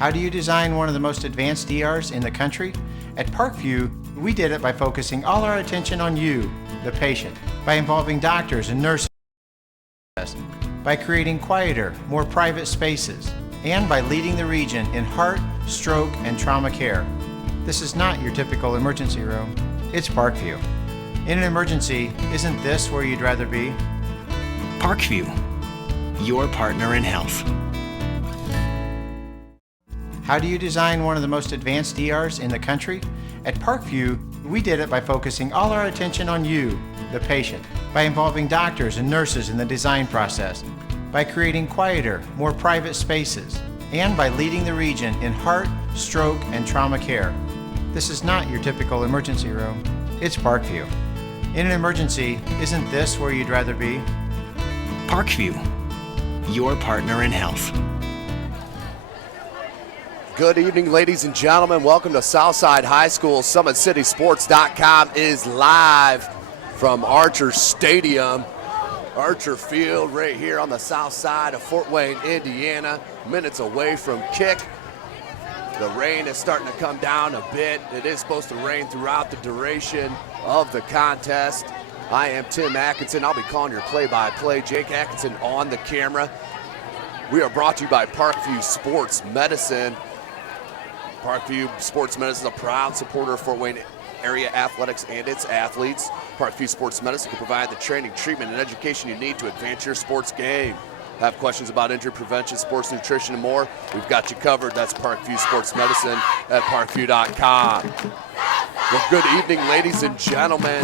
How do you design one of the most advanced ERs in the country? At Parkview, we did it by focusing all our attention on you, the patient, by involving doctors and nurses, by creating quieter, more private spaces, and by leading the region in heart, stroke, and trauma care. This is not your typical emergency room. It's Parkview. In an emergency, isn't this where you'd rather be? Parkview, your partner in health. How do you design one of the most advanced ERs in the country? At Parkview, we did it by focusing all our attention on you, the patient, by involving doctors and nurses in the design process, by creating quieter, more private spaces, and by leading the region in heart, stroke, and trauma care. This is not your typical emergency room. It's Parkview. In an emergency, isn't this where you'd rather be? Parkview, your partner in health. Good evening, ladies and gentlemen. Welcome to Southside High School. SummitCitySports.com is live from Archer Stadium. Archer Field right here on the south side of Fort Wayne, Indiana. Minutes away from kick. The rain is starting to come down a bit. It is supposed to rain throughout the duration of the contest. I am Tim Atkinson. I'll be calling your play-by-play. Jake Atkinson on the camera. We are brought to you by Parkview Sports Medicine. Parkview Sports Medicine is a proud supporter of Fort Wayne area athletics and its athletes. Parkview Sports Medicine can provide the training, treatment, and education you need to advance your sports game. Have questions about injury prevention, sports nutrition, and more? We've got you covered. That's Parkview Sports Medicine at parkview.com. Well, good evening, ladies and gentlemen.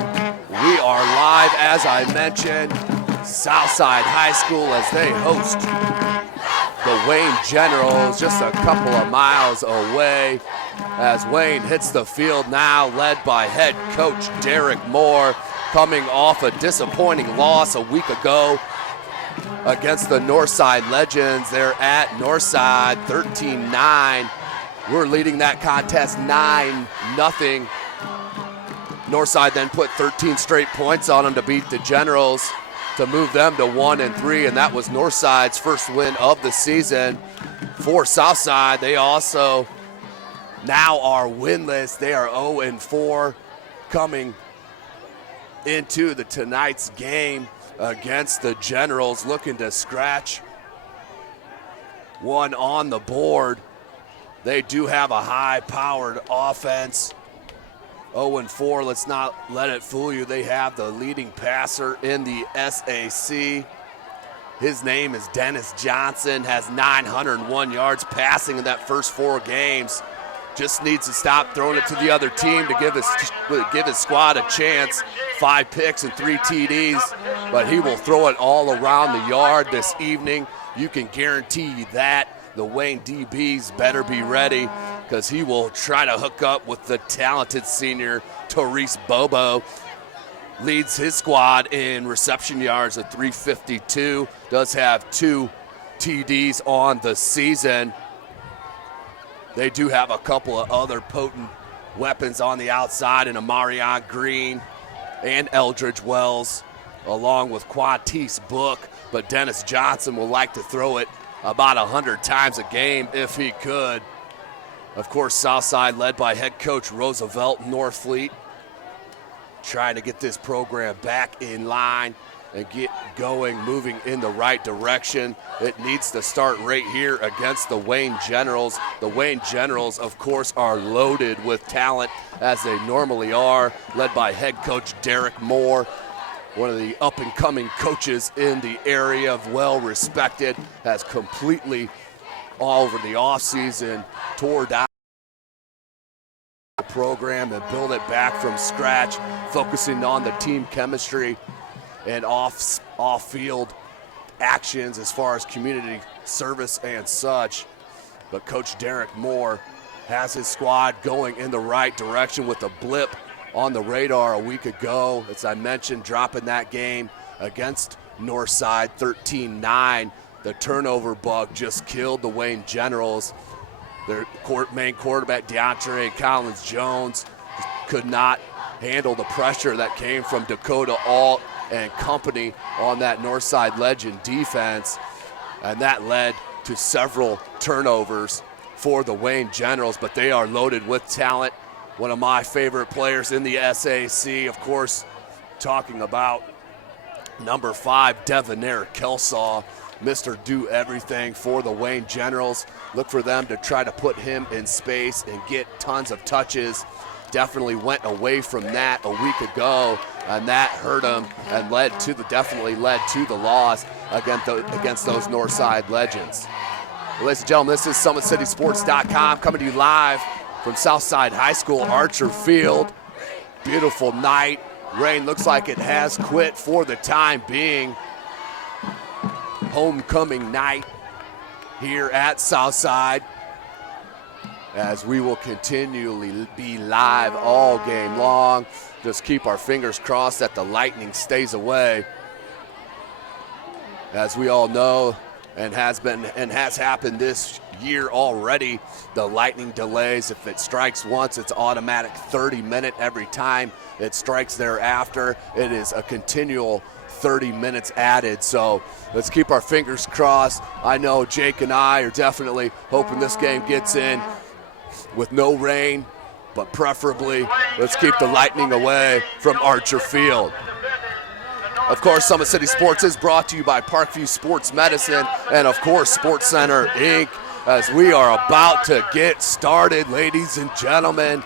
We are live, as I mentioned, Southside High School as they host the Wayne Generals, just a couple of miles away, as Wayne hits the field now, led by head coach Derek Moore, coming off a disappointing loss a week ago against the Northside Legends. They're at Northside 13-9. We're leading that contest 9-0. Northside then put 13 straight points on them to beat the Generals, to move them to 1-3, and that was Northside's first win of the season. For Southside, they also now are winless. They are 0-4 coming into tonight's game against the Generals, looking to scratch one on the board. They do have a high-powered offense. 0-4, let's not let it fool you. They have the leading passer in the SAC. His name is Dennis Johnson, has 901 yards passing in that first 4 games. Just needs to stop throwing it to the other team to give his squad a chance. 5 picks and 3 TDs, but he will throw it all around the yard this evening. You can guarantee that. The Wayne DBs better be ready, because he will try to hook up with the talented senior Therese Bobo. Leads his squad in reception yards at 352. Does have 2 TDs on the season. They do have a couple of other potent weapons on the outside in Amarion Green and Eldridge Wells, along with Quantice Book. But Dennis Johnson will like to throw it about 100 times a game if he could. Of course, Southside led by head coach Roosevelt Northfleet, trying to get this program back in line and get going, moving in the right direction. It needs to start right here against the Wayne Generals. The Wayne Generals, of course, are loaded with talent, as they normally are, led by head coach Derek Moore, one of the up-and-coming coaches in the area, well-respected, has completely, all over the offseason, tore down the program and built it back from scratch, focusing on the team chemistry and off-field actions as far as community service and such. But Coach Derek Moore has his squad going in the right direction with a blip on the radar a week ago, as I mentioned, dropping that game against Northside 13-9. The turnover bug just killed the Wayne Generals. Their main quarterback, DeAndre Collins-Jones, could not handle the pressure that came from Dakota Alt and company on that Northside Legend defense, and that led to several turnovers for the Wayne Generals, but they are loaded with talent. One of my favorite players in the SAC, of course, talking about number 5, Devonair Kelsaw, Mr. Do Everything for the Wayne Generals. Look for them to try to put him in space and get tons of touches. Definitely went away from that a week ago, and that hurt him and definitely led to the loss against those Northside Legends. Ladies and gentlemen, this is SummitCitySports.com coming to you live from Southside High School, Archer Field. Beautiful night. Rain looks like it has quit for the time being. Homecoming night here at Southside, as we will continually be live all game long. Just keep our fingers crossed that the lightning stays away. As we all know, and has happened this year already, the lightning delays. If it strikes once, it's automatic 30-minute every time it strikes thereafter. It is a continual 30 minutes added, so let's keep our fingers crossed. I know Jake and I are definitely hoping this game gets in with no rain, but preferably let's keep the lightning away from Archer Field. Of course, Summit City Sports is brought to you by Parkview Sports Medicine and, of course, Sports Center, Inc., as we are about to get started, ladies and gentlemen.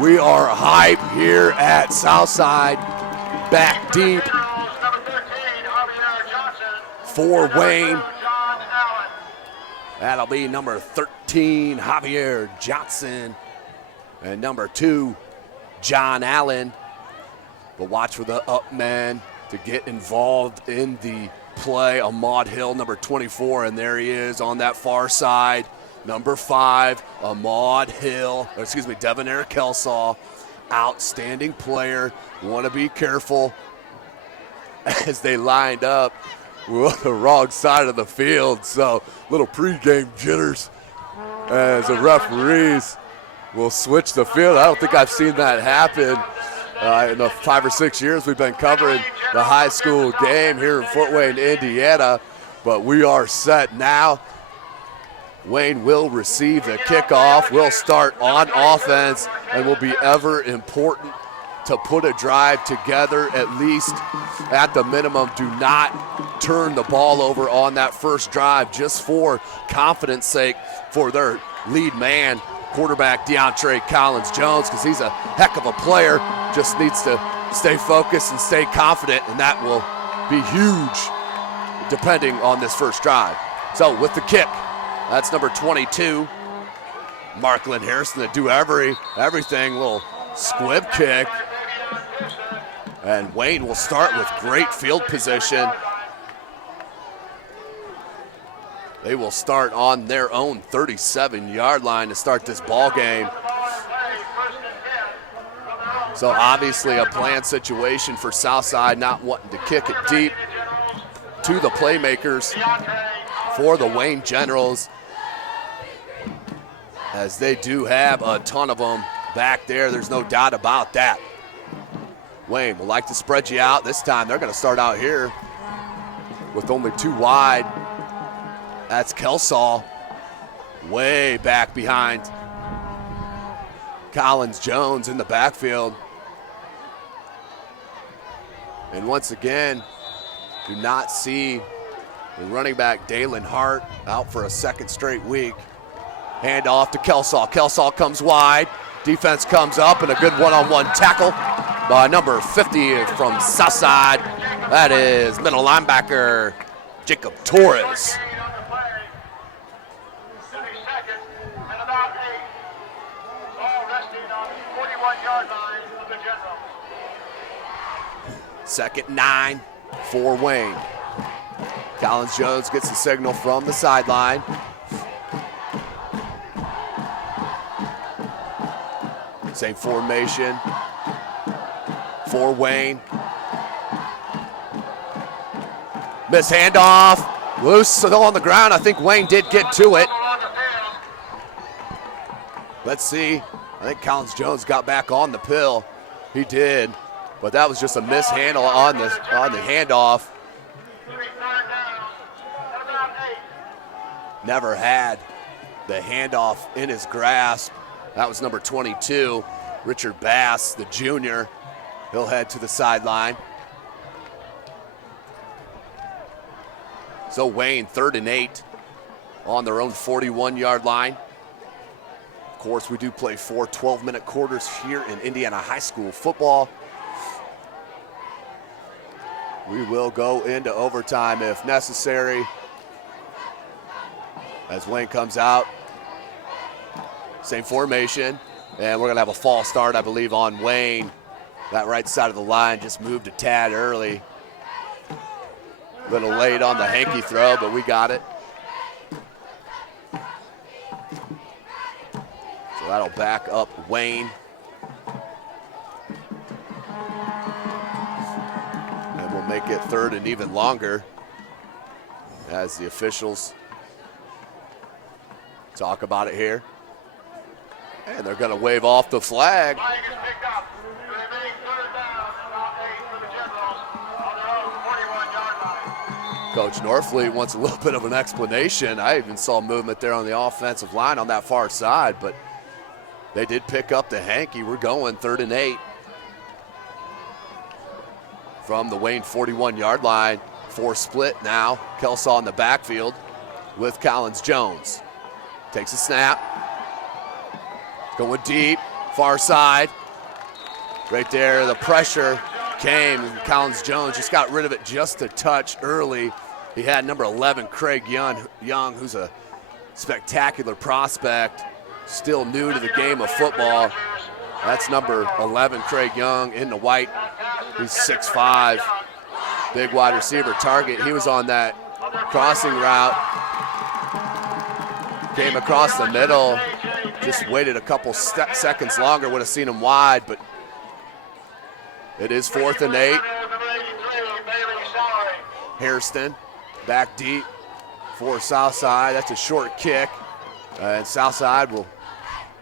We are hype here at Southside, back deep for Wayne. That'll be number 13, Javier Johnson, and number 2, John Allen. But watch for the up man to get involved in the play. Ahmad Hill, number 24, and there he is on that far side. Number 5, Devonair Kelsaw, outstanding player. Want to be careful as they lined up. We're on the wrong side of the field, so little pregame jitters as the referees will switch the field. I don't think I've seen that happen in the 5 or 6 years we've been covering the high school game here in Fort Wayne, Indiana. But we are set now. Wayne will receive the kickoff, will start on offense, and will be ever important to put a drive together, at least at the minimum. Do not turn the ball over on that first drive, just for confidence sake for their lead man, quarterback DeAndre Collins-Jones, because he's a heck of a player. Just needs to stay focused and stay confident, and that will be huge depending on this first drive. So with the kick, that's number 22, Marklin Harrison, to do everything, little squib kick. And Wayne will start with great field position. They will start on their own 37-yard line to start this ball game. So obviously a planned situation for Southside, not wanting to kick it deep to the playmakers for the Wayne Generals, as they do have a ton of them back there. There's no doubt about that. Wayne will like to spread you out. This time they're going to start out here with only 2 wide. That's Kelsaw way back behind Collins-Jones in the backfield. And once again, do not see the running back Dalen Hart out for a second straight week. Hand off to Kelsaw. Kelsaw comes wide. Defense comes up, and a good one-on-one tackle by number 50 from Southside. That is middle linebacker Jacob Torres. Second 9 for Wayne. Collins-Jones gets the signal from the sideline. Same formation for Wayne. Miss handoff. Loose still on the ground. I think Wayne did get to it. Let's see. I think Collins-Jones got back on the pill. He did. But that was just a mishandle on the handoff. Never had the handoff in his grasp. That was number 22, Richard Bass, the junior. He'll head to the sideline. So Wayne, 3rd and 8 on their own 41-yard line. Of course, we do play 4 12-minute quarters here in Indiana high school football. We will go into overtime if necessary. As Wayne comes out, same formation, and we're gonna have a false start, I believe, on Wayne. That right side of the line just moved a tad early. A little late on the hanky throw, but we got it. So that'll back up Wayne. And we'll make it 3rd and even longer as the officials talk about it here. And they're going to wave off the flag. Coach Norfleet wants a little bit of an explanation. I even saw movement there on the offensive line on that far side, but they did pick up the hanky. We're going 3rd and 8 from the Wayne 41-yard line. 4 split now. Kelsaw in the backfield with Collins Jones. Takes a snap. Going deep, far side. Right there, the pressure came, and Collins Jones just got rid of it just a touch early. He had number 11, Craig Young, who's a spectacular prospect, still new to the game of football. That's number 11, Craig Young, in the white. He's 6'5", big wide receiver target. He was on that crossing route, came across the middle, just waited a couple seconds longer, would have seen him wide, but it is 4th and 8. Hairston back deep for Southside. That's a short kick. And Southside will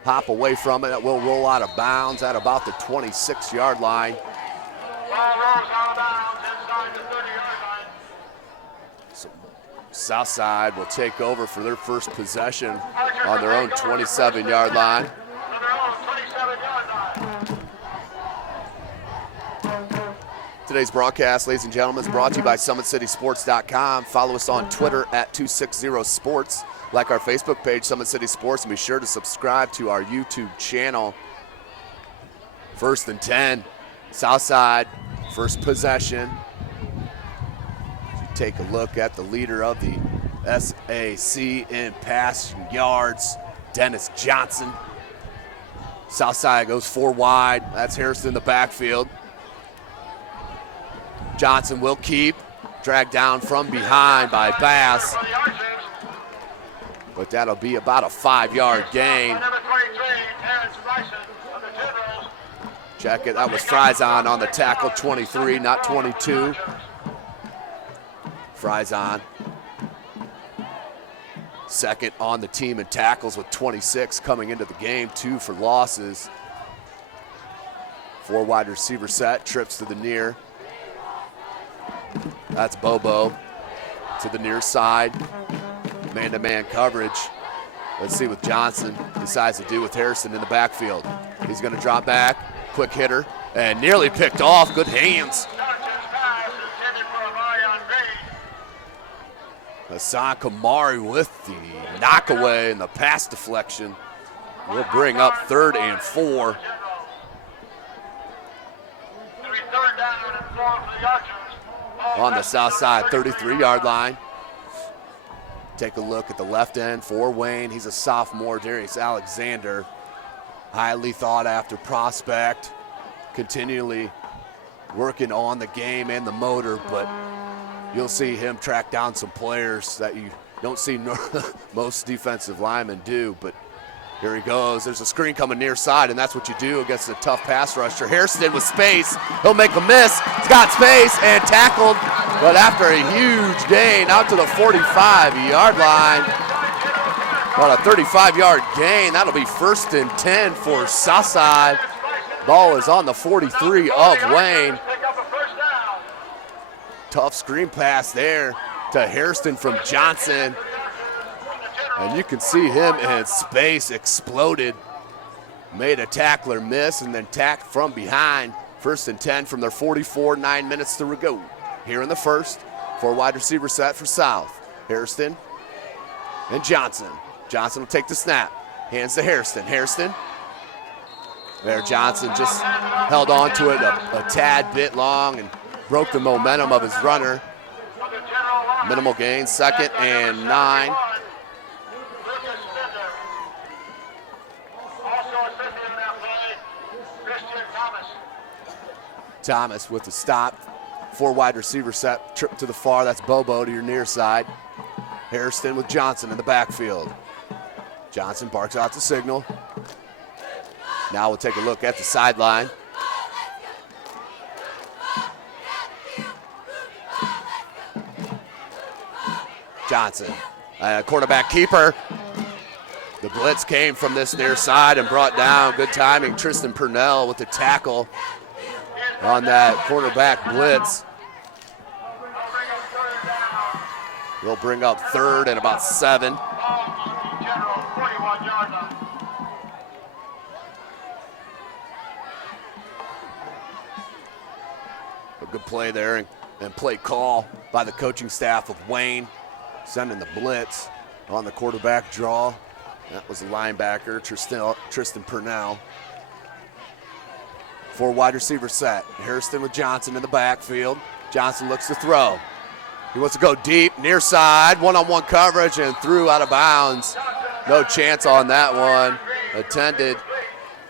hop away from it. That will roll out of bounds at about the 26-yard line. So Southside will take over for their first possession on their own 27-yard line. Today's broadcast, ladies and gentlemen, is brought to you by SummitCitySports.com. Follow us on Twitter at 260sports. Like our Facebook page, Summit City Sports, and be sure to subscribe to our YouTube channel. 1st and 10, Southside, first possession. Take a look at the leader of the SAC in passing yards, Dennis Johnson. Southside goes 4 wide. That's Harrison in the backfield. Johnson will keep, dragged down from behind by Bass. But that'll be about a 5-yard gain. Check it, that was Friesen on the tackle, 23, not 22. Friesen, second on the team in tackles with 26 coming into the game, 2 for losses. 4 wide receiver set, trips to the near. That's Bobo to the near side. Man-to-man coverage. Let's see what Johnson decides to do with Harrison in the backfield. He's going to drop back, quick hitter, and nearly picked off. Good hands. Hassan Kamari with the knockaway and the pass deflection will bring up 3rd and 4. On the south side, 33-yard line. Take a look at the left end for Wayne. He's a sophomore, Darius Alexander. Highly thought after prospect. Continually working on the game and the motor, but you'll see him track down some players that you don't see most defensive linemen do. But here he goes. There's a screen coming near side, and that's what you do against a tough pass rusher. Hairston with space. He'll make a miss. He's got space and tackled, but after a huge gain out to the 45-yard line. About a 35-yard gain. That'll be 1st and 10 for Southside. Ball is on the 43 of Wayne. Tough screen pass there to Hairston from Johnson. And you can see him in space, exploded, made a tackler miss, and then tacked from behind. 1st and 10 from their 44, 9 minutes to go. Here in the first, 4 wide receiver set for South. Hairston and Johnson. Johnson will take the snap. Hands to Hairston. Hairston. There, Johnson just held on to it a tad bit long and broke the momentum of his runner. Minimal gain, 2nd and 9. Thomas with the stop. 4 wide receiver set, trip to the far. That's Bobo to your near side. Hairston with Johnson in the backfield. Johnson barks out the signal. Now we'll take a look at the sideline. Johnson, quarterback keeper. The blitz came from this near side and brought down, good timing, Tristan Purnell with the tackle on that quarterback blitz. We'll bring up 3rd and about 7. A good play there and play call by the coaching staff of Wayne, sending the blitz on the quarterback draw. That was the linebacker, Tristan Purnell. 4 wide receiver set. Hairston with Johnson in the backfield. Johnson looks to throw. He wants to go deep, near side, one-on-one coverage, and threw out of bounds. No chance on that one. Intended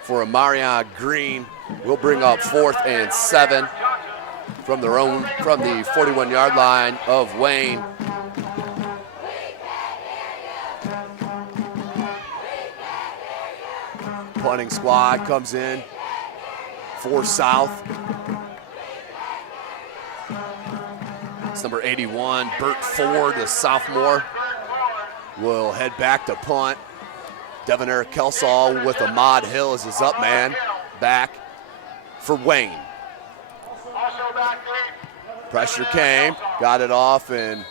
for a Marion Green. We'll bring up 4th and 7 from the 41-yard line of Wayne. Punting squad comes in for South. It's number 81, Bert Ford, the sophomore, will head back to punt. Devonair Kelsall with Ahmad Hill as his up man, back for Wayne. Pressure came, got it off, and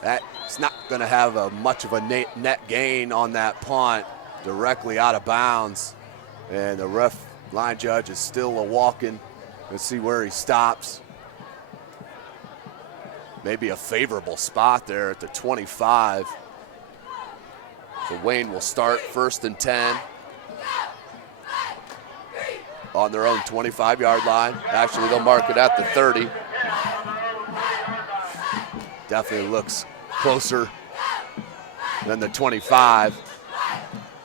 that's not going to have much of a net gain on that punt, directly out of bounds. And the line judge is still a-walking. Let's see where he stops. Maybe a favorable spot there at the 25. So Wayne will start 1st and 10 on their own 25-yard line. Actually, they'll mark it at the 30. Definitely looks closer than the 25.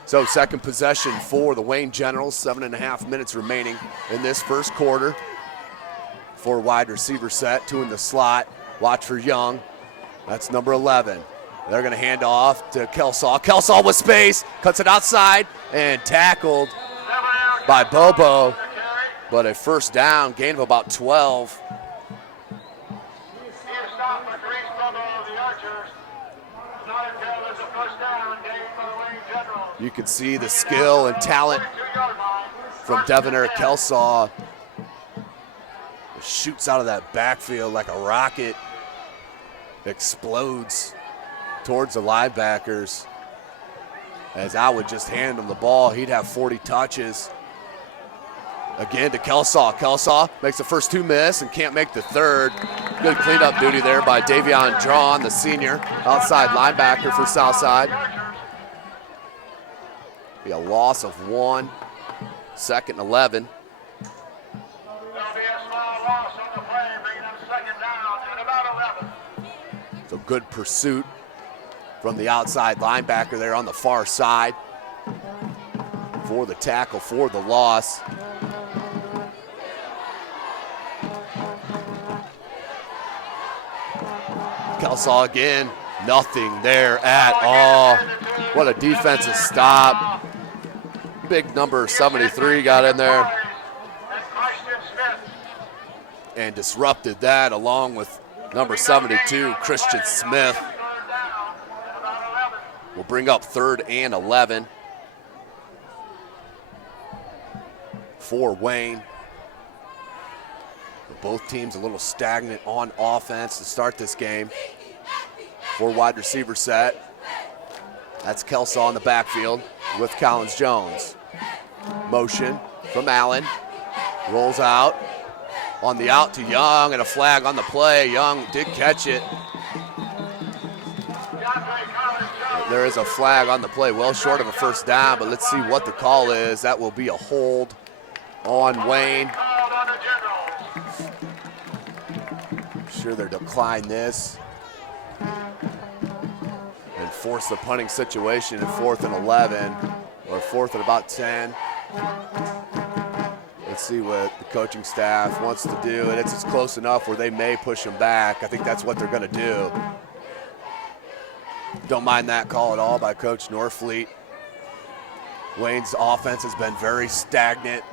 So 2nd possession for the Wayne Generals, 7.5 minutes remaining in this first quarter. 4 wide receiver set, 2 in the slot. Watch for Young. That's number 11. They're going to hand off to Kelsall. Kelsall with space, cuts it outside, and tackled by Bobo. But a 1st down, gain of about 12. You can see the skill and talent from Devonair Kelsall. Shoots out of that backfield like a rocket. Explodes towards the linebackers. As I would just hand him the ball, he'd have 40 touches. Again to Kelsall. Kelsall makes the first 2 miss and can't make the 3rd. Good cleanup duty there by Davion Drawn, the senior, outside linebacker for Southside. Be a loss of 1, 2nd and 11. So good pursuit from the outside linebacker there on the far side for the tackle, for the loss. Kelsall again, nothing there at all. What a defensive stop. Big number 73 got in there and disrupted that, along with number 72, Christian Smith. Will bring up 3rd and 11 for Wayne. Both teams a little stagnant on offense to start this game. 4 wide receiver set. That's Kelsaw in the backfield with Collins Jones. Motion from Allen. Rolls out. On the out to Young, and a flag on the play. Young did catch it. There is a flag on the play, well short of a first down, but let's see what the call is. That will be a hold on Wayne. Sure they'll decline this and force the punting situation in 4th and 11 or 4th and about 10. Let's see what the coaching staff wants to do, and it's close enough where they may push them back. I think that's what they're going to do. Don't mind that call at all by Coach Norfleet. Wayne's offense has been very stagnant.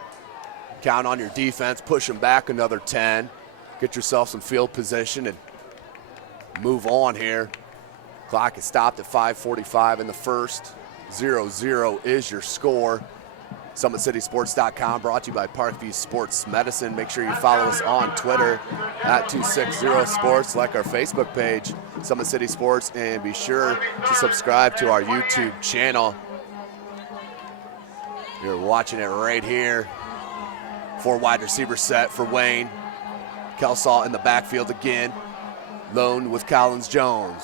Count on your defense, push them back another 10. Get yourself some field position and move on here. Clock is stopped at 5:45 in the first. 0-0 is your score. SummitCitySports.com, brought to you by Parkview Sports Medicine. Make sure you follow us on Twitter at 260sports, like our Facebook page, Summit City Sports, and be sure to subscribe to our YouTube channel. You're watching it right here. 4 wide receiver set for Wayne. Kelsaw in the backfield again. Lone with Collins Jones.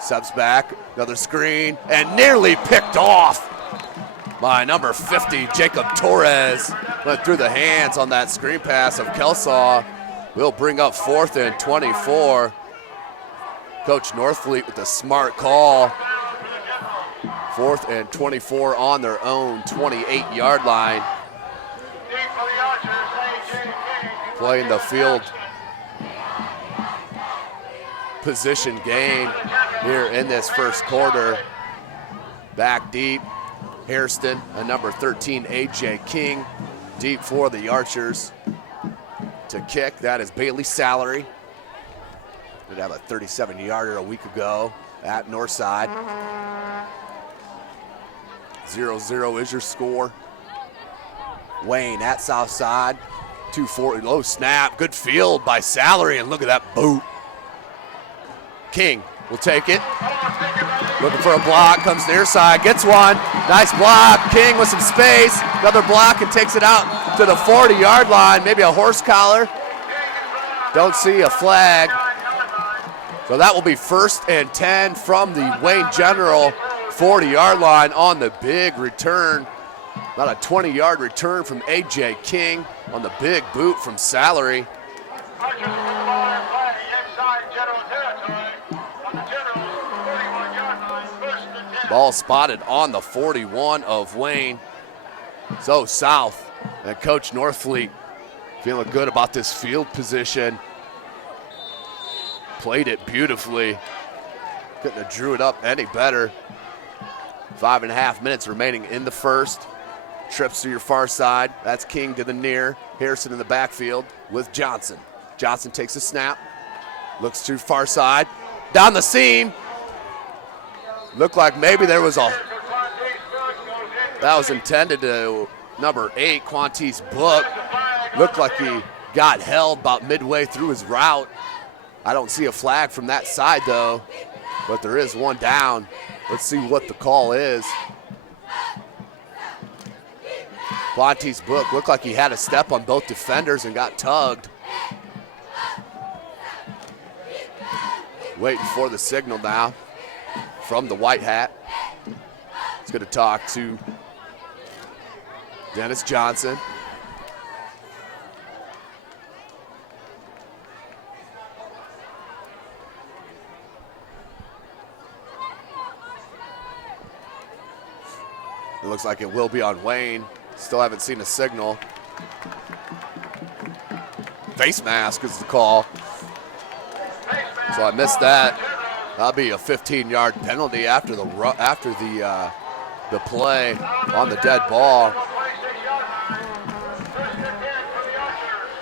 Subs back, another screen, and nearly picked off by number 50, Jacob Torres. Went through the hands on that screen pass of Kelsaw. Will bring up 4th and 24. Coach Norfleet with a smart call. 4th and 24 on their own 28-yard line. Playing the field position game here in this first quarter. Back deep, Hairston, and number 13, A.J. King, deep for the Archers. To kick, that is Bailey Salary. Did have a 37-yarder a week ago at Northside. 0-0 is your score. Wayne at Southside. 240, low snap, good field by Salary, and look at that boot. King will take it. Looking for a block, comes near side, gets one. Nice block, King with some space. Another block and takes it out to the 40-yard line. Maybe a horse collar. Don't see a flag. So that will be 1st and 10 from the Wayne General 40-yard line on the big return. About a 20-yard return from A.J. King on the big boot from Salary. Ball spotted on the 41 of Wayne. So South and Coach Norfleet feeling good about this field position. Played it beautifully. Couldn't have drew it up any better. 5.5 minutes remaining in the first. Trips to your far side. That's King to the near. Harrison in the backfield with Johnson. Johnson takes a snap. Looks to far side. Down the seam. Looked like maybe there was that was intended to number 8, Quantice Book. Looked like he got held about midway through his route. I don't see a flag from that side though, but there is one down. Let's see what the call is. Quantice Book looked like he had a step on both defenders and got tugged. Waiting for the signal now from the white hat. He's going to talk to Dennis Johnson. It looks like it will be on Wayne. Still haven't seen a signal. Face mask is the call. So I missed that. That'll be a 15-yard penalty after the play on the dead ball.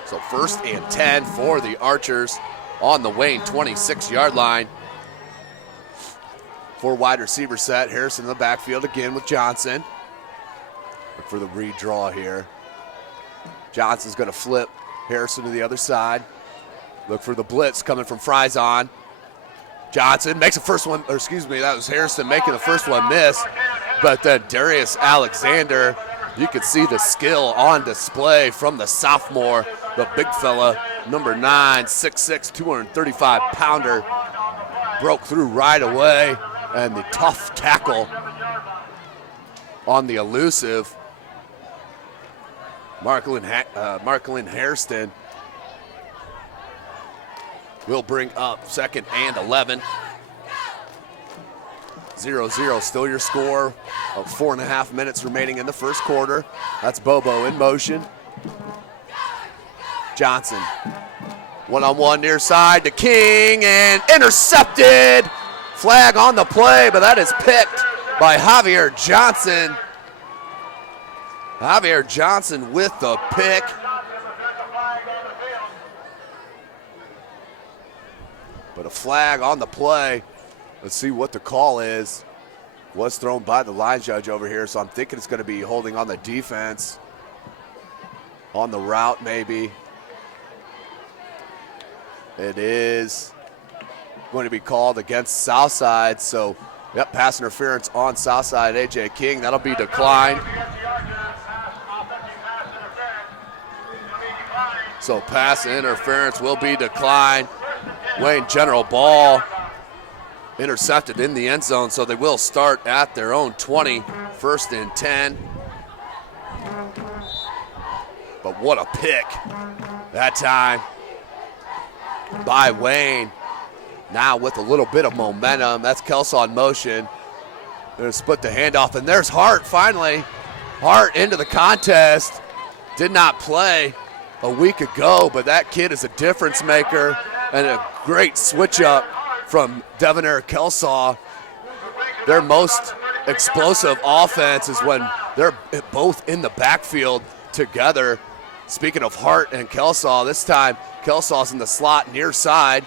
So 1st and 10 for the Archers on the Wayne 26-yard line. 4 wide receiver set. Harrison in the backfield again with Johnson. Look for the redraw here. Johnson's going to flip Harrison to the other side. Look for the blitz coming from Frison. Johnson makes the first one, or excuse me, that was Harrison making the first one miss. But then Darius Alexander, you can see the skill on display from the sophomore, the big fella, number 9, 6'6", 235-pounder, broke through right away, and the tough tackle on the elusive Marklin Hairston will bring up 2nd and 11. 0-0, still your score of 4.5 minutes remaining in the first quarter. That's Bobo in motion. Johnson, one-on-one near side to King, and intercepted. Flag on the play, but that is picked by Javier Johnson. Javier Johnson with the pick. But a flag on the play. Let's see what the call is. Was thrown by the line judge over here, so I'm thinking it's going to be holding on the defense. On the route, maybe. It is going to be called against Southside, so yep, pass interference on Southside, A.J. King. That'll be declined. So pass interference will be declined. Wayne General ball intercepted in the end zone, so they will start at their own 20, 1st and 10. But what a pick that time by Wayne. Now with a little bit of momentum, that's Kelsaw in motion. They're going to split the handoff, and there's Hart finally. Hart into the contest. Did not play a week ago, but that kid is a difference maker and a great switch up from Devonair Kelsaw. Their most explosive offense is when they're both in the backfield together. Speaking of Hart and Kelsaw, this time Kelsaw's in the slot near side.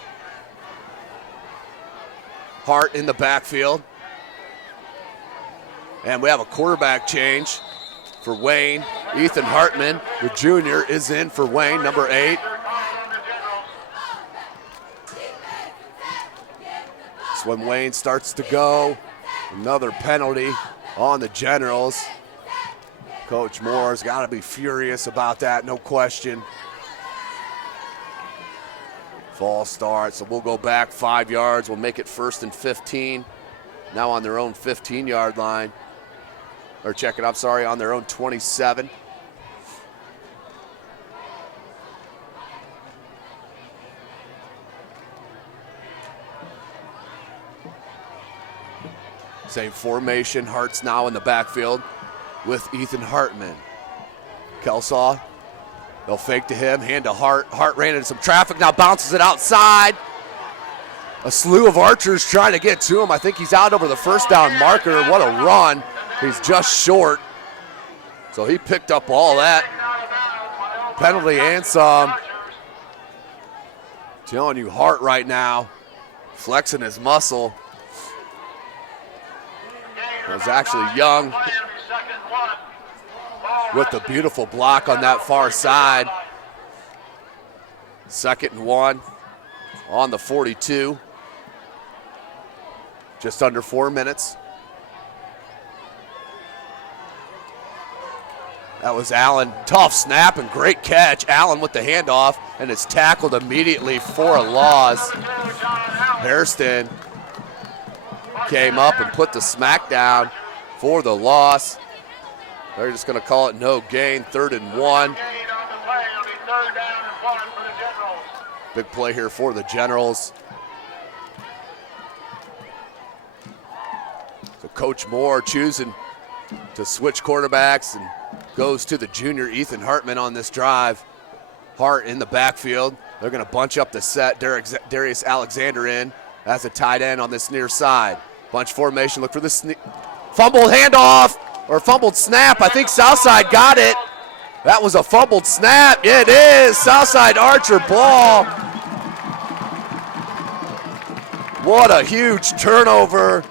Hart in the backfield. And we have a quarterback change for Wayne. Ethan Hartman, the junior, is in for Wayne, number 8. So when Wayne starts to go, another penalty on the Generals. Coach Moore's got to be furious about that, no question. False start, so we'll go back 5 yards. We'll make it 1st and 15. Now on their own 15-yard line. Or check it, I'm sorry, on their own 27. Same formation. Hart's now in the backfield with Ethan Hartman. Kelsaw, they'll fake to him, hand to Hart. Hart ran into some traffic, now bounces it outside. A slew of archers trying to get to him. I think he's out over the first down marker. What a run. He's just short. So he picked up all that. Penalty and some. Telling you, Hart right now, flexing his muscle. It was actually Young with the beautiful block on that far side. 2nd and 1 on the 42. Just under 4 minutes. That was Allen. Tough snap and great catch. Allen with the handoff and is tackled immediately for a loss. Hairston came up and put the smack down for the loss. They're just going to call it no gain, 3rd and 1. Big play here for the Generals. So Coach Moore choosing to switch quarterbacks and goes to the junior Ethan Hartman on this drive. Hart in the backfield. They're going to bunch up the set. Darius Alexander in as a tight end on this near side. Bunch formation, look for the fumbled handoff, or fumbled snap. I think Southside got it. That was a fumbled snap. It is. Southside Archer ball. What a huge turnover.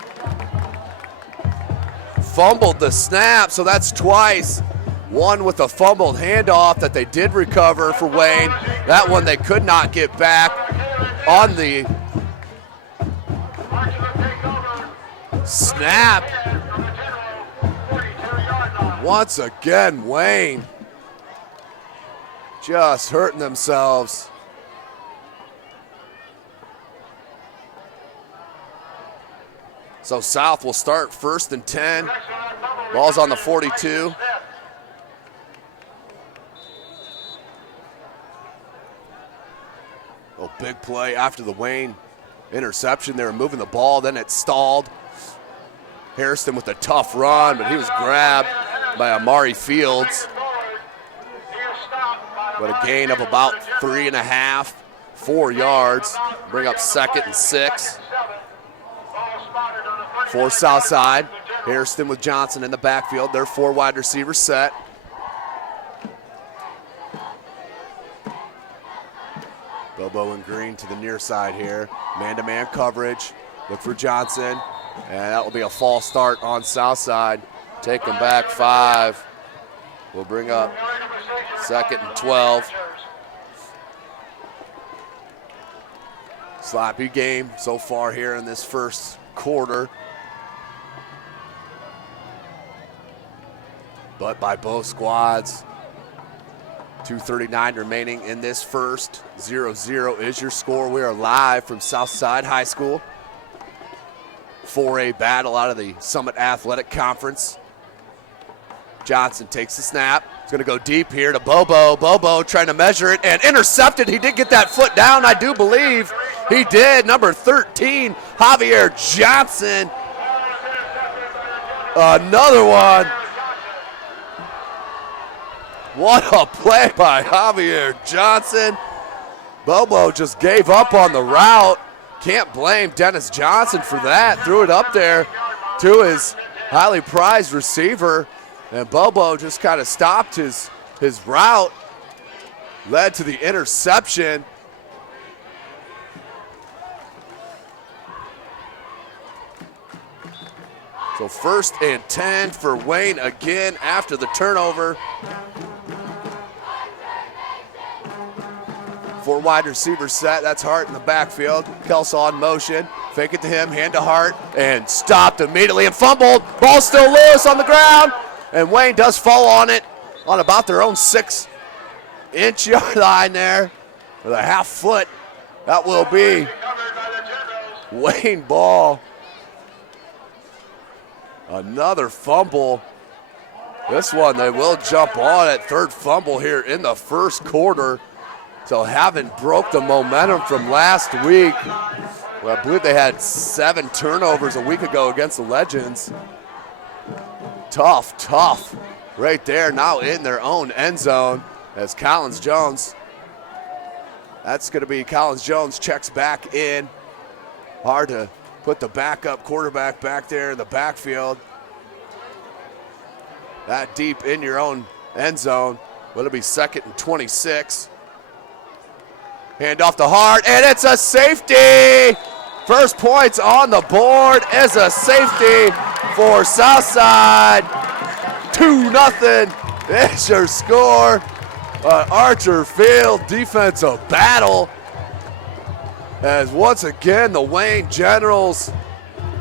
Fumbled the snap, so that's twice. One with a fumbled handoff that they did recover for Wayne. That one they could not get back on the Snap. Once again, Wayne just hurting themselves. So South will start 1st and 10. Ball's on the 42. Oh, big play after the Wayne interception. They were moving the ball, then it stalled. Harrison with a tough run, but he was grabbed by Amari Fields. But a gain of about 3.5, 4 yards. Bring up 2nd and 6. For Southside. Harrison with Johnson in the backfield. Their 4 wide receivers set. Bobo and Green to the near side here. Man-to-man coverage. Look for Johnson. And that will be a false start on Southside. Take them back 5. We'll bring up 2nd and 12. Sloppy game so far here in this first quarter. But by both squads. 2:39 remaining in this first. 0-0 is your score. We are live from Southside High School. 4A battle out of the Summit Athletic Conference. Johnson takes the snap. He's going to go deep here to Bobo. Bobo trying to measure it and intercepted. He did get that foot down, I do believe. He did. Number 13, Javier Johnson. Another one. What a play by Javier Johnson. Bobo just gave up on the route. Can't blame Dennis Johnson for that. Threw it up there to his highly prized receiver. And Bobo just kind of stopped his route. Led to the interception. So 1st and 10 for Wayne again after the turnover. 4 wide receivers set. That's Hart in the backfield. Kelsaw in motion. Fake it to him. Hand to Hart. And stopped immediately and fumbled. Ball still loose on the ground. And Wayne does fall on it on about their own 6-inch yard line there. With a half foot. That will be Wayne ball. Another fumble. This one they will jump on it. 3rd fumble here in the first quarter. So haven't broke the momentum from last week. Well, I believe they had 7 turnovers a week ago against the Legends. Tough right there. Now in their own end zone as Collins Jones. That's going to be Collins Jones checks back in. Hard to put the backup quarterback back there in the backfield. That deep in your own end zone. It'll be 2nd and 26. Hand off to Hart, and it's a safety. First points on the board is a safety for Southside. 2-0 is your score. Archer Field defensive battle. As once again, the Wayne Generals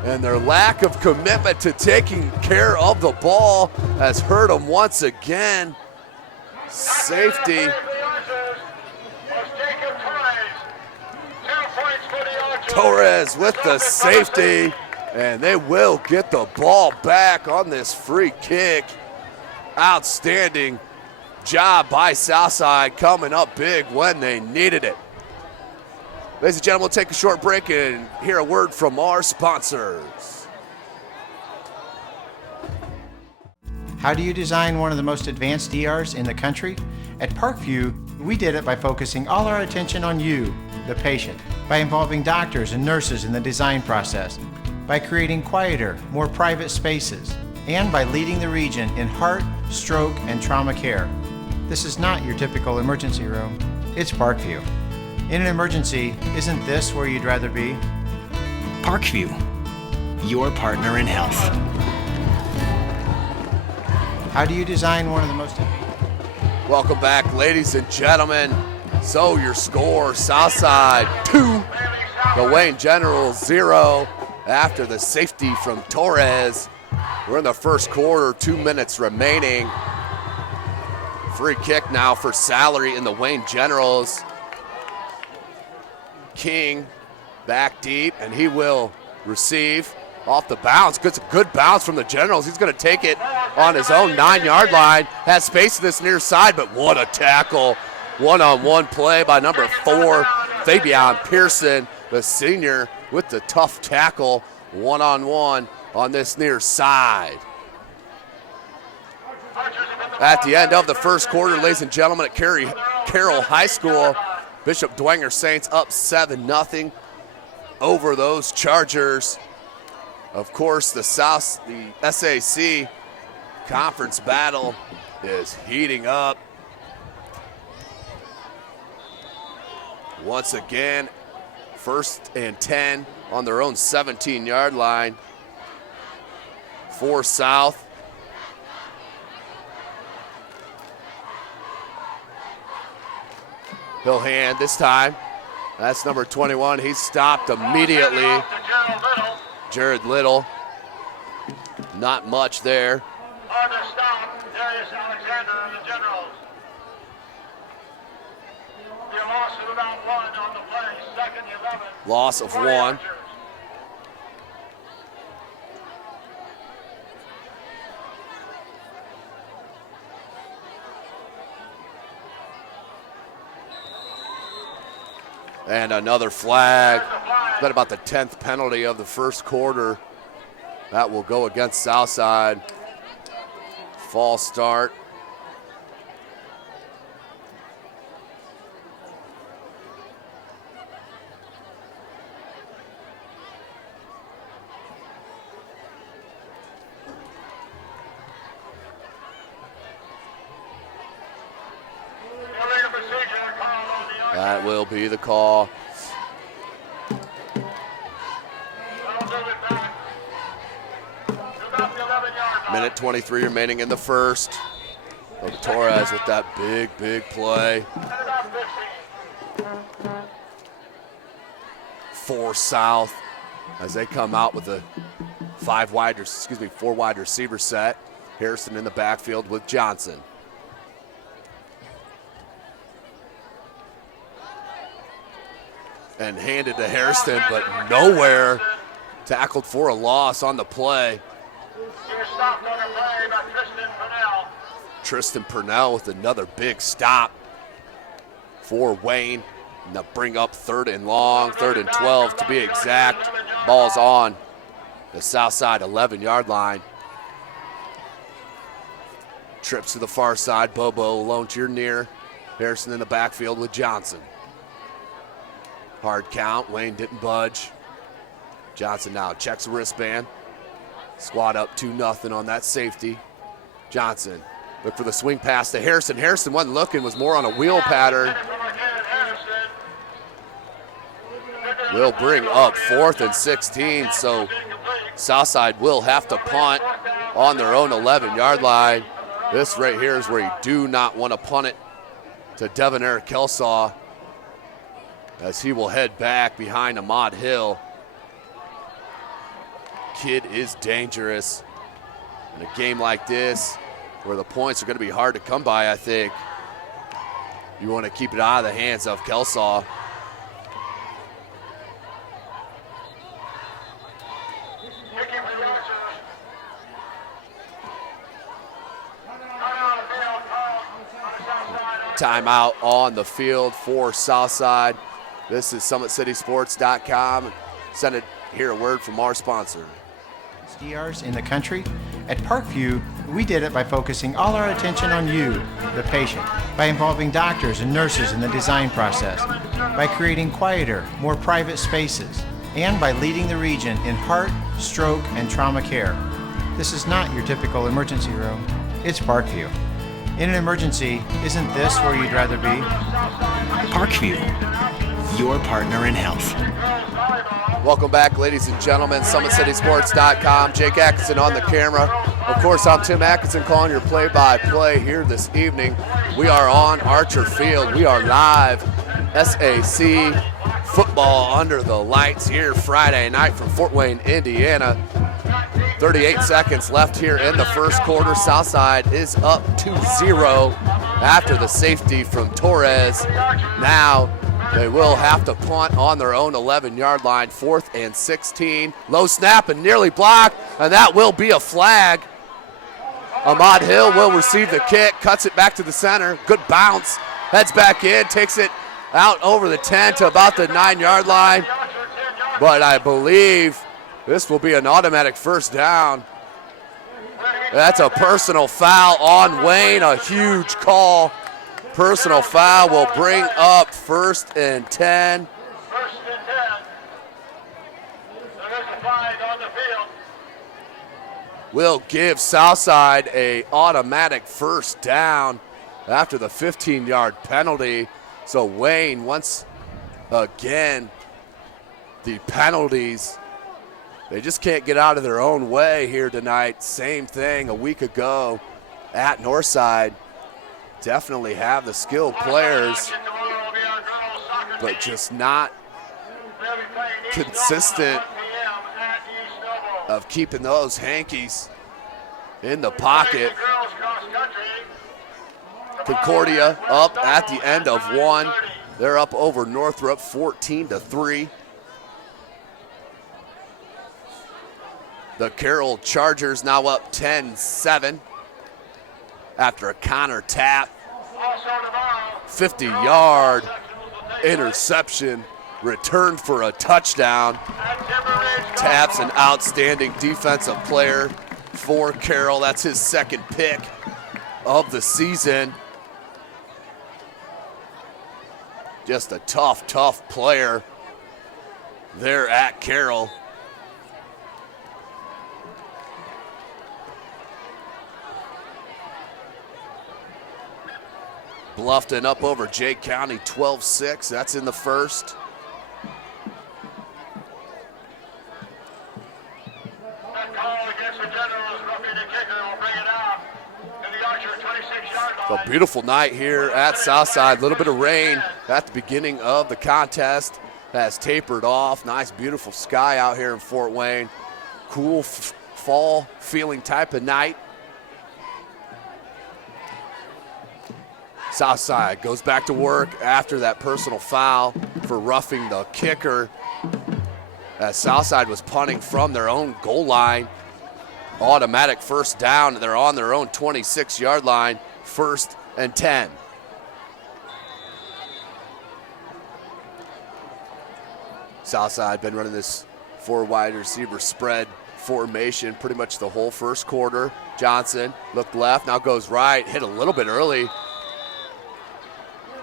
and their lack of commitment to taking care of the ball has hurt them once again. Safety. Torres with the safety, and they will get the ball back on this free kick. Outstanding job by Southside, coming up big when they needed it. Ladies and gentlemen, we'll take a short break and hear a word from our sponsors. How do you design one of the most advanced DRs in the country? At Parkview, we did it by focusing all our attention on you, the patient, by involving doctors and nurses in the design process, by creating quieter, more private spaces, and by leading the region in heart, stroke, and trauma care. This is not your typical emergency room. It's Parkview. In an emergency, isn't this where you'd rather be? Parkview, your partner in health. How do you design one of the most... Welcome back, ladies and gentlemen. So your score, Southside 2, the Wayne Generals 0. after the safety from Torres. We're in the first quarter, 2 minutes remaining. Free kick now for Salary in the Wayne Generals. King back deep, and he will receive off the bounce. Good bounce from the Generals. He's going to take it on his own 9-yard line. Has space to this near side, but what a tackle. One-on-one play by number 4, Fabian Pearson, the senior, with the tough tackle. One-on-one on this near side. At the end of the first quarter, ladies and gentlemen, at Carroll High School, Bishop Dwenger Saints up 7-0 over those Chargers. Of course, the SAC conference battle is heating up. Once again, 1st and 10 on their own 17-yard line for South. He'll hand this time. That's number 21. He's stopped immediately. Jared Little. Not much there. Loss of 1. And another flag. Been about the 10th penalty of the first quarter. That will go against Southside. False start. That will be the call. Minute 23 remaining in the first. Torres with that big play. 4 South as they come out with a 4-wide receiver set. Harrison in the backfield with Johnson. And handed to Harrison, but nowhere. Tackled for a loss on the play. Tristan Purnell with another big stop for Wayne. And they'll bring up 3rd and long, 3rd and 12 to be exact. Ball's on the south side 11-yard line. Trips to the far side. Bobo alone to your near. Harrison in the backfield with Johnson. Hard count. Wayne didn't budge. Johnson now checks the wristband. Squad up 2-0 on that safety. Johnson look for the swing pass to Harrison. Harrison wasn't looking, was more on a wheel pattern. Will bring up 4th and 16, so Southside will have to punt on their own 11-yard line. This right here is where you do not want to punt it to Devonair Kelsaw, as he will head back behind Ahmad Hill. Kid is dangerous. In a game like this, where the points are going to be hard to come by, I think you want to keep it out of the hands of Kelsaw. Timeout on the field for Southside. This is SummitCitySports.com. Send it here a word from our sponsor. DRs in the country. At Parkview, we did it by focusing all our attention on you, the patient, by involving doctors and nurses in the design process, by creating quieter, more private spaces, and by leading the region in heart, stroke, and trauma care. This is not your typical emergency room. It's Parkview. In an emergency, isn't this where you'd rather be? Parkview, your partner in health. Welcome back, ladies and gentlemen. SummitCitySports.com. Jake Atkinson on the camera. Of course, I'm Tim Atkinson calling your play-by-play here this evening. We are on Archer Field. We are live. SAC football under the lights here Friday night from Fort Wayne, Indiana. 38 seconds left here in the first quarter. Southside is up 2-0 after the safety from Torres. Now they will have to punt on their own 11-yard line, 4th and 16. Low snap and nearly blocked, and that will be a flag. Ahmad Hill will receive the kick, cuts it back to the center. Good bounce, heads back in, takes it out over the 10 to about the 9-yard line. But I believe this will be an automatic first down. That's a personal foul on Wayne, a huge call. Personal foul will bring up 1st and 10. Will give Southside a automatic first down after the 15-yard penalty. So Wayne, once again, the penalties, they just can't get out of their own way here tonight. Same thing a week ago at Northside. Definitely have the skilled players, but just not consistent of keeping those hankies in the pocket. Concordia up at the end of one. They're up over Northrop 14-3. The Carroll Chargers now up 10-7 after a counter tap. 50-yard interception returned for a touchdown. Taps an outstanding defensive player for Carroll. That's his second pick of the season. Just a tough player there at Carroll. Bluffton up over Jake County 12-6. That's in the first. A beautiful night here at Southside. A little bit of rain at the beginning of the contest has tapered off. Nice, beautiful sky out here in Fort Wayne. Cool fall feeling type of night. Southside goes back to work after that personal foul for roughing the kicker, as Southside was punting from their own goal line. Automatic first down, and they're on their own 26-yard line, 1st and 10. Southside been running this 4 wide receiver spread formation pretty much the whole first quarter. Johnson looked left, now goes right, hit a little bit early,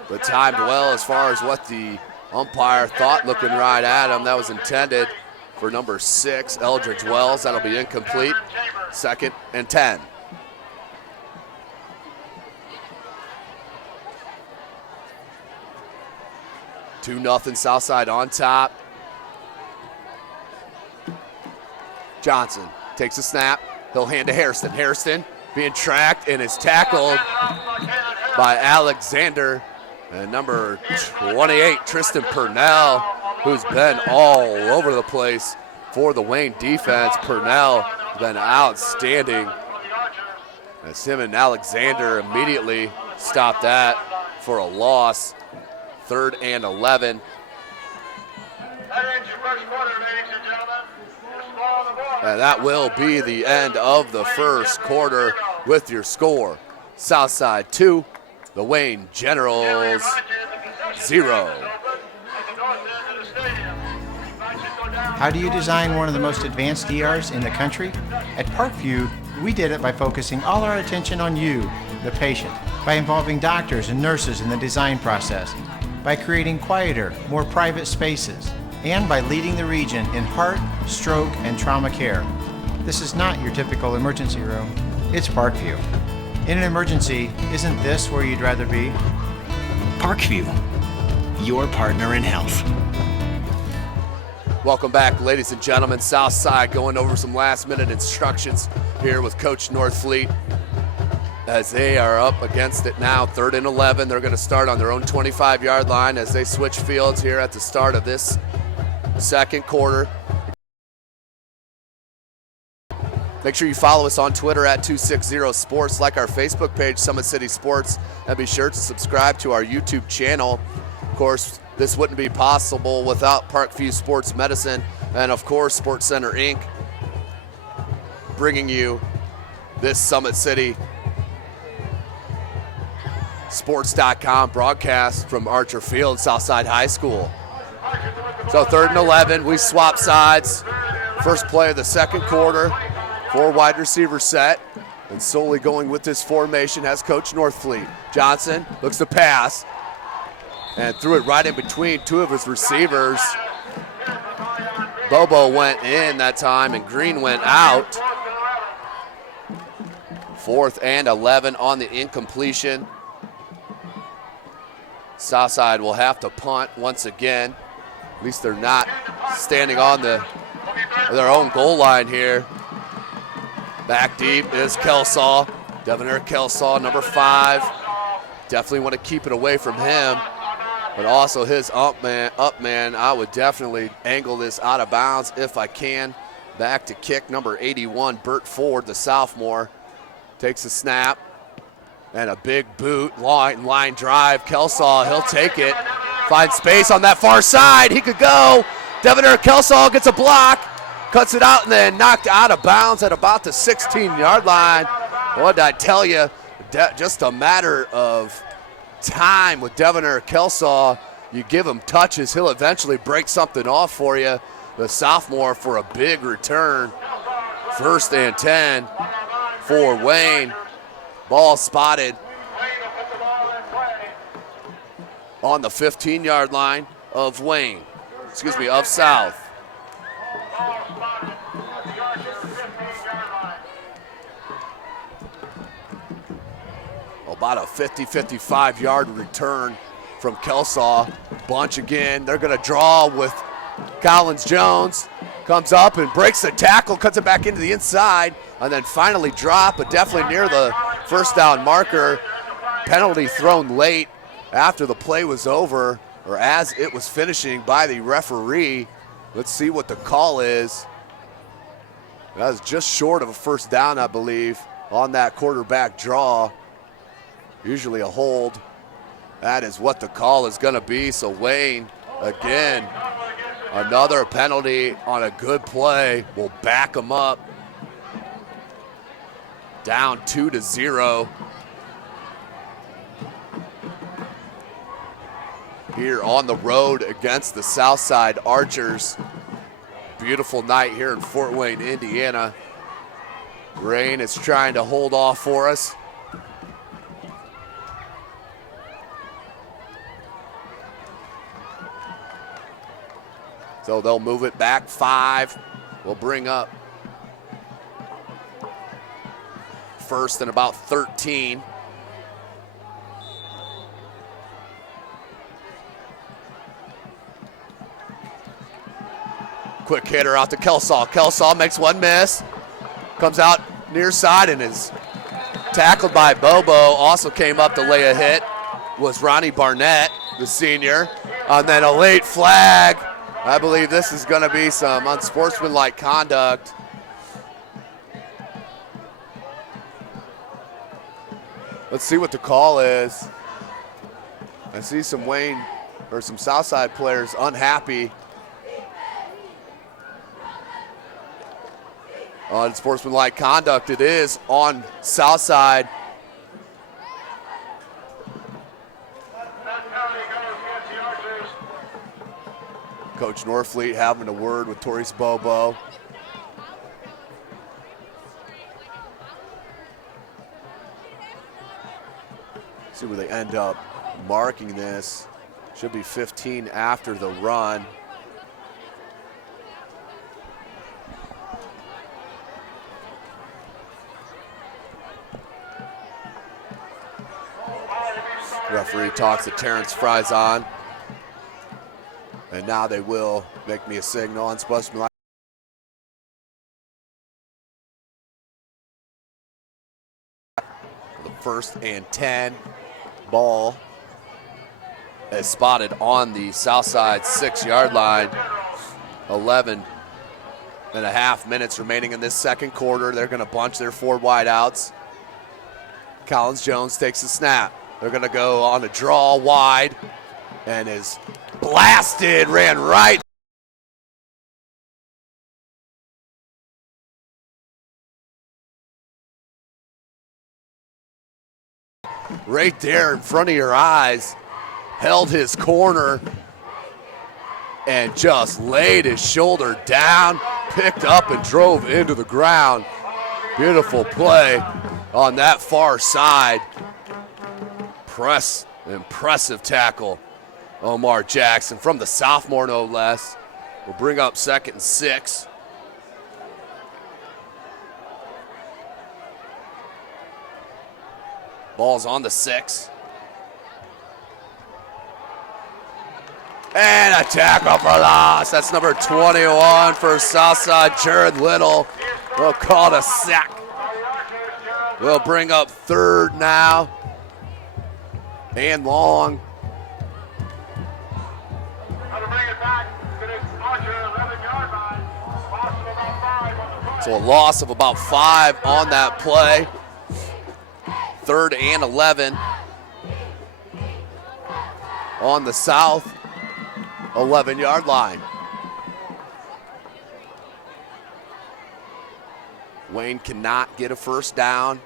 but timed well as far as what the umpire thought, looking right at him. That was intended for number 6, Eldridge Wells. That'll be incomplete. 2nd and 10. Two nothing Southside on top. Johnson takes a snap. He'll hand to Hairston. Hairston being tracked and is tackled by Alexander. And number 28, Tristan Purnell, who's been all over the place for the Wayne defense. Purnell been outstanding. As him and Alexander immediately stopped that for a loss. 3rd and 11. And that will be the end of the first quarter with your score. Southside 2, the Wayne Generals 0. How do you design one of the most advanced DRs in the country? At Parkview, we did it by focusing all our attention on you, the patient, by involving doctors and nurses in the design process, by creating quieter, more private spaces, and by leading the region in heart, stroke, and trauma care. This is not your typical emergency room. It's Parkview. In an emergency, isn't this where you'd rather be? Parkview, your partner in health. Welcome back, ladies and gentlemen. Southside going over some last-minute instructions here with Coach Northfleet. as they are up against it now. 3rd and 11. They're going to start on their own 25-yard line as they switch fields here at the start of this second quarter. Make sure you follow us on Twitter at 260sports, like our Facebook page, Summit City Sports, and be sure to subscribe to our YouTube channel. Of course, this wouldn't be possible without Parkview Sports Medicine and, of course, Sports Center, Inc., bringing you this Summit City Sports.com broadcast from Archer Field, Southside High School. So 3rd and 11, we swap sides. First play of the second quarter. 4 wide receiver set, and solely going with this formation has Coach Northfleet. Johnson looks to pass and threw it right in between 2 of his receivers. Bobo went in that time and Green went out. 4th and 11 on the incompletion. Southside will have to punt once again. At least they're not standing on their own goal line here. Back deep is Kelsaw. Devonair Kelsaw, number 5. Definitely want to keep it away from him. But also his up man, I would definitely angle this out of bounds if I can. Back to kick, number 81, Burt Ford, the sophomore. Takes a snap and a big boot, line drive. Kelsaw, he'll take it. Finds space on that far side. He could go. Devonair Kelsaw gets a block. Cuts it out and then knocked out of bounds at about the 16-yard line. What did I tell you? Just a matter of time with Devonair Kelsaw. You give him touches, he'll eventually break something off for you. The sophomore for a big return. 1st and 10 for Wayne. Ball spotted on the 15-yard line of Wayne. Of South. About a 50-55-yard return from Kelsaw. Bunch again. They're going to draw with Collins Jones. Comes up and breaks the tackle, cuts it back into the inside, and then finally drop, but definitely near the first down marker. Penalty thrown late after the play was over, or as it was finishing by the referee. Let's see what the call is. That was just short of a first down, I believe, on that quarterback draw. Usually a hold. That is what the call is going to be. So Wayne, again, another penalty on a good play will back them up. Down 2-0. Here on the road against the Southside Archers. Beautiful night here in Fort Wayne, Indiana. Rain is trying to hold off for us. So they'll move it back 5. We'll bring up 1st and about 13. Quick hitter out to Kelsaw. Kelsaw makes one miss. Comes out near side and is tackled by Bobo. Also came up to lay a hit was Ronnie Barnett, the senior. And then a late flag. I believe this is going to be some unsportsmanlike conduct. Let's see what the call is. I see some Wayne or some Southside players unhappy. Unsportsmanlike conduct it is on Southside. Coach Northfleet having a word with Maurice Bobo. See where they end up marking this. Should be 15 after the run. Referee talks to Terrence Frison. And now they will make me a signal. Unsportsmanlike. The First and 10. Ball is spotted on the south side 6-yard line. 11.5 minutes remaining in this second quarter. They're going to bunch their 4 wideouts. Collins Jones takes the snap. They're going to go on a draw wide and is blasted, ran right. Right there in front of your eyes, held his corner and just laid his shoulder down, picked up and drove into the ground. Beautiful play on that far side. Impressive tackle. Omar Jackson from the sophomore, no less. Will bring up 2nd and 6. Ball's on the 6. And a tackle for loss. That's number 21 for Southside, Jared Little. We'll call it a sack. We'll bring up 3rd now. And long. So a loss of about 5 on that play. 3rd and 11 on the south 11-yard line. Wayne cannot get a first down.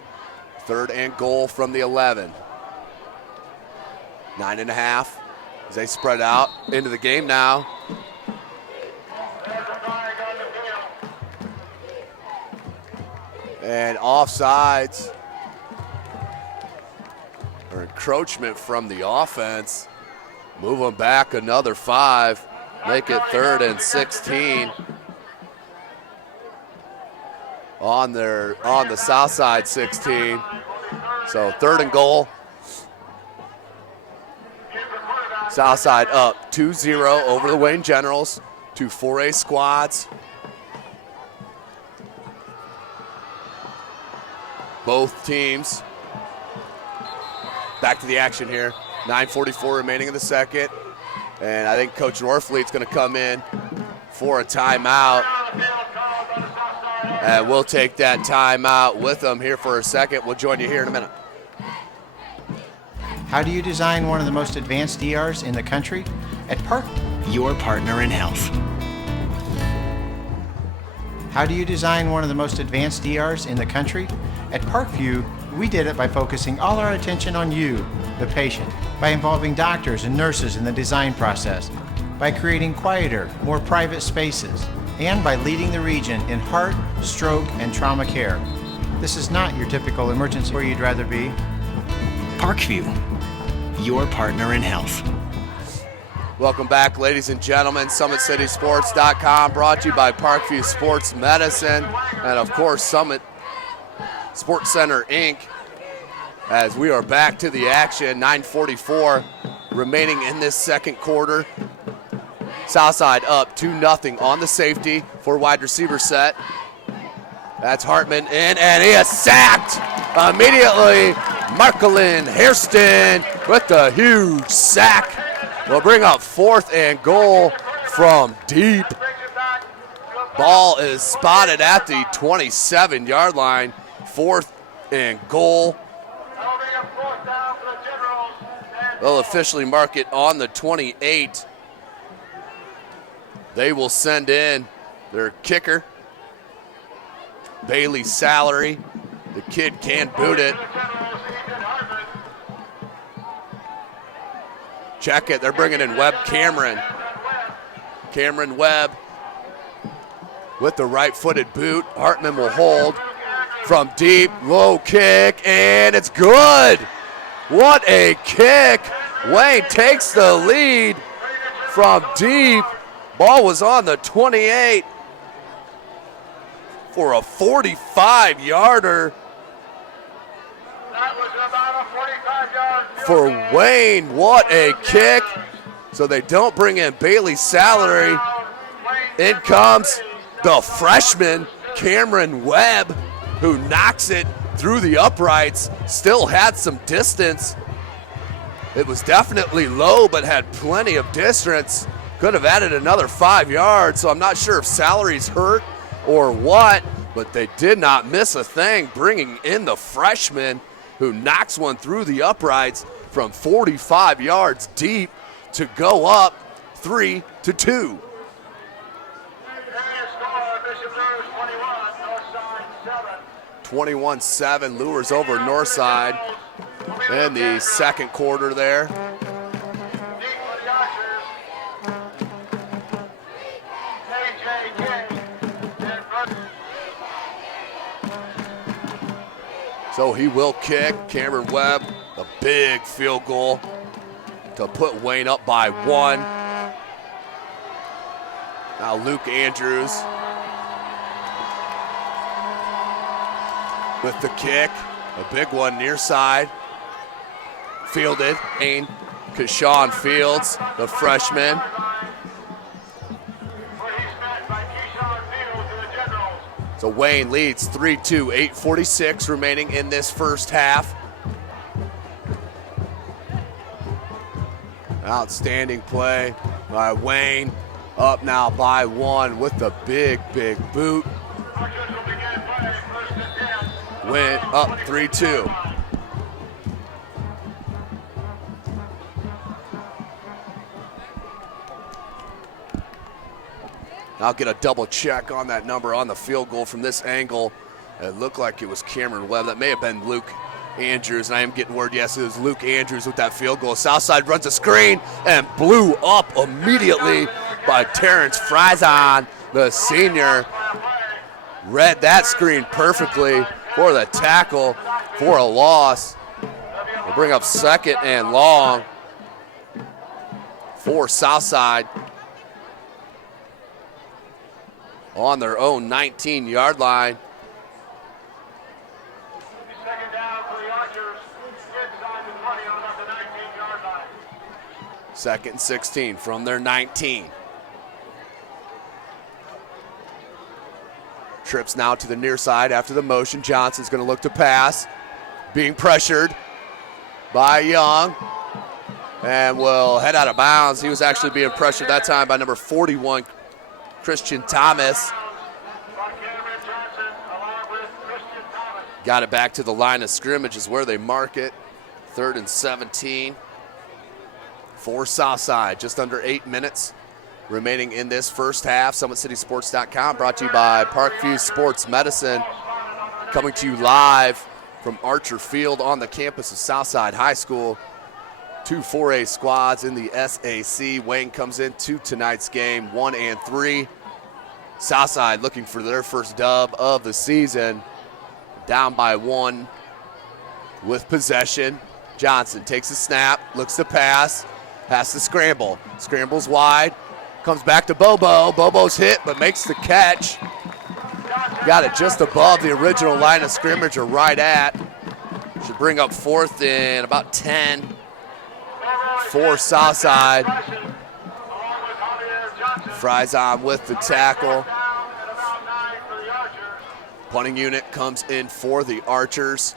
3rd and goal from the 11. 9.5 as they spread out into the game now. And offsides or encroachment from the offense. Move them back another 5. Make it 3rd and 16 on the south side 16. So 3rd and goal. Southside up 2-0 over the Wayne Generals. 2 4A squads. Both teams back to the action here. 9:44 remaining in the second. And I think Coach Norfleet's going to come in for a timeout. And we'll take that timeout with them here for a second. We'll join you here in a minute. How do you design one of the most advanced ERs in the country? At Park. Your partner in health. How do you design one of the most advanced ERs in the country? At Parkview, we did it by focusing all our attention on you, the patient, by involving doctors and nurses in the design process, by creating quieter, more private spaces, and by leading the region in heart, stroke, and trauma care. This is not your typical emergency where you'd rather be. Parkview, your partner in health. Welcome back, ladies and gentlemen. SummitCitySports.com brought to you by Parkview Sports Medicine and, of course, Summit Sports Center, Inc. As we are back to the action, 9:44 remaining in this second quarter. Southside up 2-0 on the safety for wide receiver set. That's Hartman in, and he is sacked immediately. Marcolin Hairston with the huge sack. We'll bring up 4th and goal from deep. Ball is spotted at the 27-yard line. 4th and goal. They'll officially mark it on the 28. They will send in their kicker, Bailey Salary. The kid can boot it. Check it. They're bringing in Webb Cameron. Cameron Webb with the right-footed boot. Hartman will hold from deep. Low kick, and it's good. What a kick. Wayne takes the lead from deep. Ball was on the 28 for a 45-yarder. For Wayne, what a kick. So they don't bring in Bailey Salary. In comes the freshman, Cameron Webb, who knocks it through the uprights, still had some distance. It was definitely low, but had plenty of distance. Could have added another 5 yards, so I'm not sure if Salary's hurt or what, but they did not miss a thing, bringing in the freshman who knocks one through the uprights from 45 yards deep to go up 3-2. 21-7, Lures over Northside in the second quarter there. So he will kick. Cameron Webb, a big field goal to put Wayne up by 1. Now Luke Andrews with the kick, a big one near side. Fielded, Kashawn Fields, the freshman. So Wayne leads 3-2, 8:46 remaining in this first half. Outstanding play by Wayne, up now by 1 with the big boot. Went up 3-2. I'll get a double check on that number on the field goal from this angle. It looked like it was Cameron Webb. That may have been Luke Andrews, and I am getting word, yes, it was Luke Andrews with that field goal. Southside runs a screen and blew up immediately by Terrence Frison, the senior. Read that screen perfectly for the tackle for a loss. We'll bring up second and long for Southside on their own 19-yard line. Second down for the Archers, inside the 20 on about the 19-yard line. Second and 16 from their 19. Trips now to the near side after the motion. Johnson's going to look to pass. Being pressured by Young. And will head out of bounds. He was actually being pressured that time by number 41, Christian Thomas. Got it back to the line of scrimmage is where they mark it. 3rd and 17 for Southside. Just under 8 minutes remaining in this first half. SummitCitySports.com brought to you by Parkview Sports Medicine. Coming to you live from Archer Field on the campus of Southside High School. 2 4A squads in the SAC. Wayne comes into tonight's game 1-3. Southside looking for their first dub of the season. Down by 1 with possession. Johnson takes a snap, looks to pass, has to scramble. Scrambles wide, comes back to Bobo. Bobo's hit, but makes the catch. Got it just above the original line of scrimmage, or right at. Should bring up 4th and about 10 for Southside. Frison with the tackle. Punting unit comes in for the Archers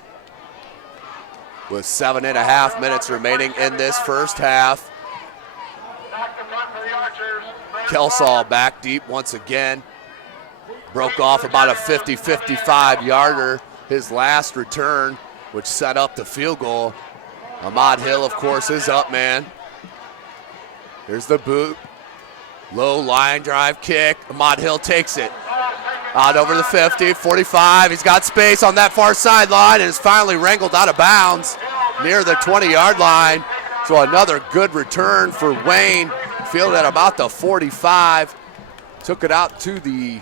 with 7.5 minutes remaining in this first half. Kelsall back deep once again. Broke off about a 50-55 yarder his last return, which set up the field goal. Ahmad Hill, of course, is up, man. Here's the boot. Low line drive kick. Ahmad Hill takes it. Out over the 50, 45. He's got space on that far sideline and is finally wrangled out of bounds near the 20-yard line. So another good return for Wayne. Fielded at about the 45. Took it out to the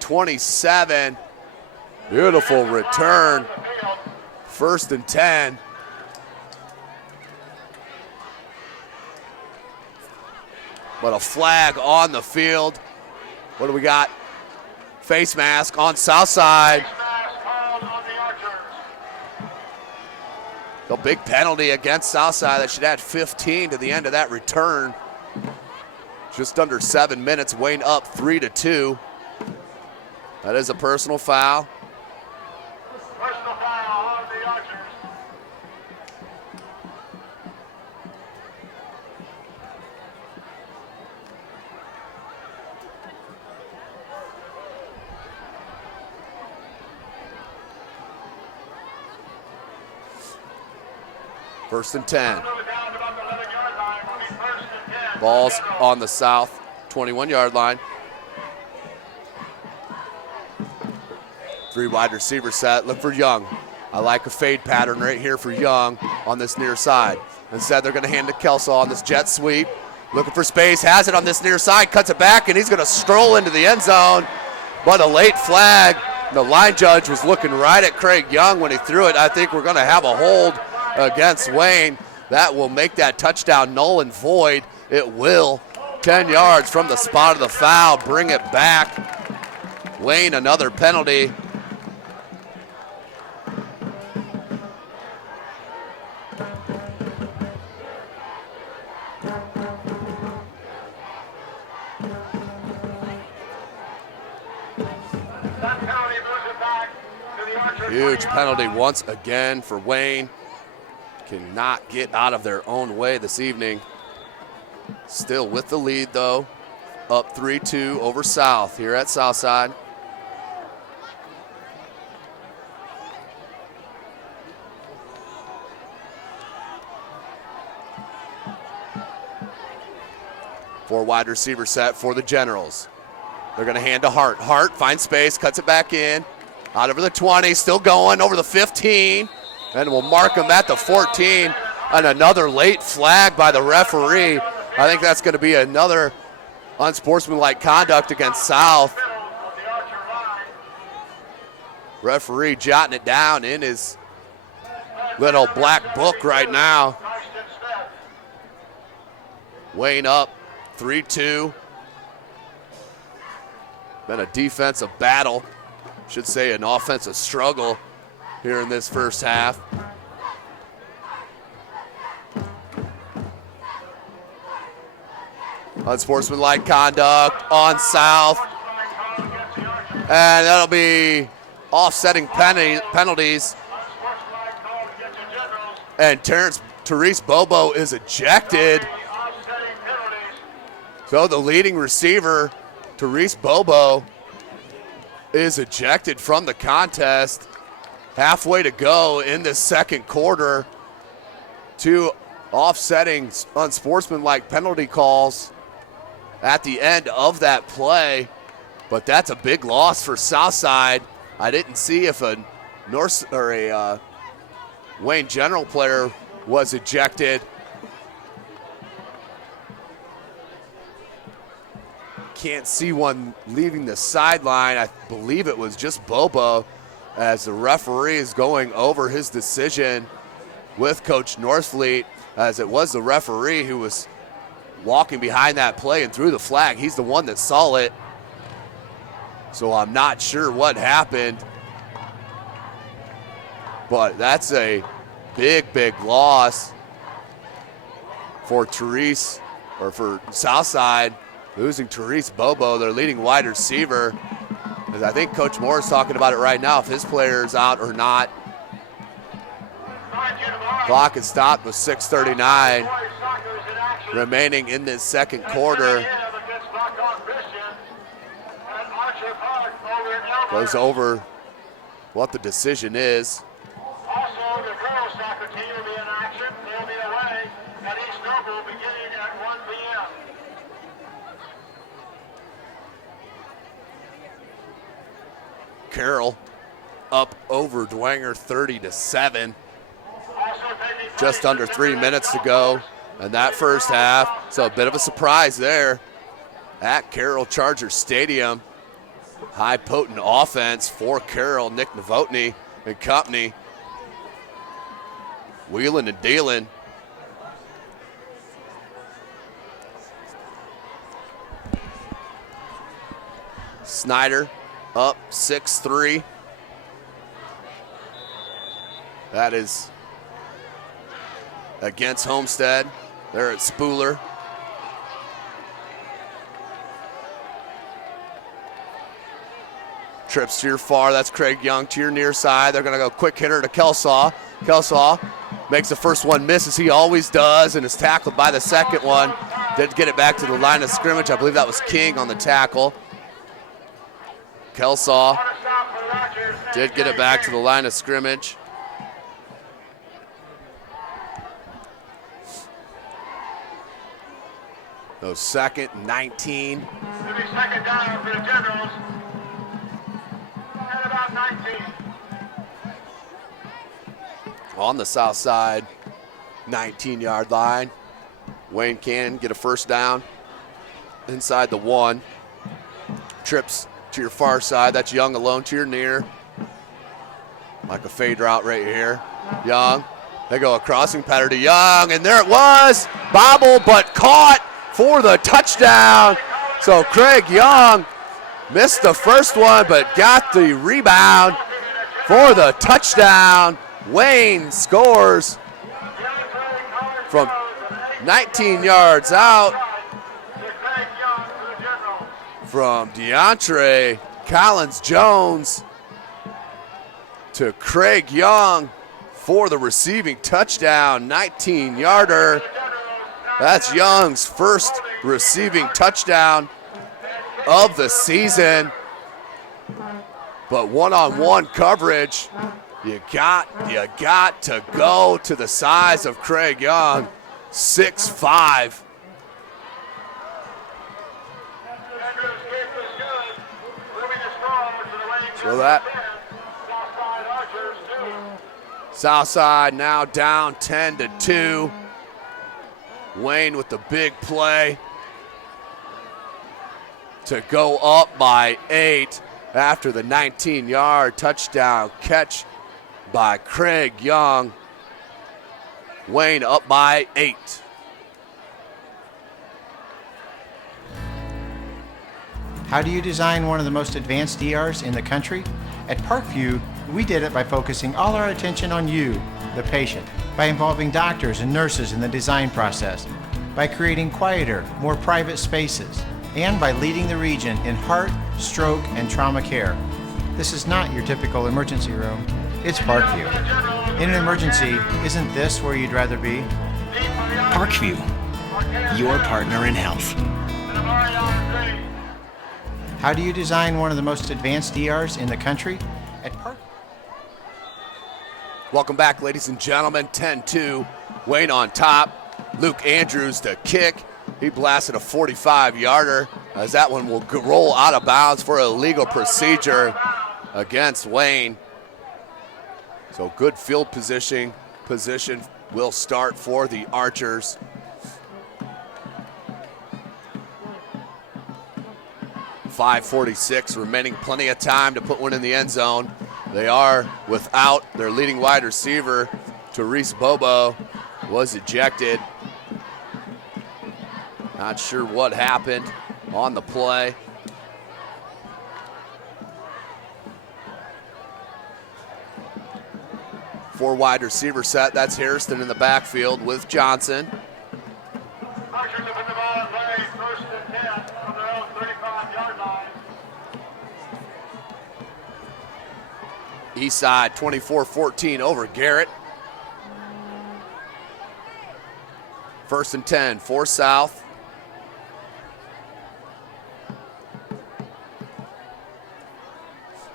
27. Beautiful return. 1st and 10. But a flag on the field. What do we got? Face mask on Southside. A big penalty against Southside that should add 15 to the end of that return. Just under 7 minutes, Wayne up 3-2. That is a personal foul. Personal foul First and 10. Move it down to about the 11-yard line. Will be first and 10. Ball's on the south 21-yard line. 3 wide receiver set. Look for Young. I like a fade pattern right here for Young on this near side. Instead, they're going to hand to Kelsaw on this jet sweep. Looking for space, has it on this near side, cuts it back, and he's going to stroll into the end zone. But a late flag. The line judge was looking right at Craig Young when he threw it. I think we're going to have a hold against Wayne. That will make that touchdown null and void. It will. 10 yards from the spot of the foul. Bring it back. Wayne, another penalty. That penalty moves it back to the Archer. Huge 20-yard penalty line. once again for Wayne. Cannot get out of their own way this evening. Still with the lead though. Up 3-2 over South here at Southside. Four wide receiver set for the Generals. They're going to hand to Hart. Hart finds space, cuts it back in. Out over the 20, still going over the 15. And we'll mark him at the 14. And another late flag by the referee. I think that's going to be another unsportsmanlike conduct against South. Middle of the Archer line. Referee jotting it down in his little black book right now. Christ instead. Wayne up 3-2. Been a defensive battle, should say an offensive struggle here in this first half. Unsportsmanlike conduct on South. And that'll be offsetting penalties. Unsportsmanlike call against the Generals. And Therese Bobo is ejected. Offsetting penalties. So the leading receiver, Therese Bobo, is ejected from the contest. Halfway to go in the second quarter. 2 offsetting unsportsmanlike penalty calls at the end of that play. But that's a big loss for Southside. I didn't see if a Wayne General player was ejected. Can't see one leaving the sideline. I believe it was just Bobo, as the referee is going over his decision with Coach Northfleet, as it was the referee who was walking behind that play and threw the flag. He's the one that saw it. So I'm not sure what happened. But that's a big, big loss for Therese, or for Southside, losing Therese Bobo, their leading wide receiver. As I think Coach Moore is talking about it right now, if his player is out or not. Clock is stopped with 6:39 remaining in this second quarter. Goes over what the decision is. Also, the girls soccer team will be in action. They'll be away at East Noble beginning at 1 p.m. Carroll up over Dwenger 30-7. Just under 3 minutes to go in that first half. So a bit of a surprise there at Carroll Charger Stadium. High potent offense for Carroll, Nick Novotny and company. Wheeling and dealing. Snyder up 6-3. That is against Homestead. They're at Spooler. Trips to your far, that's Craig Young to your near side. They're gonna go quick hitter to Kelsaw. Kelsaw makes the first one miss, as he always does, and is tackled by the second one. Did get it back to the line of scrimmage. I believe that was King on the tackle. Kelsaw did get it back to the line of scrimmage. So second, 19. It'll be second down for the Generals. At about 19. On the south side, 19-yard line. Wayne Cannon get a first down inside the 1. Trips to your far side. That's Young alone to your near. Like a fade route right here. Young. They go a crossing pattern to Young, and there it was. Bobble, but caught for the touchdown. So Craig Young missed the first one, but got the rebound for the touchdown. Wayne scores from 19 yards out from DeAndre Collins-Jones to Craig Young for the receiving touchdown, 19-yarder. That's Young's first receiving touchdown of the season. But one-on-one coverage, you got to go to the size of Craig Young, 6'5". So that Southside now down 10-2. Wayne with the big play to go up by 8 after the 19-yard touchdown catch by Craig Young. Wayne up by 8. How do you design one of the most advanced DRs in the country? At Parkview, we did it by focusing all our attention on you, the patient, by involving doctors and nurses in the design process, by creating quieter, more private spaces, and by leading the region in heart, stroke, and trauma care. This is not your typical emergency room. It's Parkview. In an emergency, isn't this where you'd rather be? Parkview, your partner in health. How do you design one of the most advanced DRs in the country? At Park. Welcome back, ladies and gentlemen. 10-2. Wayne on top. Luke Andrews to kick. He blasted a 45-yarder as that one will roll out of bounds for a legal procedure against Wayne. So good field position will start for the Archers. 5:46 remaining, plenty of time to put one in the end zone. They are without their leading wide receiver. Therese Bobo was ejected. Not sure what happened on the play. Four wide receiver set. That's Harrison in the backfield with Johnson. Archers have put the ball in play, 1st and 10 from their own 35-yard line. East side 24-14 over Garrett. 1st and 10 for South.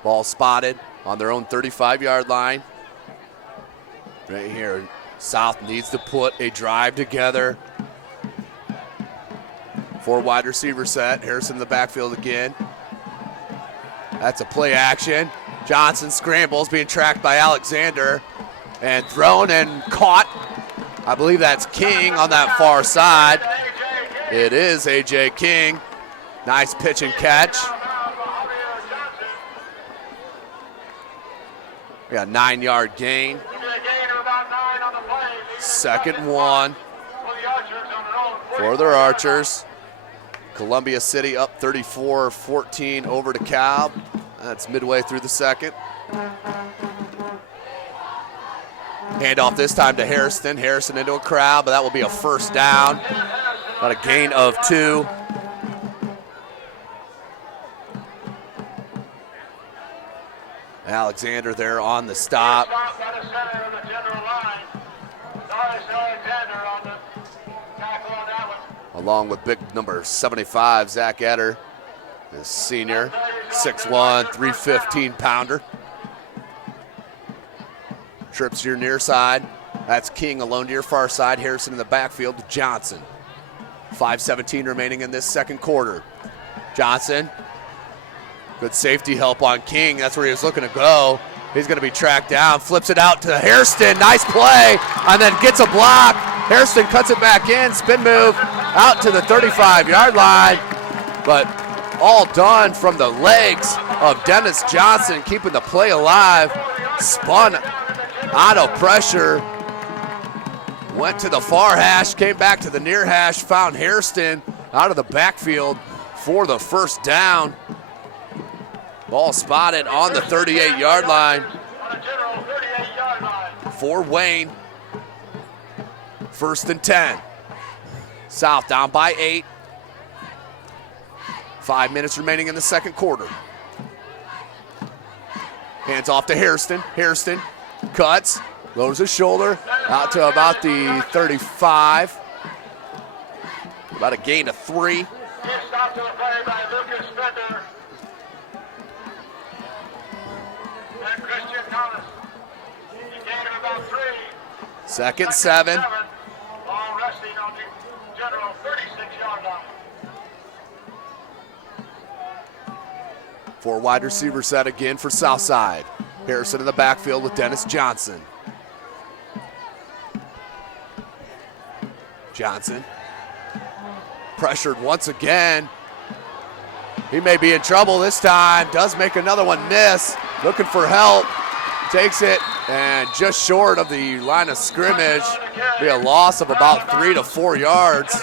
Ball spotted on their own 35-yard line. Right here, South needs to put a drive together. 4 wide receiver set. Harrison in the backfield again. That's a play action. Johnson scrambles, being tracked by Alexander, and thrown and caught. I believe that's King on that far side. It is A.J. King. Nice pitch and catch. We got a 9-yard gain. 2nd 1 for their Archers. Columbia City up 34-14 over DeKalb. That's midway through the second. Handoff this time to Harrison. Harrison into a crowd, but that will be a first down. About a gain of 2. Alexander there on the stop. Along with big number 75, Zach Etter, the senior, 6'1", 315-pounder. Trips to your near side. That's King alone to your far side. Harrison in the backfield to Johnson. 5:17 remaining in this second quarter. Johnson, good safety help on King. That's where he was looking to go. He's going to be tracked down, flips it out to Hairston. Nice play, and then gets a block. Hairston cuts it back in, spin move out to the 35-yard line. But all done from the legs of Dennis Johnson, keeping the play alive. Spun out of pressure. Went to the far hash, came back to the near hash, found Hairston out of the backfield for the first down. Ball spotted on the 38-yard line for Wayne. 1st and 10. South down by 8. 5 minutes remaining in the second quarter. Hands off to Hairston. Hairston cuts, lowers his shoulder out to about the 35. About a gain of 3. Stop to the play by Lucas Fender and Christian Thomas. He gained him about 3. 2nd, 7. All resting on the general 36-yard line. 4 wide receiver set again for Southside. Harrison in the backfield with Dennis Johnson. Johnson pressured once again. He may be in trouble this time. Does make another one miss. Looking for help. Takes it and just short of the line of scrimmage. Be a loss of about 3 to 4 yards.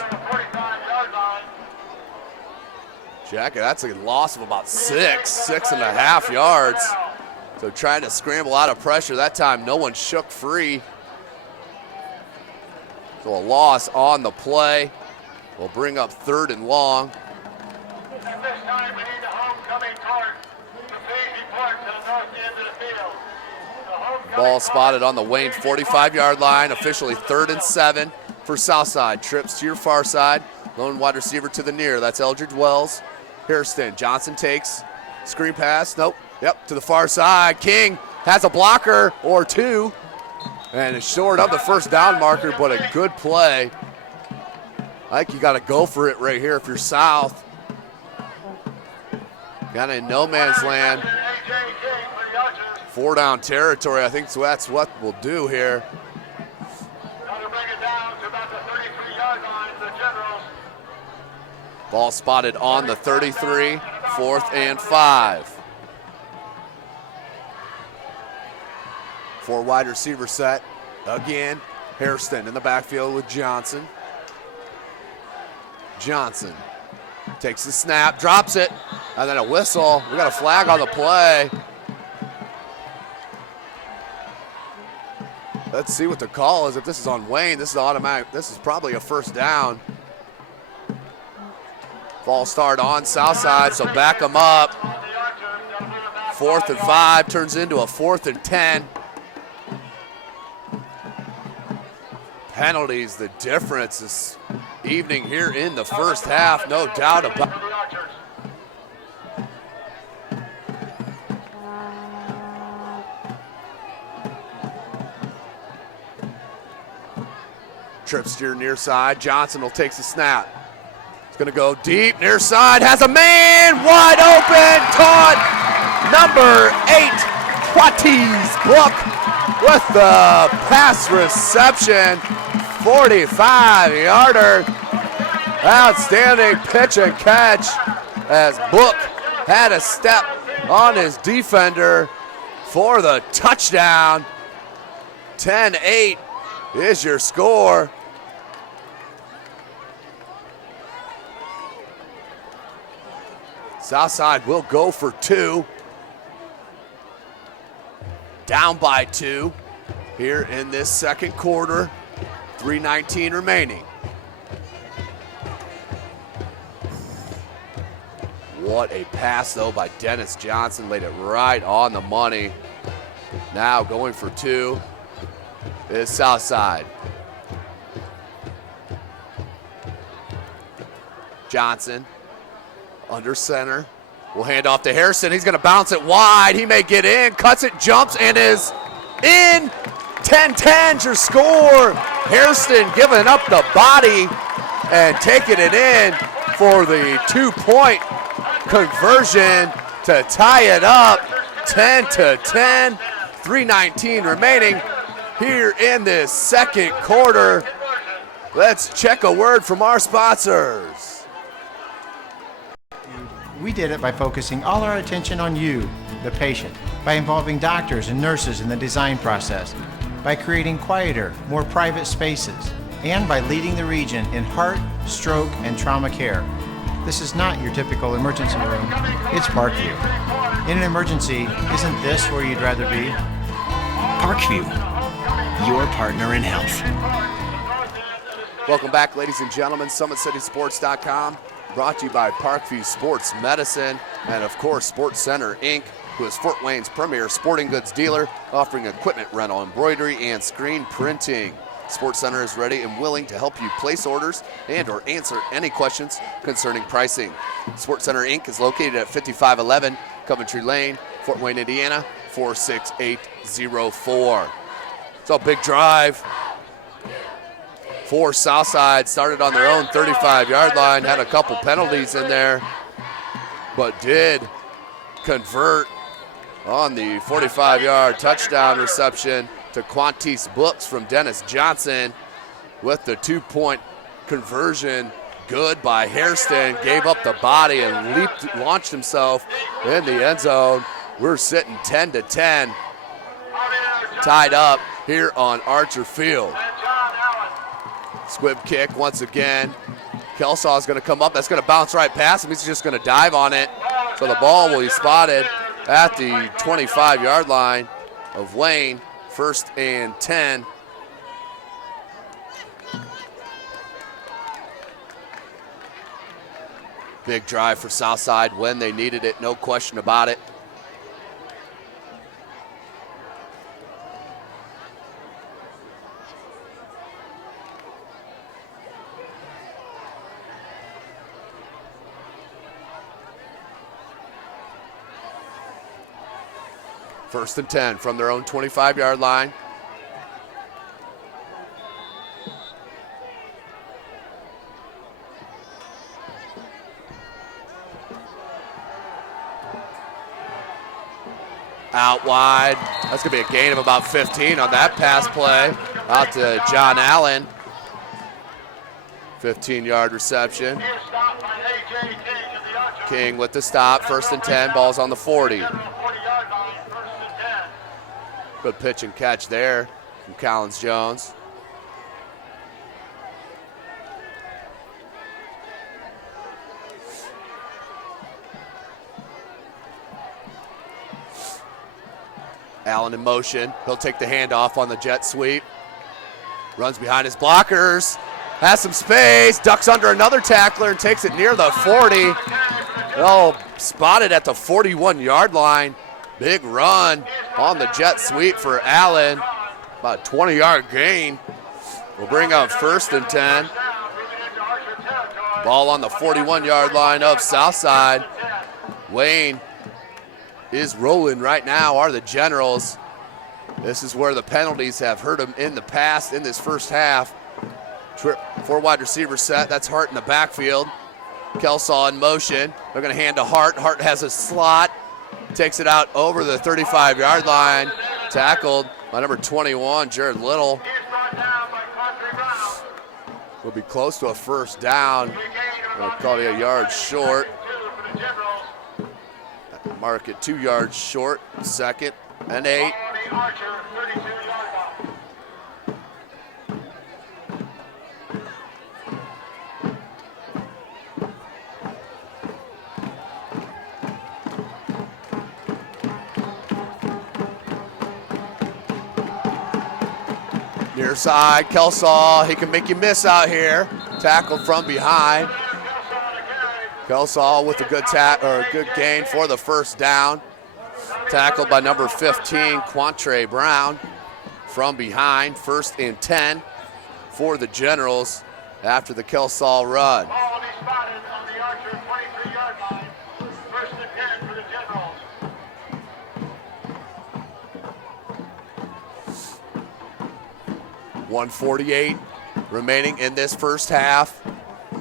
Jack, that's a loss of about 6.5 yards. So trying to scramble out of pressure. That time no one shook free. So a loss on the play. Will bring up 3rd and long. At this time, we need the homecoming court to Paisley Park to the north end of the field. The homecoming Ball spotted on the Wayne 45-yard line. Officially 3rd and 7 for Southside. Trips to your far side. Lone wide receiver to the near. That's Eldridge Wells. Hairston. Johnson takes. Screen pass. Nope. Yep, to the far side. King has a blocker or 2. And it's short of the first down marker, but a good play. I think you got to go for it right here if you're South. Got in no man's land. 4 down territory. I think that's what we'll do here. Ball spotted on the 33. 4th and 5. 4 wide receiver set. Again, Hairston in the backfield with Johnson. Johnson takes the snap, drops it, and then a whistle. We got a flag on the play. Let's see what the call is. If this is on Wayne, this is automatic. This is probably a first down. Ball start on Southside, so back them up. 4th and 5 turns into a 4th and 10. Penalties, the difference this evening here in the first half, no doubt about it. Trips to your near side. Johnson will take the snap. It's going to go deep. Near side has a man wide open. Caught. Number 8, Quatis Book with the pass reception. 45-yarder. Outstanding pitch and catch as Book had a step on his defender for the touchdown. 10-8 is your score. Southside will go for 2. Down by 2 here in this second quarter. 3:19 remaining. What a pass, though, by Dennis Johnson. Laid it right on the money. Now going for 2 is Southside. Johnson under center. We'll hand off to Harrison. He's going to bounce it wide. He may get in, cuts it, jumps, and is in. 10-10's your score. Hairston giving up the body and taking it in for the 2-point conversion to tie it up 10-10, 3:19 remaining here in this second quarter. Let's check a word from our sponsors. We did it by focusing all our attention on you, the patient, by involving doctors and nurses in the design process, by creating quieter, more private spaces, and by leading the region in heart, stroke, and trauma care. This is not your typical emergency room, it's Parkview. In an emergency, isn't this where you'd rather be? Parkview, your partner in health. Welcome back, ladies and gentlemen. SummitCitySports.com, brought to you by Parkview Sports Medicine and, of course, Sports Center, Inc., who is Fort Wayne's premier sporting goods dealer, offering equipment rental, embroidery, and screen printing. Sports Center is ready and willing to help you place orders and or answer any questions concerning pricing. Sports Center, Inc. is located at 5511 Coventry Lane, Fort Wayne, Indiana, 46804. So big drive for Southside. Started on their own 35-yard line, had a couple penalties in there, but did convert on the 45-yard touchdown reception to Quantice Books from Dennis Johnson with the 2-point conversion. Good by Hairston, gave up the body and launched himself in the end zone. We're sitting 10-10, tied up here on Archer Field. Squib kick once again. Kelsaw is going to come up. That's going to bounce right past him. He's just going to dive on it. So the ball will be spotted at the 25-yard line of Wayne. 1st and 10. Big drive for Southside when they needed it, no question about it. First and 10 from their own 25-yard line. Out wide. That's going to be a gain of about 15 on that pass play. Out to John Allen. 15-yard reception. King with the stop. 1st and 10. Ball's on the 40. Good pitch and catch there from Collins Jones. Allen in motion. He'll take the handoff on the jet sweep. Runs behind his blockers. Has some space. Ducks under another tackler and takes it near the 40. Oh, spotted at the 41-yard line. Big run on the jet sweep for Allen. About a 20-yard gain. We'll bring up 1st and 10. Ball on the 41-yard line of Southside. Wayne is rolling right now, are the Generals. This is where the penalties have hurt them in the past in this first half. 4 wide receiver set. That's Hart in the backfield. Kelsaw in motion. They're going to hand to Hart. Hart has a slot. Takes it out over the 35-yard line. Tackled by number 21, Jared Little. Will be close to a 1st down. We'll call it a yard short. Mark it 2 yards short. 2nd and 8. Near side, Kelsaw, he can make you miss out here. Tackled from behind. Kelsaw with a good gain for the 1st down. Tackled by number 15, Quantre Brown. From behind, 1st and 10 for the Generals after the Kelsaw run. 1:48 remaining in this first half.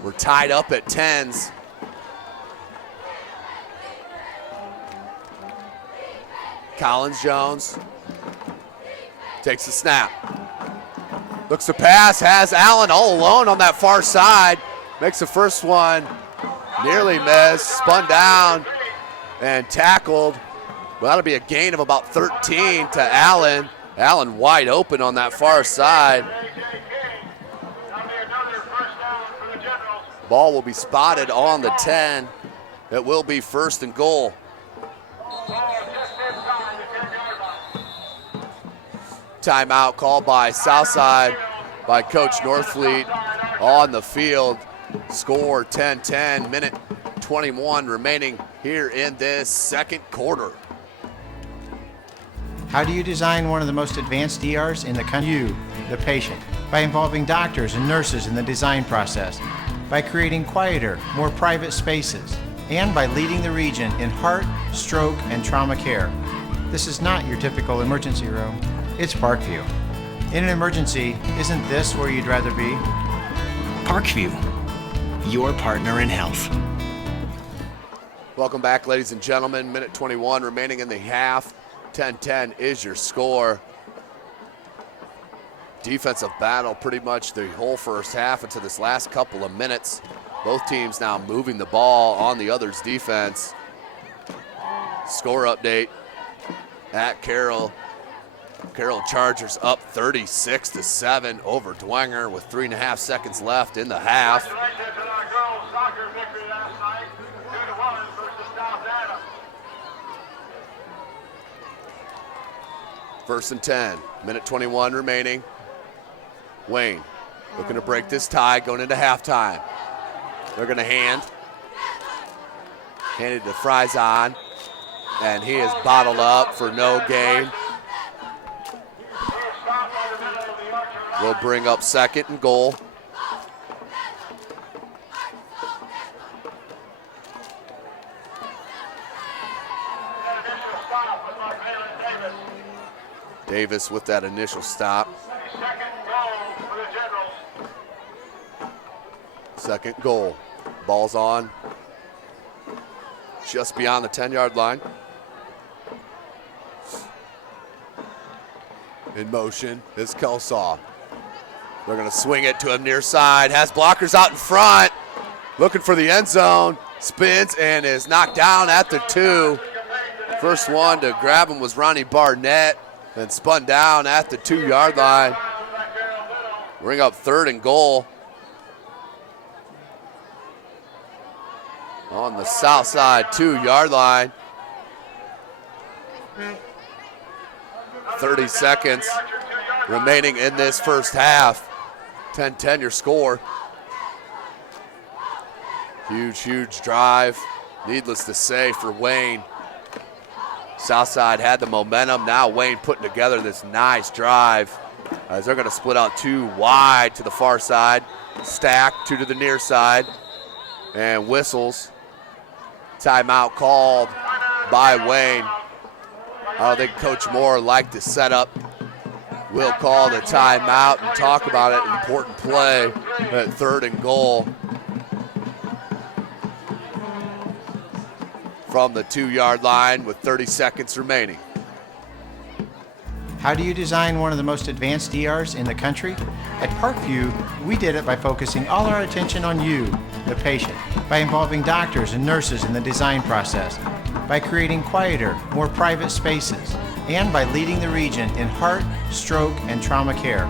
We're tied up at 10s. Collins Jones takes the snap. Looks to pass, has Allen all alone on that far side. Makes the first one nearly miss, spun down and tackled. Well, that'll be a gain of about 13 to Allen. Allen wide open on that far side. Ball will be spotted on the 10. It will be 1st and goal. Timeout called by Southside by Coach Northfleet on the field. Score 10-10, minute 21 remaining here in this second quarter. How do you design one of the most advanced ERs in the country? You, the patient, by involving doctors and nurses in the design process, by creating quieter, more private spaces, and by leading the region in heart, stroke, and trauma care. This is not your typical emergency room. It's Parkview. In an emergency, isn't this where you'd rather be? Parkview, your partner in health. Welcome back, ladies and gentlemen. Minute 21 remaining in the half. 10-10 is your score. Defensive battle pretty much the whole first half into this last couple of minutes. Both teams now moving the ball on the other's defense. Score update at Carroll. Carroll Chargers up 36-7 over Dwenger with 3.5 seconds left in the half. Congratulations on our girls' soccer victory last night, 2-1 versus South Adams. 1st and 10, minute 21 remaining. Wayne looking to break this tie going into halftime. They're going to hand it to Frison, and he is bottled up for no gain. Will bring up 2nd and goal. Davis with that initial stop. Second goal. Ball's on just beyond the 10-yard line. In motion is Kelsaw. They're going to swing it to him near side. Has blockers out in front. Looking for the end zone. Spins and is knocked down at the 2. First one to grab him was Ronnie Barnett. Then spun down at the 2-yard line. Bring up 3rd and goal. On the south side 2-yard line. 30 seconds remaining in this first half. 10-10 your score. Huge drive. Needless to say for Wayne. Southside had the momentum. Now Wayne putting together this nice drive as they're going to split out 2 wide to the far side. Stack 2 to the near side. And whistles. Timeout called by Wayne. I don't think Coach Moore liked the setup. We'll call the timeout and talk about it. Important play at 3rd and goal. From the 2-yard line with 30 seconds remaining. How do you design one of the most advanced ERs in the country? At Parkview, we did it by focusing all our attention on you, the patient, by involving doctors and nurses in the design process, by creating quieter, more private spaces, and by leading the region in heart, stroke, and trauma care.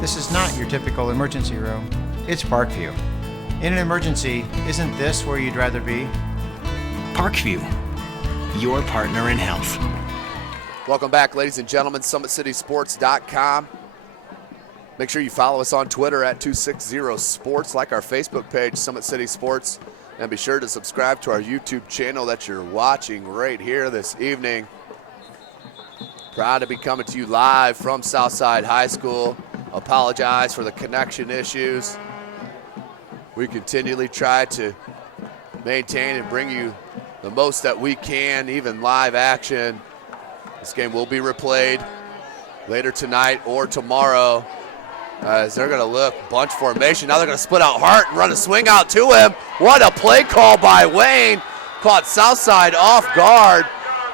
This is not your typical emergency room. It's Parkview. In an emergency, isn't this where you'd rather be? Parkview, your partner in health. Welcome back, ladies and gentlemen. SummitCitySports.com. Make sure you follow us on Twitter at 260sports, like our Facebook page, Summit City Sports, and be sure to subscribe to our YouTube channel that you're watching right here this evening. Proud to be coming to you live from Southside High School. Apologize for the connection issues. We continually try to maintain and bring you the most that we can, even live action. This game will be replayed later tonight or tomorrow As they're going to look bunch formation. Now they're going to split out Hart and run a swing out to him. What a play call by Wayne. Caught Southside off guard.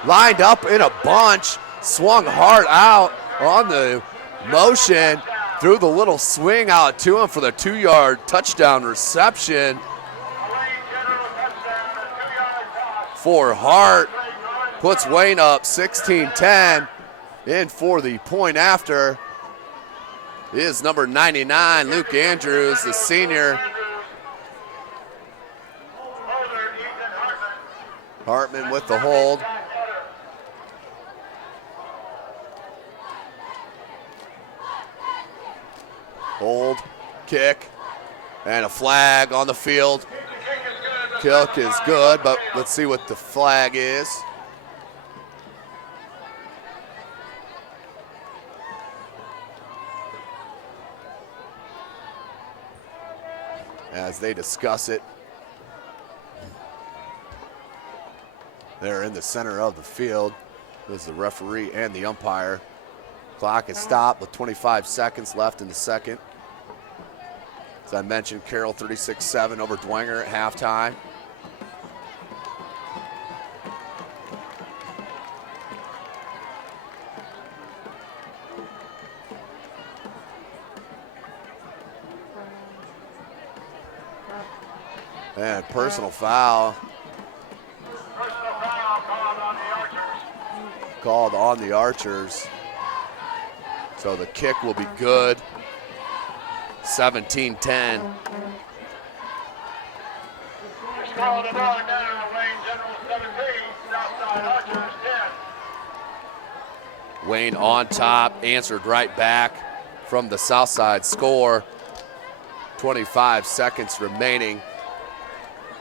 Lined up in a bunch. Swung Hart out on the motion. Threw the little swing out to him for the 2-yard touchdown reception for Hart. Puts Wayne up 16-10. In for the point after is number 99, Luke Andrews, the senior. Hartman with the hold. Hold, kick, and a flag on the field. Kick is good, but let's see what the flag is. As they discuss it. They're in the center of the field. There's the referee and the umpire. Clock is stopped with 25 seconds left in the second. As I mentioned, Carroll 36-7 over Dwenger at halftime. And personal foul. Personal foul Called on the Archers. So the kick will be good. 17-10. It's called a ball now. Wayne General 17, Southside Archers 10. Wayne on top, answered right back from the Southside score. 25 seconds remaining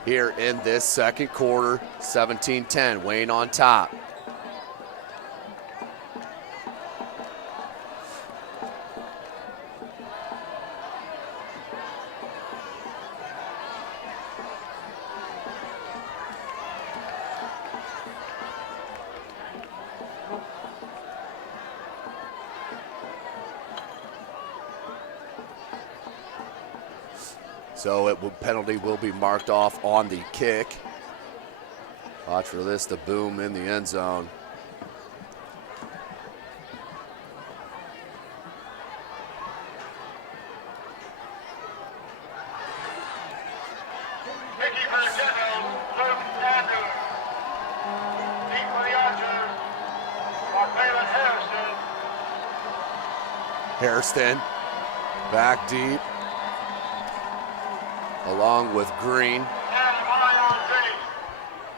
here in this second quarter. 17-10, Wayne on top. So penalty will be marked off on the kick. Watch for this to boom in the end zone. Mickey for the Generals, Luke Andrews. Deep for the Archers, Mark Harrison. Hairston back deep along with Green.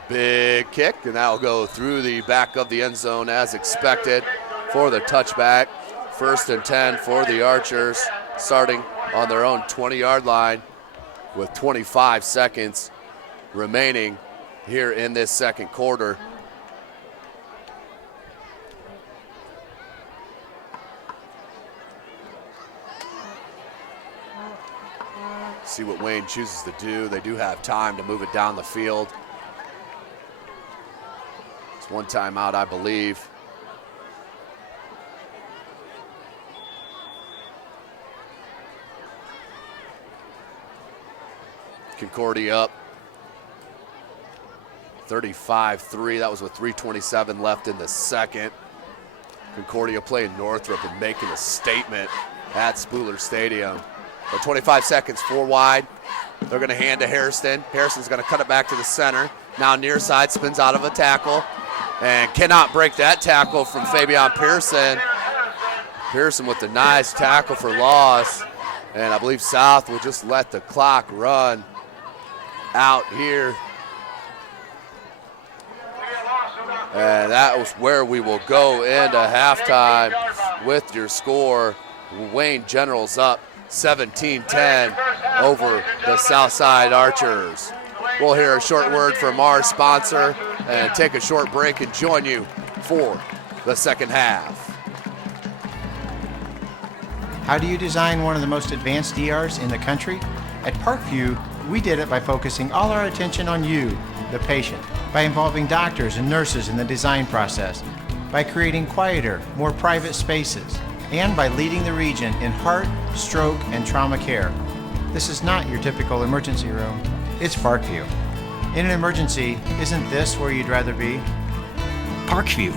Big kick, and that'll go through the back of the end zone as expected for the touchback. 1st and 10 for the Archers, starting on their own 20-yard line with 25 seconds remaining here in this second quarter. See what Wayne chooses to do. They do have time to move it down the field. It's one timeout, I believe. Concordia up 35-3. That was with 3:27 left in the second. Concordia playing Northrop and making a statement at Spooler Stadium. But 25 seconds, 4 wide. They're going to hand to Hairston. Hairston's going to cut it back to the center. Now near side, spins out of a tackle. And cannot break that tackle from Fabian Pearson. Pearson with the nice tackle for loss. And I believe South will just let the clock run out here. And that was where we will go into halftime with your score. Wayne Generals up 17-10 over the Southside Archers. We'll hear a short word from our sponsor and take a short break and join you for the second half. How do you design one of the most advanced DRs in the country? At Parkview, we did it by focusing all our attention on you, the patient, by involving doctors and nurses in the design process, by creating quieter, more private spaces, and by leading the region in heart, stroke, and trauma care. This is not your typical emergency room. It's Parkview. In an emergency, isn't this where you'd rather be? Parkview,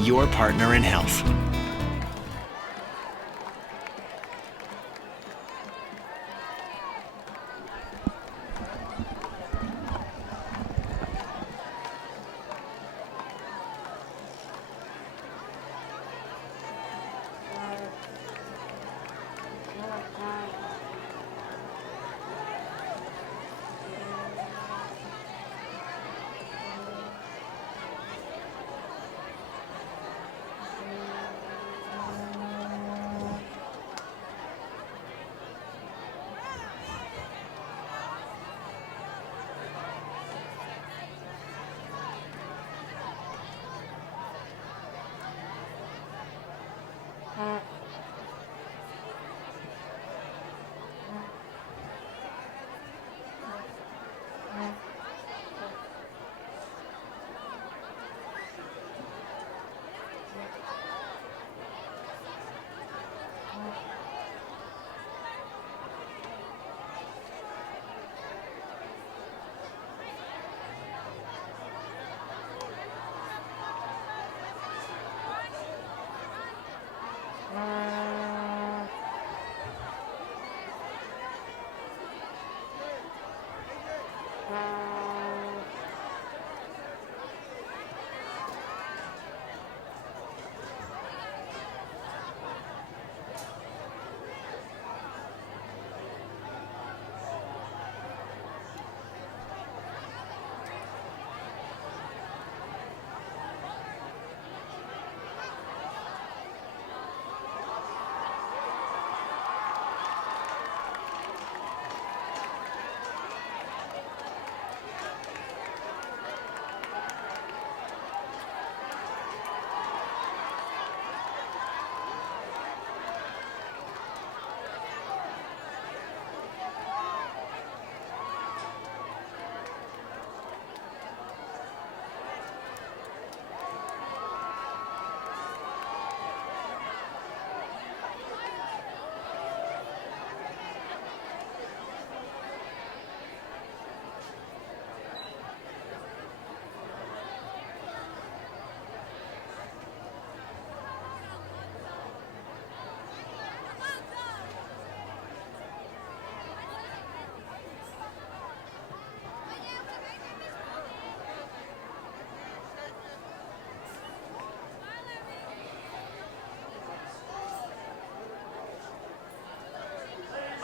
your partner in health.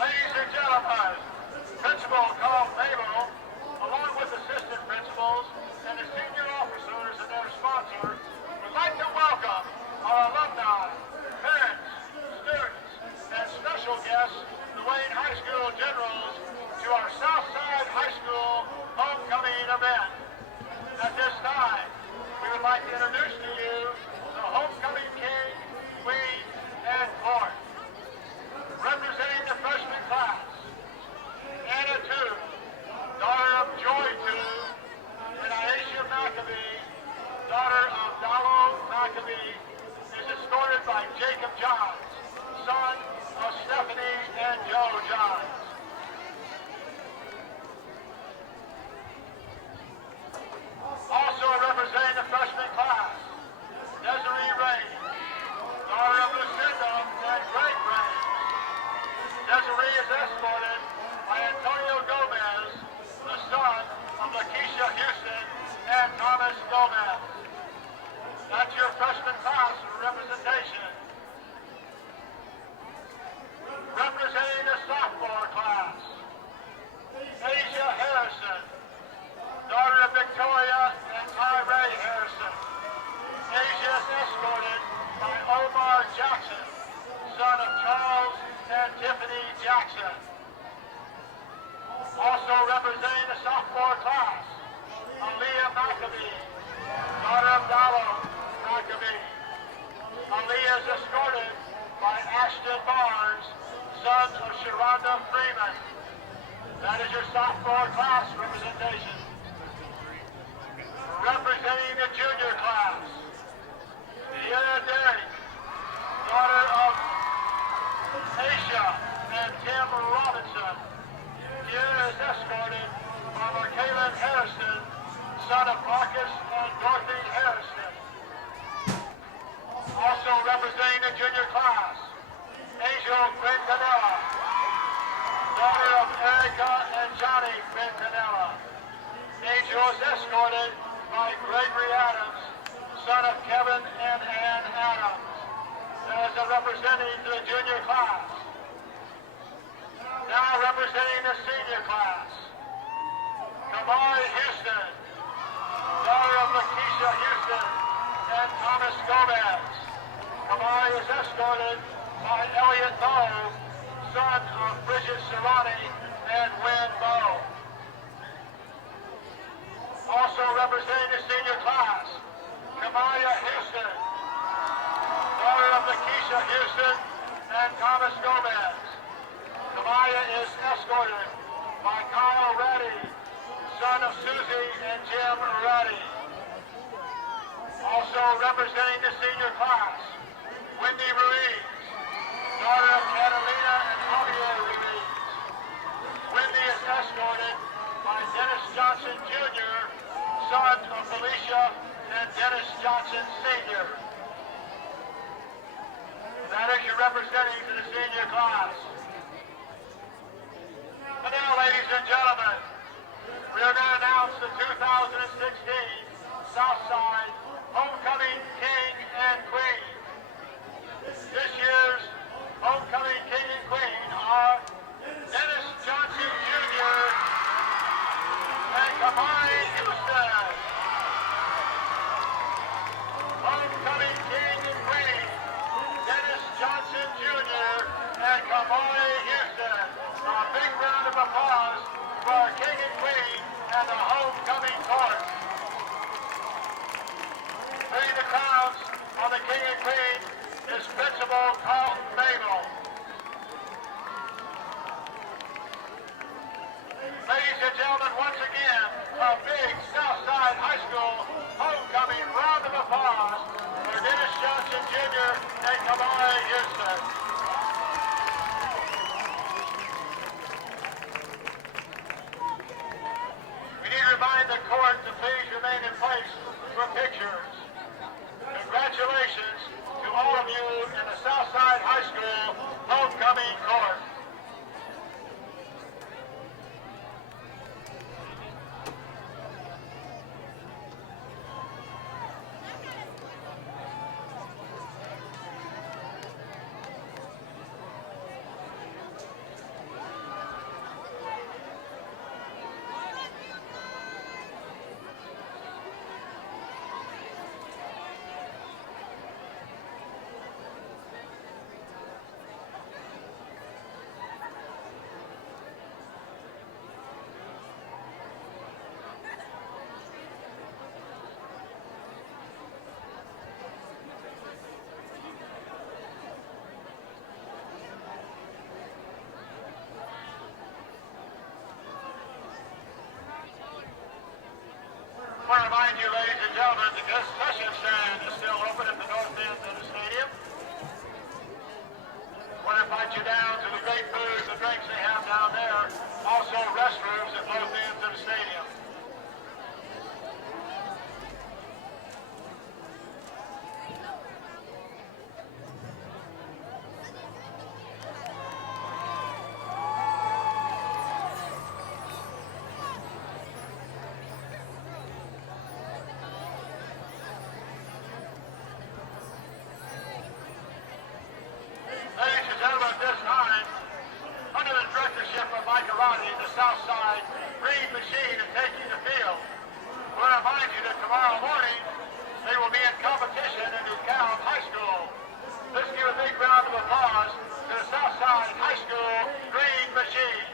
Ladies and gentlemen, Principal Carl Mabel, along with assistant principals and the senior officers and their sponsor, would like to welcome our alumni, parents, students, and special guests, the Wayne High School Generals, to our Southside High School homecoming event. At this time, we would like to introduce to you the homecoming king, queen, and court. Representing the freshman class, Anna Tu, daughter of Joy Tu, and IHSAA, daughter of Dallo Maccabee, is escorted by Jacob Johns, son of Stephanie and Joe Johns. Also representing the freshman class, Desiree Ray, daughter of Lucinda and Greg Ray. Desiree is escorted by Antonio Gomez, the son of Lakeisha Houston and Thomas Gomez. That's your freshman class representation. Representing the sophomore class, Asia Harrison, daughter of Victoria and Tyree Harrison. Asia is escorted by Omar Jackson, son of Charles and Tiffany Jackson. Also representing the sophomore class, Aaliyah Maccabee, daughter of Dallo Maccabee. Aaliyah is escorted by Ashton Barnes, son of Sharonda Freeman. That is your sophomore class representation. Representing the junior class, Deanna Derrick, daughter Felicia and Tim Robinson. Here is escorted by Markaylin Harrison, son of Marcus and Dorothy Harrison. Also representing the junior class, Angel Quintanilla, daughter of Erica and Johnny Quintanilla. Angel is escorted by Gregory Adams, son of Kevin and Ann Adams, as a representing the junior class. Now representing the senior class, Kamari Houston, daughter of Lakeisha Houston and Thomas Gomez. Kamari is escorted by Elliot Bowe, son of Bridget Serrani and Wynn Bowe. Also representing the senior class, Kamaya Houston, daughter of Lakeisha Houston and Thomas Gomez. Kamaya is escorted by Kyle Reddy, son of Susie and Jim Reddy. Also representing the senior class, Wendy Ruiz, daughter of Catalina and Javier Ruiz. Wendy is escorted by Dennis Johnson Jr., son of Felicia and Dennis Johnson Sr. That is your representing to the senior class. And now, ladies and gentlemen, we are going to announce the 2016 Southside Homecoming King and Queen. This year's Homecoming King and Queen are Dennis Johnson Jr. and Kamari Houston. Homecoming King and Queen, Dennis Johnson Jr. and Kamari Houston. A big round of applause for our King and Queen and the homecoming court. Bringing the crowns on the King and Queen is Principal Carlton Mabel. Ladies and gentlemen, once again, a big Southside High School homecoming round of applause for Dennis Johnson Jr. and Kamari Houston. Remind the court to please remain in place for pictures. Congratulations to all of you in the Southside High School homecoming court. I want to remind you, ladies and gentlemen, the concession stand is still open at the north end of the stadium. I want to invite you down to the great food and drinks they have down there. Also restrooms at both ends of the stadium. The Southside Green Machine is taking the field. We'll remind you that tomorrow morning they will be in competition in DeKalb High School. Let's give a big round of applause to the Southside High School Green Machine.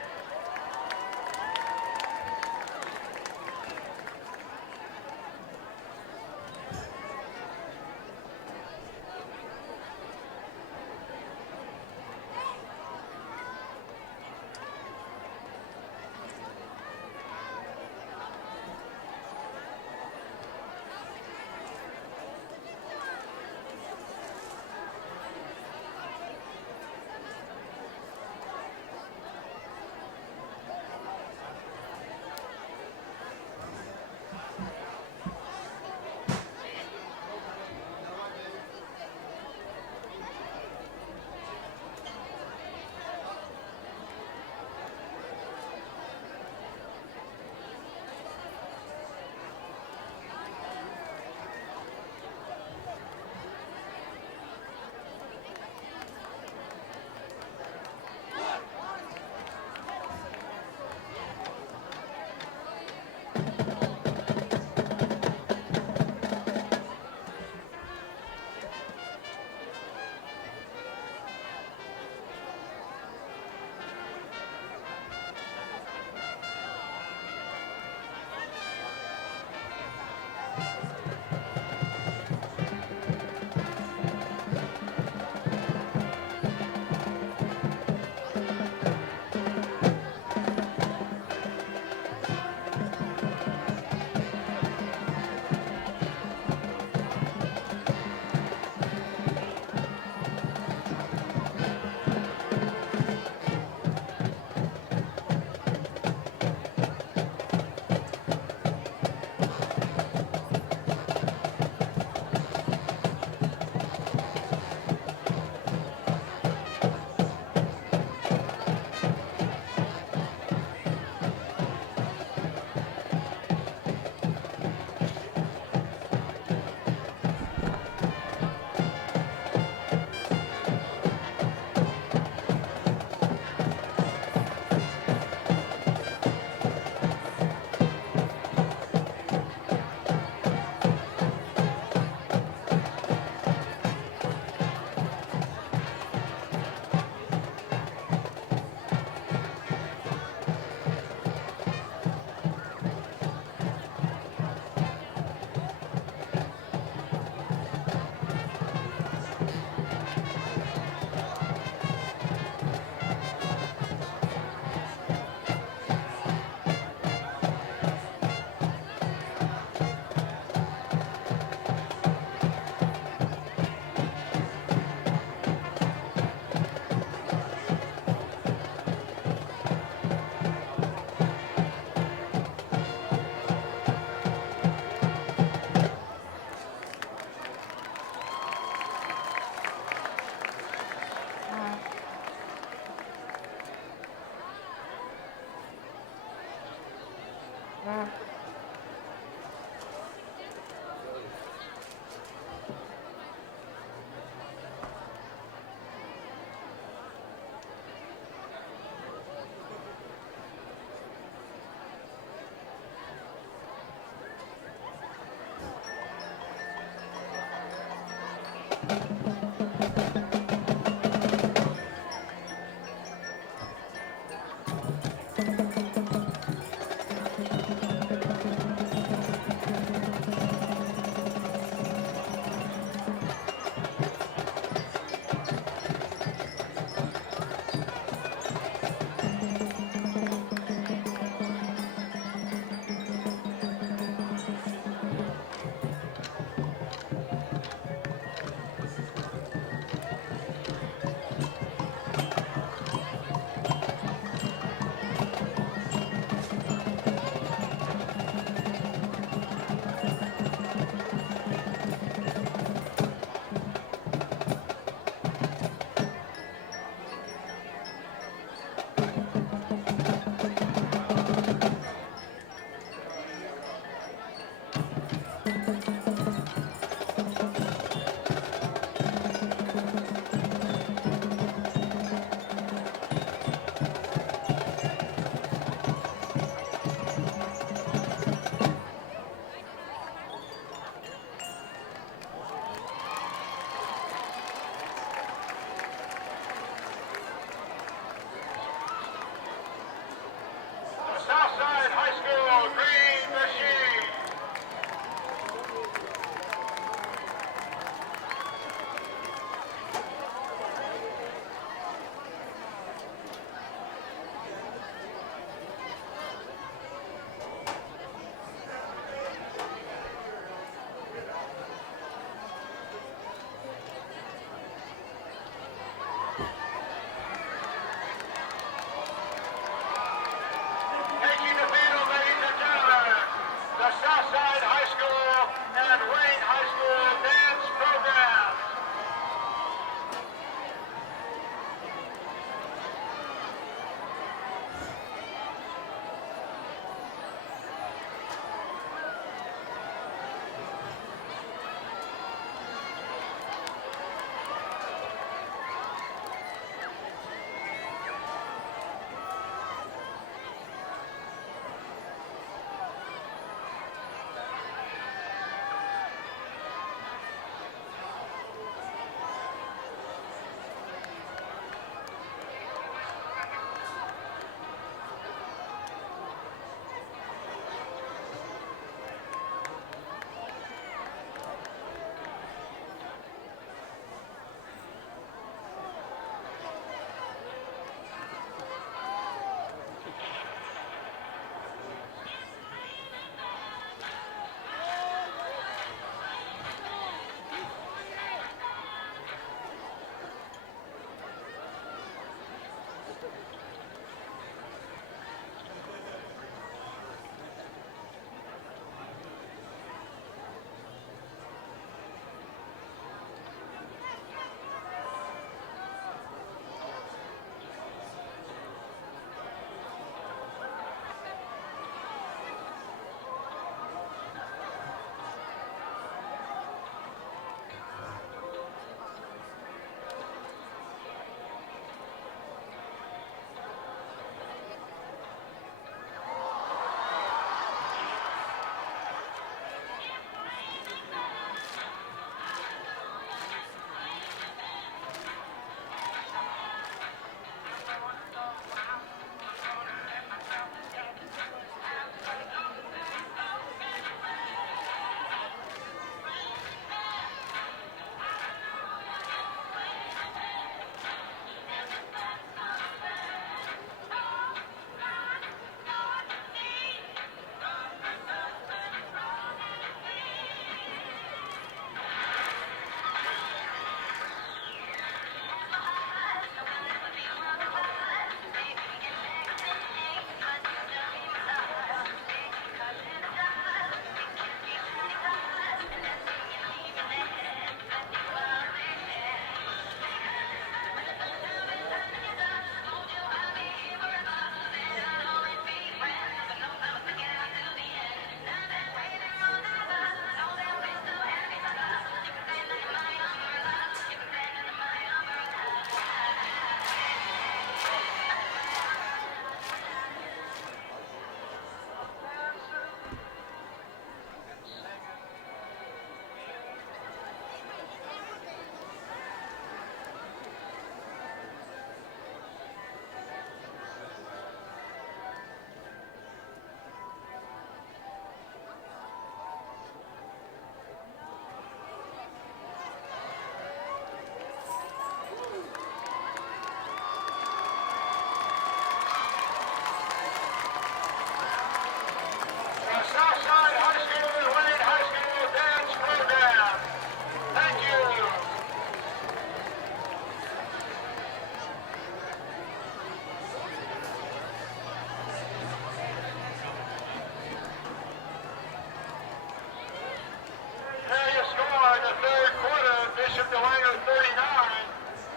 Bishop Dwayner 39.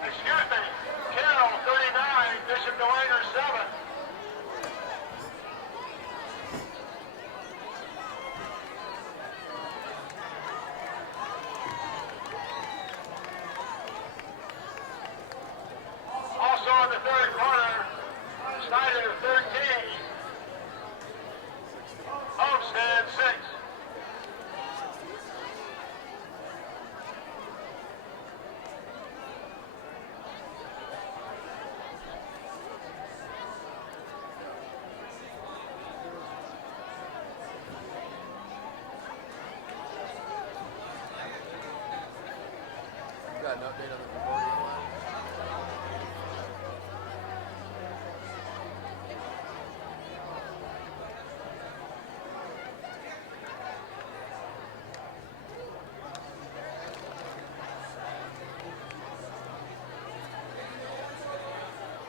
Excuse me, Carroll 39, Bishop Dwayner 7. Also in the third quarter, Snyder 13, Homestead 6. Got an update on the Concordia line?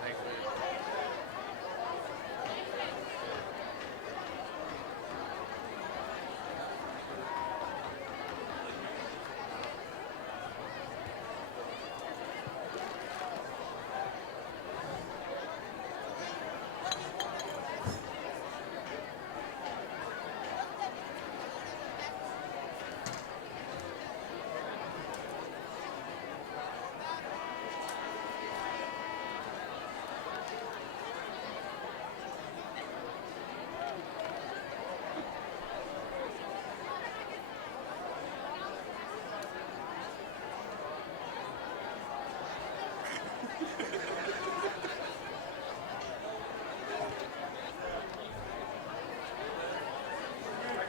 Thanks, man.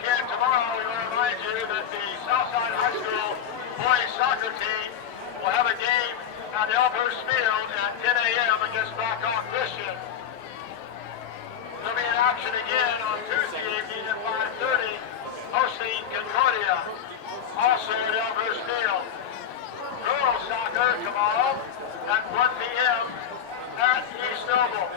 Again, tomorrow we want to remind you that the Southside High School boys soccer team will have a game at Elmhurst Field at 10 a.m. against Blackhawk Christian. They'll be in action again on Tuesday evening at 5:30, hosting Concordia, also at Elmhurst Field. Girls soccer tomorrow at 1 p.m. at East Oval.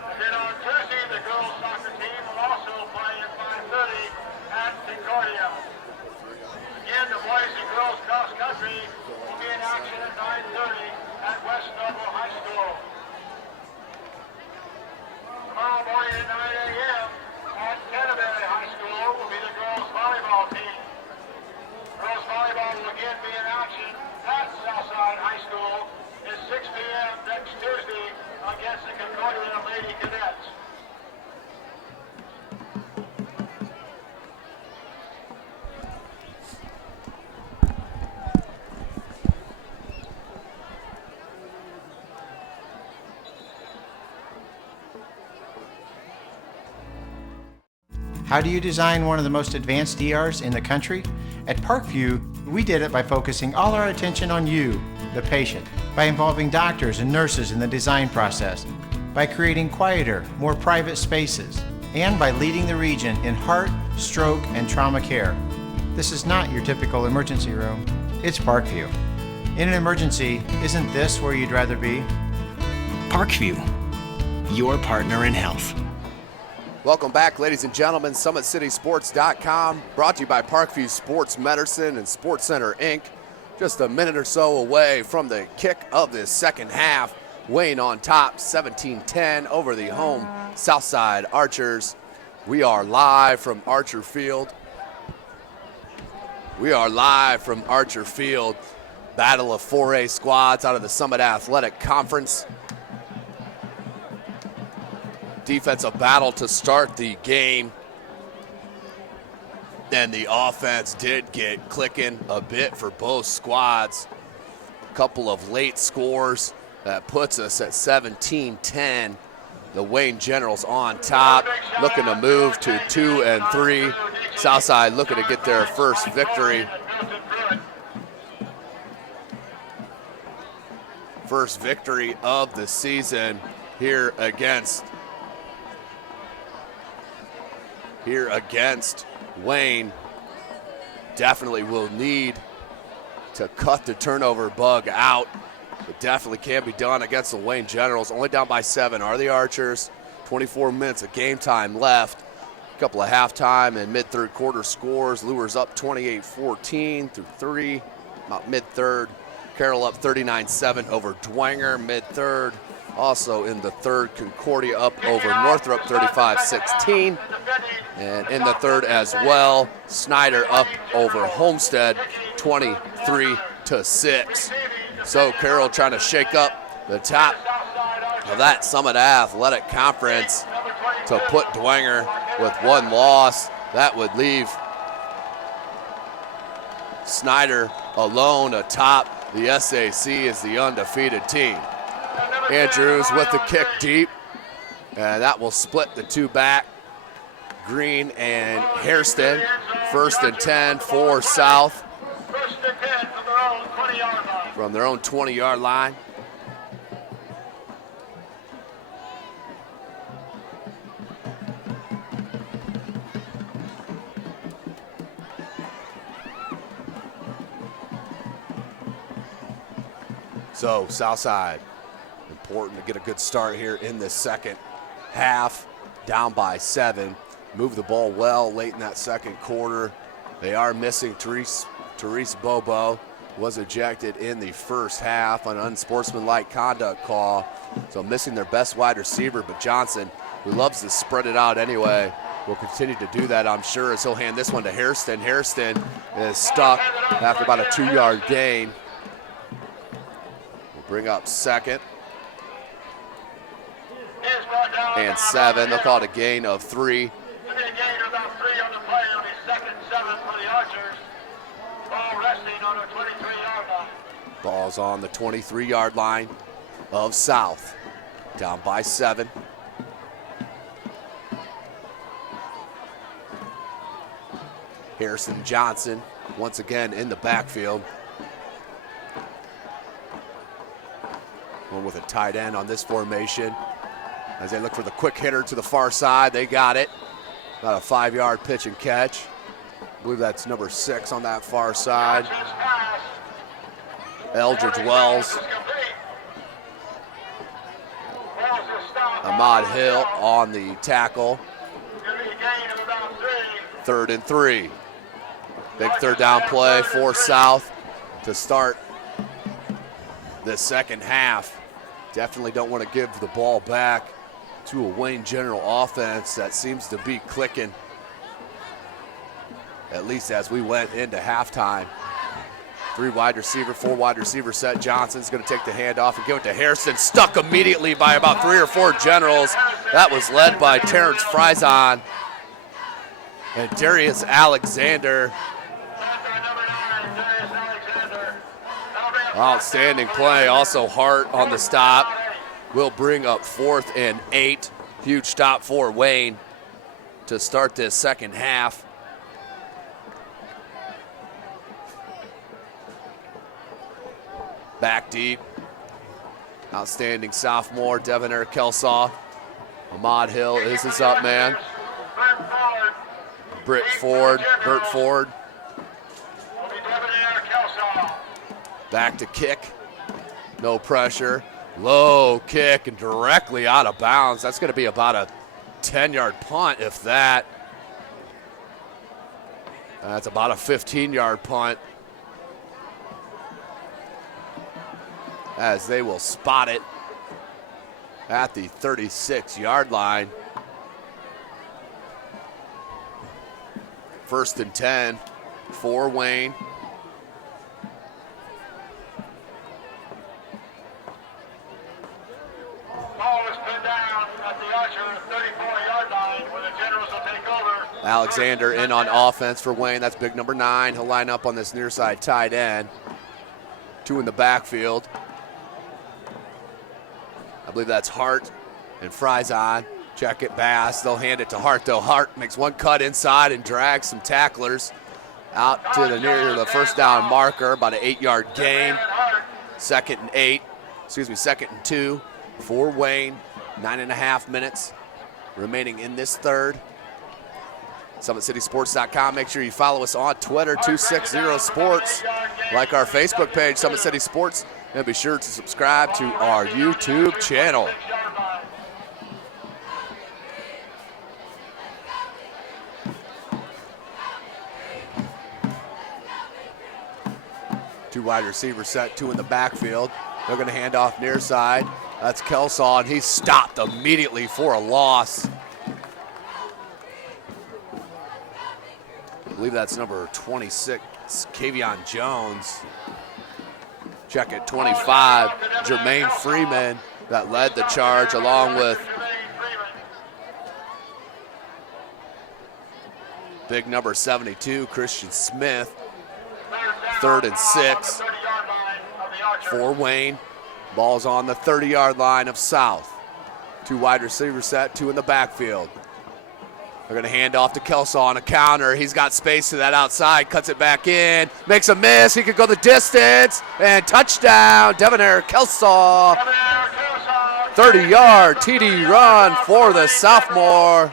And then on Tuesday, the girls soccer team will also play at 5:30 at Concordia. Again, the boys and girls cross country will be in action at 9:30 at West Noble High School. Tomorrow morning at 9 a.m. at Canterbury High School will be the girls volleyball team. Girls volleyball will again be in action at Southside High School at 6 p.m. next Tuesday against the Concordia Lady Cadets. How do you design one of the most advanced ERs in the country? At Parkview, we did it by focusing all our attention on you, the patient, by involving doctors and nurses in the design process, by creating quieter, more private spaces, and by leading the region in heart, stroke, and trauma care. This is not your typical emergency room. It's Parkview. In an emergency, isn't this where you'd rather be? Parkview, your partner in health. Welcome back, ladies and gentlemen. SummitCitySports.com, brought to you by Parkview Sports Medicine and Sports Center, Inc. Just a minute or so away from the kick of this second half. Wayne on top, 17-10 over the home Southside Archers. We are live from Archer Field. Battle of 4A squads out of the Summit Athletic Conference. Defensive battle to start the game. And the offense did get clicking a bit for both squads. A couple of late scores that puts us at 17-10. The Wayne Generals on top, looking to move to 2 and 3. Southside looking to get their first victory. First victory of the season here against Wayne. Definitely will need to cut the turnover bug out. It definitely can be done against the Wayne Generals. Only down by 7 are the Archers. 24 minutes of game time left. A couple of halftime and mid-third quarter scores. Lures up 28-14 through 3. about mid-third. Carroll up 39-7 over Dwenger mid-third. Also in the third, Concordia up over Northrop 35-16. And in the third as well, Snyder up over Homestead 23-6. So Carroll trying to shake up the top of that Summit Athletic Conference to put Dwenger with one loss. That would leave Snyder alone atop the SAC as the undefeated team. Andrews with the kick deep, and that will split the two back. Green and Hairston, 1st and 10 for South from their own 20-yard line. So Southside, important to get a good start here in the second half, down by 7. Move the ball well late in that second quarter. They are missing Therese Bobo, was ejected in the first half on an unsportsmanlike conduct call. So missing their best wide receiver, but Johnson, who loves to spread it out anyway, will continue to do that, I'm sure, as he'll hand this one to Hairston. Hairston is stuck after about a 2-yard gain. We'll bring up 2nd and 7. They'll call it a gain of 3. Ball's on the 23-yard line of South. Down by 7. Harrison Johnson once again in the backfield. One with a tight end on this formation. As they look for the quick hitter to the far side, they got it. About a 5-yard pitch and catch. I believe that's number 6 on that far side. Eldridge Wells. Ahmad Hill on the tackle. 3rd and 3. Big third down play for South to start the second half. Definitely don't want to give the ball back to a Wayne General offense that seems to be clicking, at least as we went into halftime. 4 wide receiver set. Johnson's going to take the handoff and give it to Harrison. Stuck immediately by about 3 or 4 Generals. That was led by Terrence Frison and Darius Alexander. Outstanding play. Also Hart on the stop. Will bring up 4th and 8. Huge stop for Wayne to start this second half. Back deep. Outstanding sophomore, Devonair Kelsaw. Ahmad Hill is his up man. Bert Ford. Back to kick. No pressure. Low kick and directly out of bounds. That's going to be about a 10-yard punt, if that. That's about a 15-yard punt, as they will spot it at the 36-yard line. 1st and 10 for Wayne. Ball is pinned down at the Usher 34-yard line where the Generals will take over. Alexander in on offense for Wayne. That's big number 9. He'll line up on this near side tight end. 2 in the backfield. I believe that's Hart and Frison. Check it, Bass. They'll hand it to Hart, though. Hart makes one cut inside and drags some tacklers out to the near the first down marker. About an 8-yard gain. 2nd and 2 for Wayne. 9.5 minutes remaining in this third. SummitCitySports.com. Make sure you follow us on Twitter, 260sports. Like our Facebook page, Summit City Sports. And be sure to subscribe to our YouTube channel. Two wide receivers set, two in the backfield. They're going to hand off near side. That's Kelsaw, and he's stopped immediately for a loss. I believe that's number 26, Kavion Jones. Check at 25, Jermaine Freeman, that led the charge along with big number 72, Christian Smith. 3rd and 6 for Wayne. Ball's on the 30-yard line of South. Two wide receivers set, two in the backfield. They're going to hand off to Kelsaw on a counter. He's got space to that outside, cuts it back in, makes a miss. He could go the distance, and touchdown, Devonair Kelsaw. 30-yard TD run for the sophomore.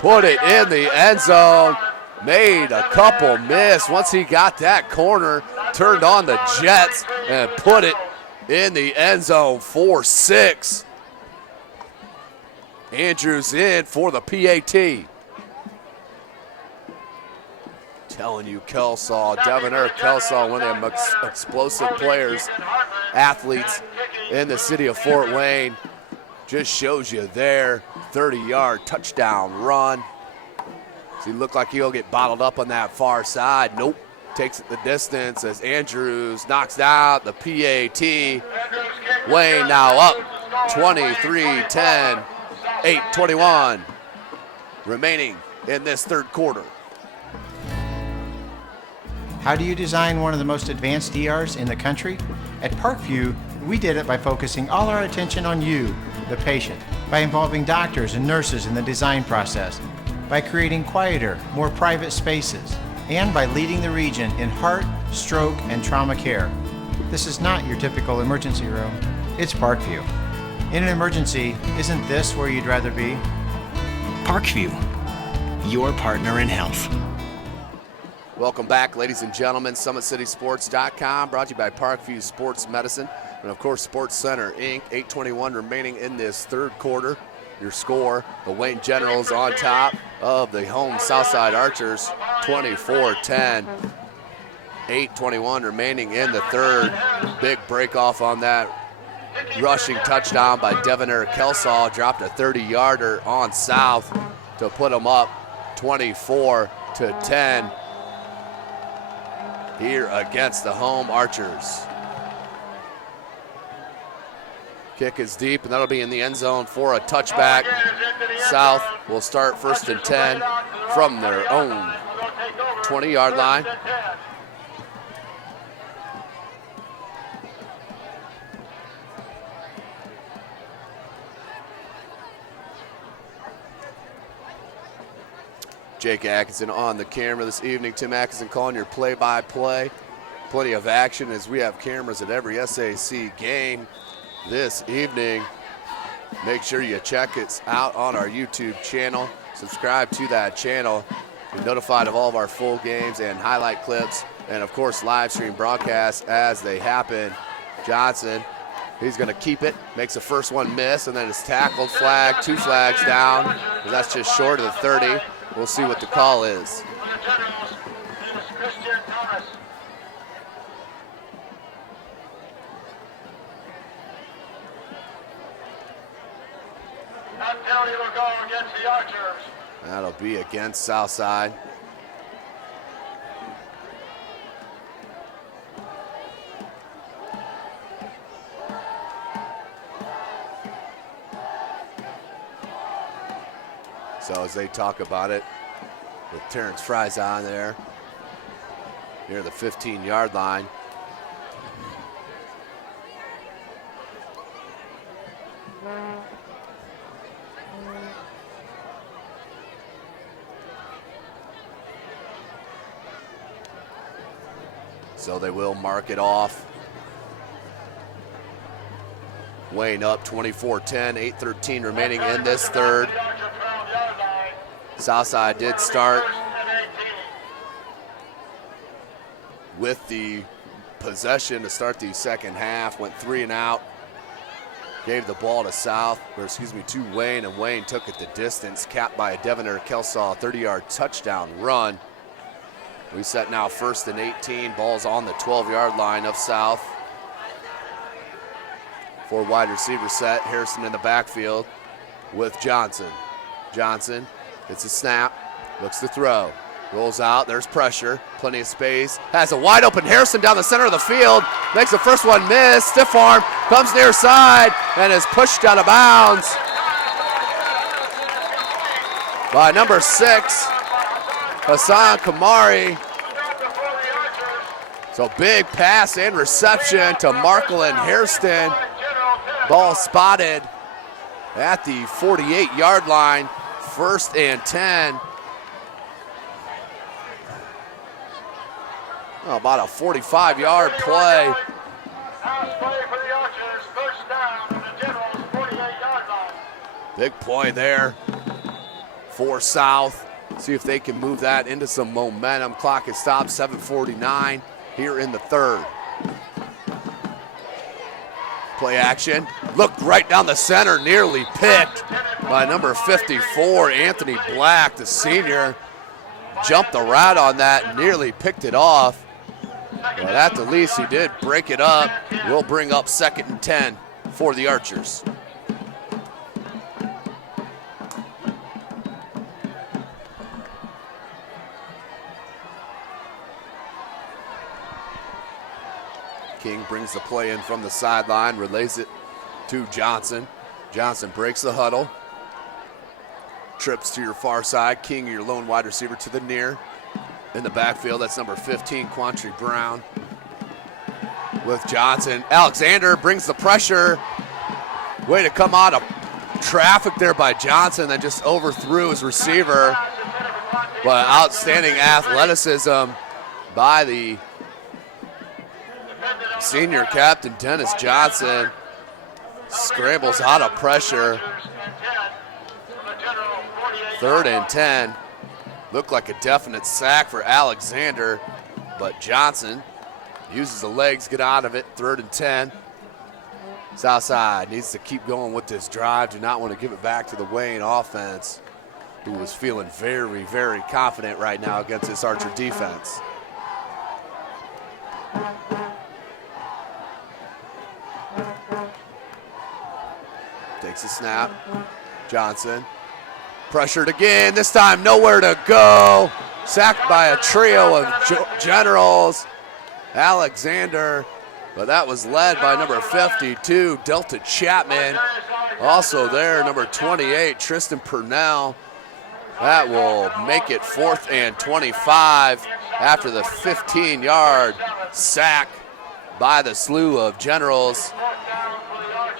Put it in the end zone. Made a couple miss. Once he got that corner, turned on the jets and put it in the end zone for 6. Andrews in for the PAT. Telling you, Kelsaw, Devonair Kelsaw, one of them explosive players, athletes in the city of Fort Wayne. Just shows you there, 30-yard touchdown run. Does he look like he'll get bottled up on that far side? Nope. Takes it the distance as Andrews knocks out the PAT. Wayne now up 23-10, 8:21 remaining in this third quarter. How do you design one of the most advanced DRs in the country? At Parkview, we did it by focusing all our attention on you, the patient, by involving doctors and nurses in the design process, by creating quieter, more private spaces, and by leading the region in heart, stroke, and trauma care. This is not your typical emergency room. It's Parkview. In an emergency, isn't this where you'd rather be? Parkview, your partner in health. Welcome back, ladies and gentlemen. SummitCitySports.com, brought to you by Parkview Sports Medicine. And, of course, Sports Center, Inc., 8:21 remaining in this third quarter. Your score, the Wayne Generals on top of the home Southside Archers, 24-10. 8:21 remaining in the third. Big break off on that rushing touchdown by Devonair Kelsaw. Dropped a 30-yarder on South to put them up 24-10 here against the home Archers. Kick is deep, and that'll be in the end zone for a touchback. South will start 1st and 10 from their own 20-yard line. Jake Atkinson on the camera this evening. Tim Atkinson calling your play-by-play. Plenty of action as we have cameras at every SAC game this evening. Make sure you check it out on our YouTube channel. Subscribe to that channel. Be notified of all of our full games and highlight clips, and of course live stream broadcasts as they happen. Johnson, he's going to keep it, makes the first one miss, and then is tackled, flag, 2 flags down. That's just short of the 30. We'll see what the call is. That penalty will go against the Archers. That'll be against Southside. So as they talk about it, with Terrence Fries on there near the 15-yard line. So they will mark it off. Wayne up 24-10, 8:13 remaining in this third. Southside did start with the possession to start the second half, went 3 and out, gave the ball to Wayne, and Wayne took it the distance, capped by a Devonair Kelsaw 30-yard touchdown run. We set now 1st and 18. Ball's on the 12-yard line of South. 4 wide receiver set. Harrison in the backfield with Johnson. Johnson, it's a snap, looks to throw. Rolls out, there's pressure, plenty of space. Has a wide open Harrison down the center of the field. Makes the first one miss, stiff arm, comes near side, and is pushed out of bounds by number 6, Hassan Kamari. So big pass and reception to Markland Hairston. Ball spotted at the 48-yard line, 1st and 10. Oh, about a 45-yard play. Big play there for South. See if they can move that into some momentum. Clock has stopped, 7:49 here in the 3rd. Play action, looked right down the center, nearly picked by number 54, Anthony Black, the senior. Jumped the route on that, nearly picked it off. But at the least, he did break it up. We'll bring up 2nd and 10 for the Archers. King brings the play in from the sideline, relays it to Johnson. Johnson breaks the huddle. Trips to your far side. King, your lone wide receiver, to the near. In the backfield, that's number 15, Quantry Brown. With Johnson. Alexander brings the pressure. Way to come out of traffic there by Johnson, then just overthrew his receiver. But outstanding athleticism by the senior captain, Dennis Johnson. Scrambles out of pressure. 3rd and 10. Looked like a definite sack for Alexander, but Johnson uses the legs, get out of it. 3rd and 10. Southside needs to keep going with this drive. Do not want to give it back to the Wayne offense, who was feeling very, very confident right now against this Archer defense. Takes a snap. Johnson. Pressured again, this time nowhere to go. Sacked by a trio of generals. Alexander, but that was led by number 52, Delta Chapman. Also there, number 28, Tristan Purnell. That will make it 4th and 25 after the 15-yard sack by the slew of generals.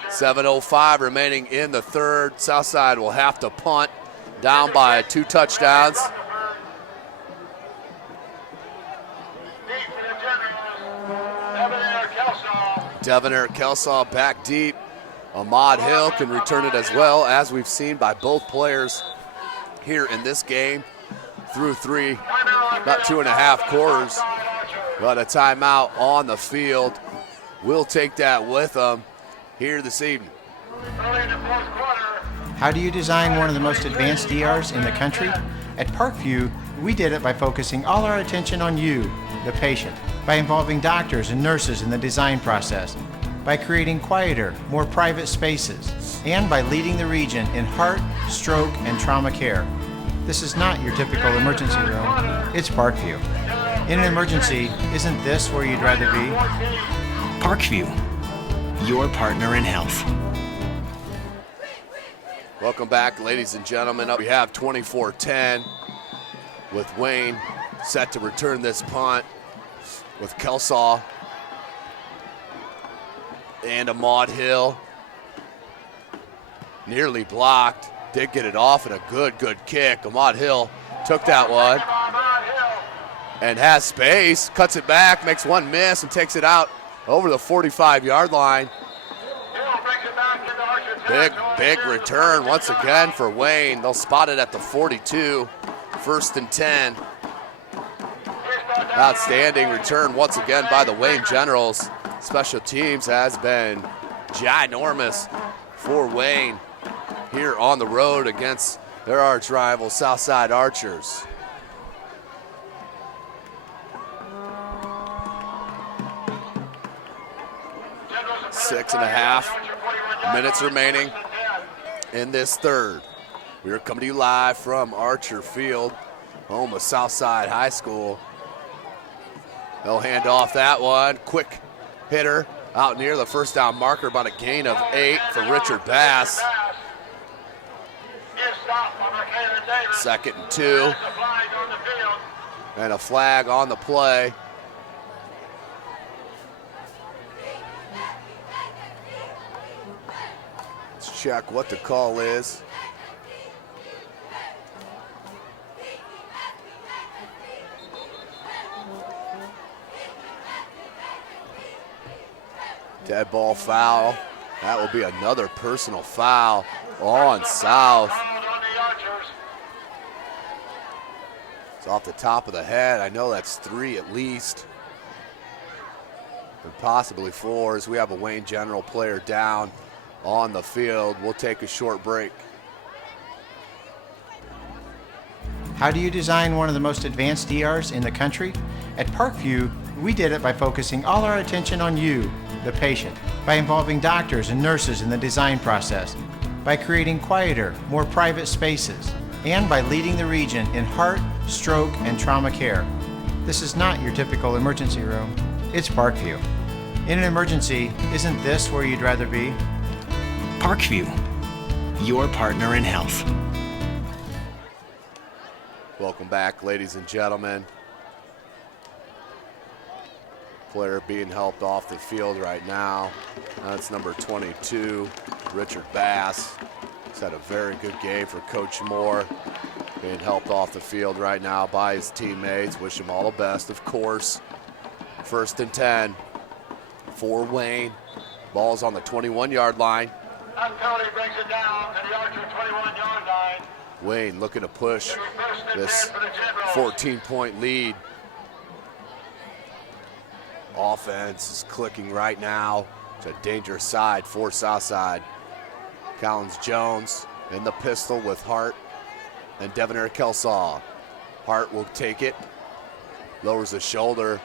7:05 remaining in the 3rd. Southside will have to punt, down by 2 touchdowns. Devonair Kelsaw back deep. Ahmad Hill can return it as well, as we've seen by both players here in this game through 3, about 2.5 quarters. But a timeout on the field. We'll take that with them here this evening. How do you design one of the most advanced DRs in the country? At Parkview, we did it by focusing all our attention on you, the patient, by involving doctors and nurses in the design process, by creating quieter, more private spaces, and by leading the region in heart, stroke, and trauma care. This is not your typical emergency room, it's Parkview. In an emergency, isn't this where you'd rather be? Parkview, your partner in health. Welcome back, ladies and gentlemen. We have 24-10 with Wayne set to return this punt with Kelsaw and Ahmad Hill. Nearly blocked. Did get it off and a good kick. Ahmad Hill took that one and has space. Cuts it back, makes one miss, and takes it out over the 45-yard line. Big return once again for Wayne. They'll spot it at the 42. 1st and 10. Outstanding return once again by the Wayne Generals. Special teams has been ginormous for Wayne here on the road against their arch rival Southside Archers. 6.5 minutes remaining in this third. We are coming to you live from Archer Field, home of Southside High School. They'll hand off that one. Quick hitter out near the first down marker, about a gain of 8 for Richard Bass. 2nd and 2. And a flag on the play. Let's check what the call is. Dead ball foul. That will be another personal foul on South. It's off the top of the head. I know that's 3 at least, and possibly 4, as we have a Wayne General player down on the field. We'll take a short break. How do you design one of the most advanced ERs in the country? At Parkview, we did it by focusing all our attention on you, the patient, by involving doctors and nurses in the design process, by creating quieter, more private spaces, and by leading the region in heart, stroke, and trauma care. This is not your typical emergency room. It's Parkview. In an emergency, isn't this where you'd rather be? Parkview, your partner in health. Welcome back, ladies and gentlemen. Player being helped off the field right now. That's number 22, Richard Bass. He's had a very good game for Coach Moore. Being helped off the field right now by his teammates. Wish him all the best, of course. 1st and 10 for Wayne. Ball's on the 21-yard line. That penalty brings it down to the Archer 21-yard line. Wayne looking to push this 14-point lead. Offense is clicking right now. It's a dangerous side for Southside. Collins Jones in the pistol with Hart and Devonair Kelsaw. Hart will take it, lowers the shoulder,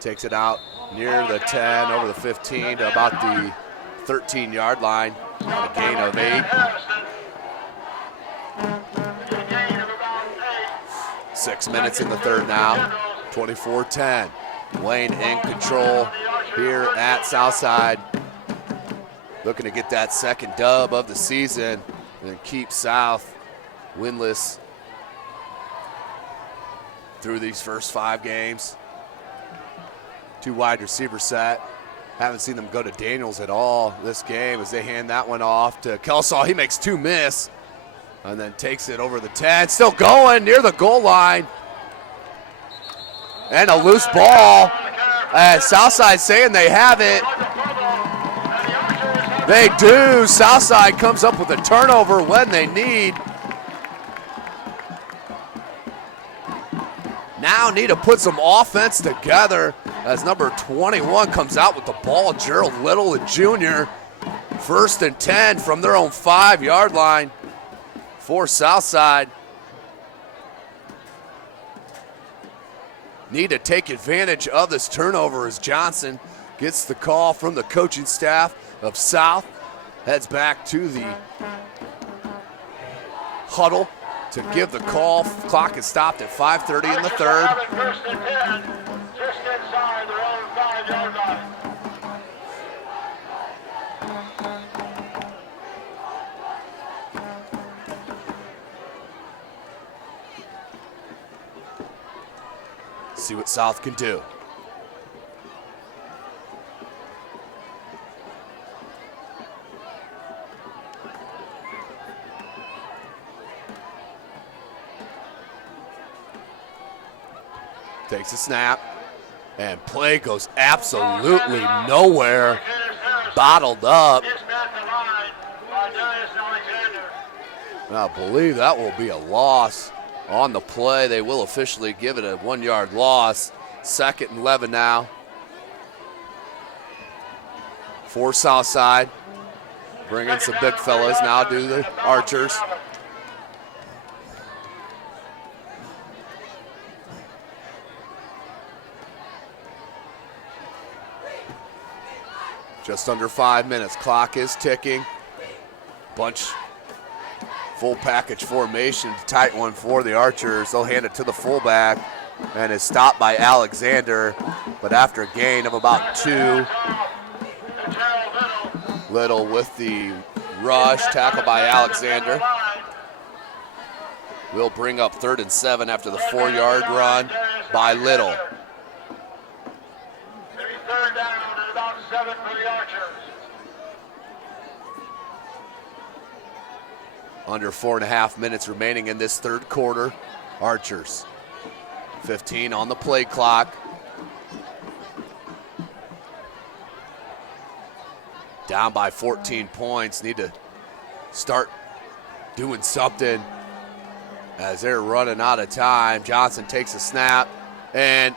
takes it out near the 10, over the 15 to about the 13-yard line. A gain of 8. 6 minutes in the third now. 24-10. Wayne in control here at Southside. Looking to get that second dub of the season and keep South winless through these first 5 games. 2 wide receiver set. Haven't seen them go to Daniels at all this game as they hand that one off to Kelsaw. He makes 2 miss and then takes it over the 10. Still going near the goal line. And a loose ball. Southside saying they have it. They do. Southside comes up with a turnover when they need. Now need to put some offense together as number 21 comes out with the ball. Gerald Little, a junior. 1st and 10 from their own 5-yard line for Southside. Need to take advantage of this turnover as Johnson gets the call from the coaching staff of South. Heads back to the huddle to give the call. Clock is stopped at 5:30 in the third. 1st and 10, just inside their own 5-yard line. See what South can do. Takes a snap, and play goes absolutely nowhere. Bottled up. I believe that will be a loss on the play. They will officially give it a 1-yard loss. 2nd and 11 now for Southside. Bring in some big fellas now, do the Archers. Just under 5 minutes. Clock is ticking. Bunch full package formation, tight one for the Archers. They'll hand it to the fullback, and is stopped by Alexander, but after a gain of about 2. Little with the rush, tackled by Alexander. We'll bring up 3rd and 7 after the 4-yard run by Little. Third down and about 7 for the Archers. Under 4.5 minutes remaining in this third quarter. Archers, 15 on the play clock. Down by 14 points. Need to start doing something as they're running out of time. Johnson takes a snap and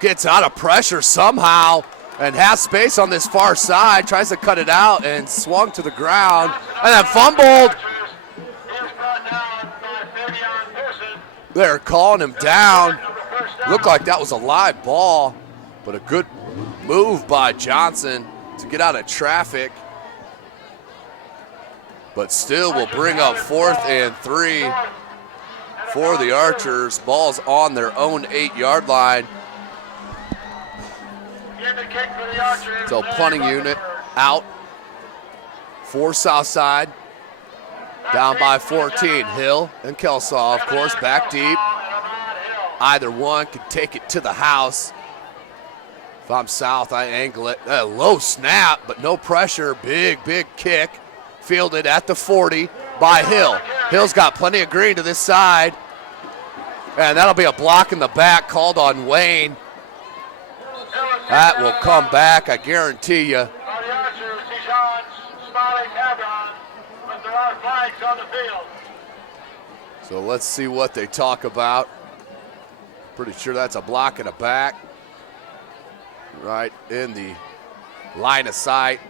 gets out of pressure somehow and has space on this far side. Tries to cut it out and swung to the ground and then fumbled. They're calling him down. Looked like that was a live ball, but a good move by Johnson to get out of traffic. But still will bring up 4th and 3 for the Archers. Ball's on their own 8-yard line. So punting unit out for Southside. Down by 14. Hill and Kelsaw, of course, back deep. Either one could take it to the house. If I'm South, I angle it. A low snap, but no pressure. Big, big kick. Fielded at the 40 by Hill. Hill's got plenty of green to this side. And that'll be a block in the back called on Wayne. That will come back, I guarantee you. So let's see what they talk about. Pretty sure that's a block in the back. Right in the line of sight.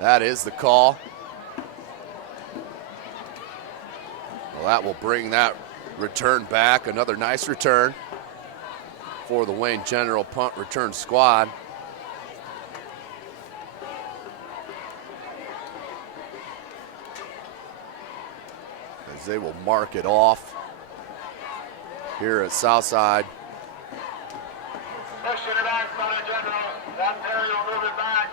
That is the call. Well, that will bring that return back. Another nice return for the Wayne General punt return squad. As they will mark it off here at Southside. Pushing it back by the General. That Perry will move it back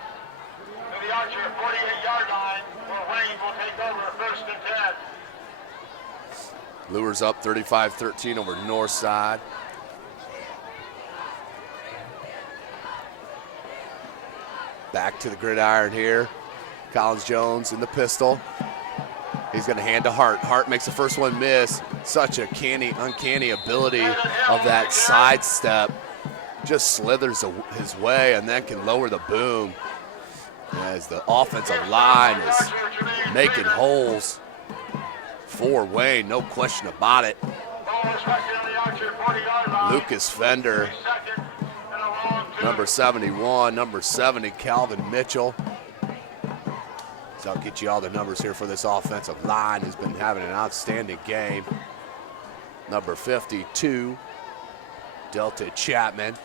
to the Archer 48-yard line, where Wayne will take over 1st and 10. Lures up 35-13 over north side. Back to the gridiron here. Collins Jones in the pistol. He's going to hand to Hart. Hart makes the first one miss. Such a uncanny ability of that sidestep. Just slithers his way and then can lower the boom as the offensive line is making holes for Wayne, no question about it. Lucas Fender, number 71, number 70, Calvin Mitchell. So I'll get you all the numbers here for this offensive line, who's been having an outstanding game. Number 52, Delta Chapman.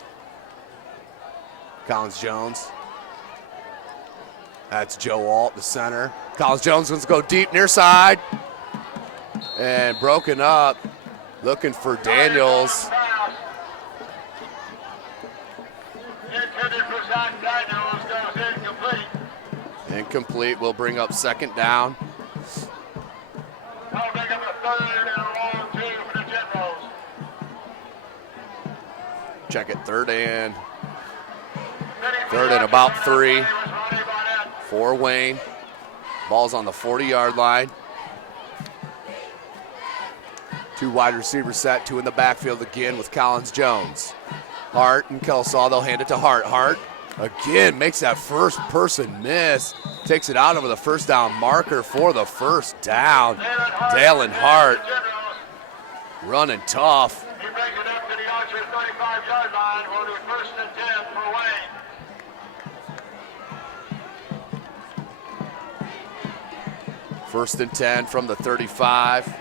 Collins Jones. That's Joe Alt, the center. Collins Jones wants to go deep near side. And broken up. Looking for Daniels. Incomplete. Will bring up 2nd down. That'll bring up a 3rd and a long 2 for the Generals. Check it. 3rd and about 3 for Wayne. Ball's on the 40-yard line. 2 wide receivers set, 2 in the backfield again with Collins Jones. Hart and Kelsaw, they'll hand it to Hart. Hart again makes that first person miss. Takes it out over the 1st down marker for the 1st down. Dalen Hart running tough. He brings it up to the Archer 35-yard line. We'll do 1st and 10 for Wayne. First and 10 from the 35.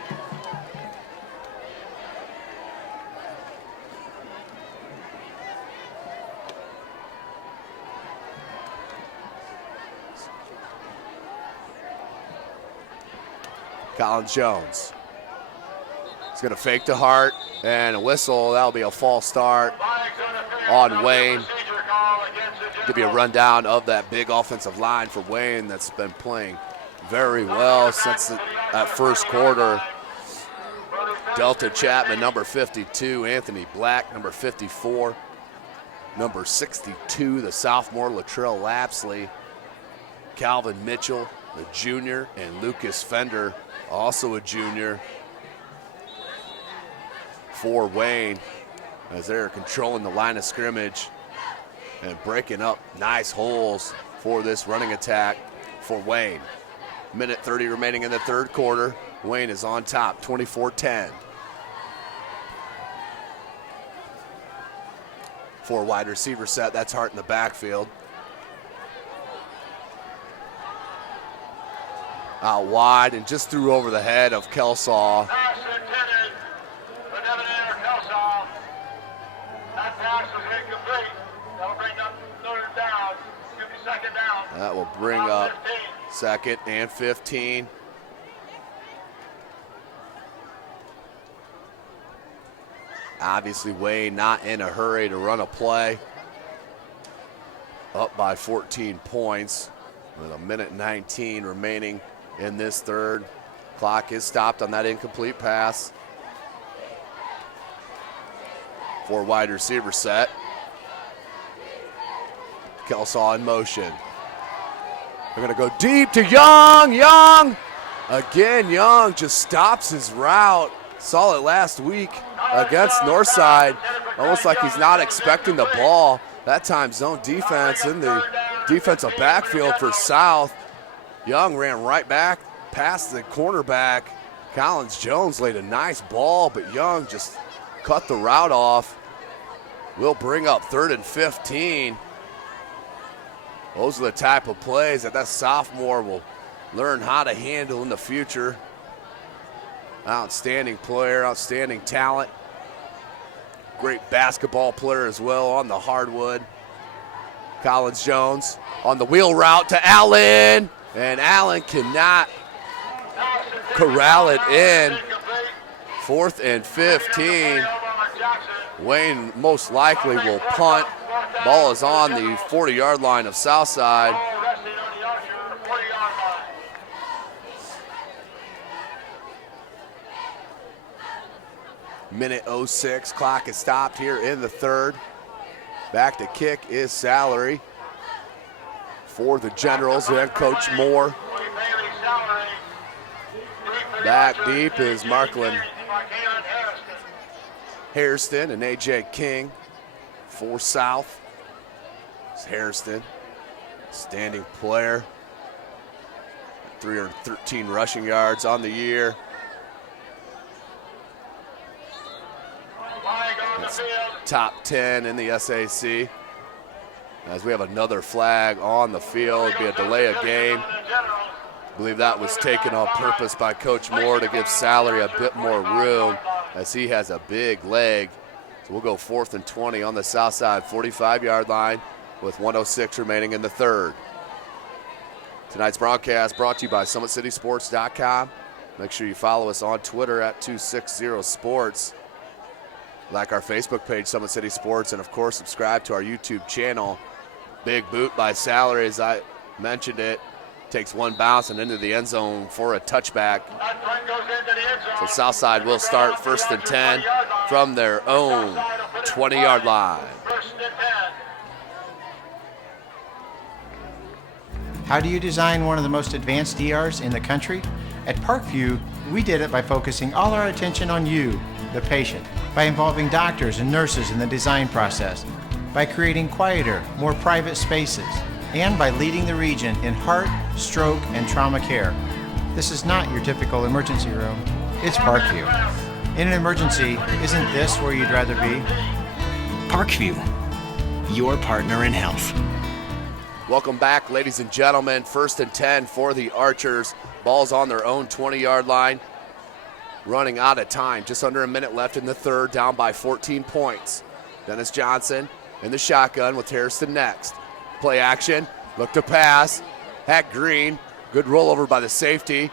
Collins Jones. He's going to fake to Hart and a whistle. That'll be a false start on Wayne. Give you a rundown of that big offensive line for Wayne that's been playing very well since that first quarter. Delta Chapman, number 52. Anthony Black, number 54. Number 62, the sophomore Latrell Lapsley. Calvin Mitchell, the junior, and Lucas Fender, also a junior, for Wayne, as they're controlling the line of scrimmage and breaking up nice holes for this running attack for Wayne. Minute 30 remaining in the third quarter. Wayne is on top, 24-10. 4 wide receiver set. That's Hart in the backfield. Out wide and just threw over the head of Kelsaw. Pass intended for Devonator Kelsaw. That pass was incomplete. That'll bring up Notre down. Give me second down. That will bring up second and 15. Obviously, Wayne not in a hurry to run a play. Up by 14 points with a minute 19 remaining in this third. Clock is stopped on that incomplete pass. 4 wide receiver set. Kelsaw in motion. They're going to go deep to Young. Young! Again, Young just stops his route. Saw it last week against Northside. Almost like he's not expecting the ball. That time zone defense in the defensive backfield for South. Young ran right back past the cornerback. Collins Jones laid a nice ball, but Young just cut the route off. Will bring up 3rd and 15. Those are the type of plays that sophomore will learn how to handle in the future. Outstanding player, outstanding talent. Great basketball player as well on the hardwood. Collins Jones on the wheel route to Allen. And Allen cannot corral it in. 4th and 15. Wayne most likely will punt. Ball is on the 40-yard line of Southside. Minute 06, clock is stopped here in the third. Back to kick is Salary for the Generals and Coach Moore. Back deep is Marklin Hairston and A.J. King for South. It's Hairston, standing player. 313 rushing yards on the year. It's top 10 in the SAC. As we have another flag on the field, it'd be a delay of game. I believe that was taken on purpose by Coach Moore to give Salary a bit more room, as he has a big leg. So we'll go 4th and 20 on the south side, 45-yard line with 1:06 remaining in the third. Tonight's broadcast brought to you by SummitCitySports.com. Make sure you follow us on Twitter at 260sports. Like our Facebook page, Summit City Sports, and of course subscribe to our YouTube channel. Big boot by Salary, as I mentioned it. Takes one bounce and into the end zone for a touchback. So Southside will start 1st and 10 from their own 20-yard line. How do you design one of the most advanced DRs in the country? At Parkview, we did it by focusing all our attention on you, the patient, by involving doctors and nurses in the design process, by creating quieter, more private spaces, and by leading the region in heart, stroke, and trauma care. This is not your typical emergency room. It's Parkview. In an emergency, isn't this where you'd rather be? Parkview, your partner in health. Welcome back, ladies and gentlemen. 1st and 10 for the Archers. Ball's on their own 20-yard line. Running out of time. Just under a minute left in the third, down by 14 points. Dennis Johnson in the shotgun with Harrison next. Play action, look to pass. Hack Green, good rollover by the safety.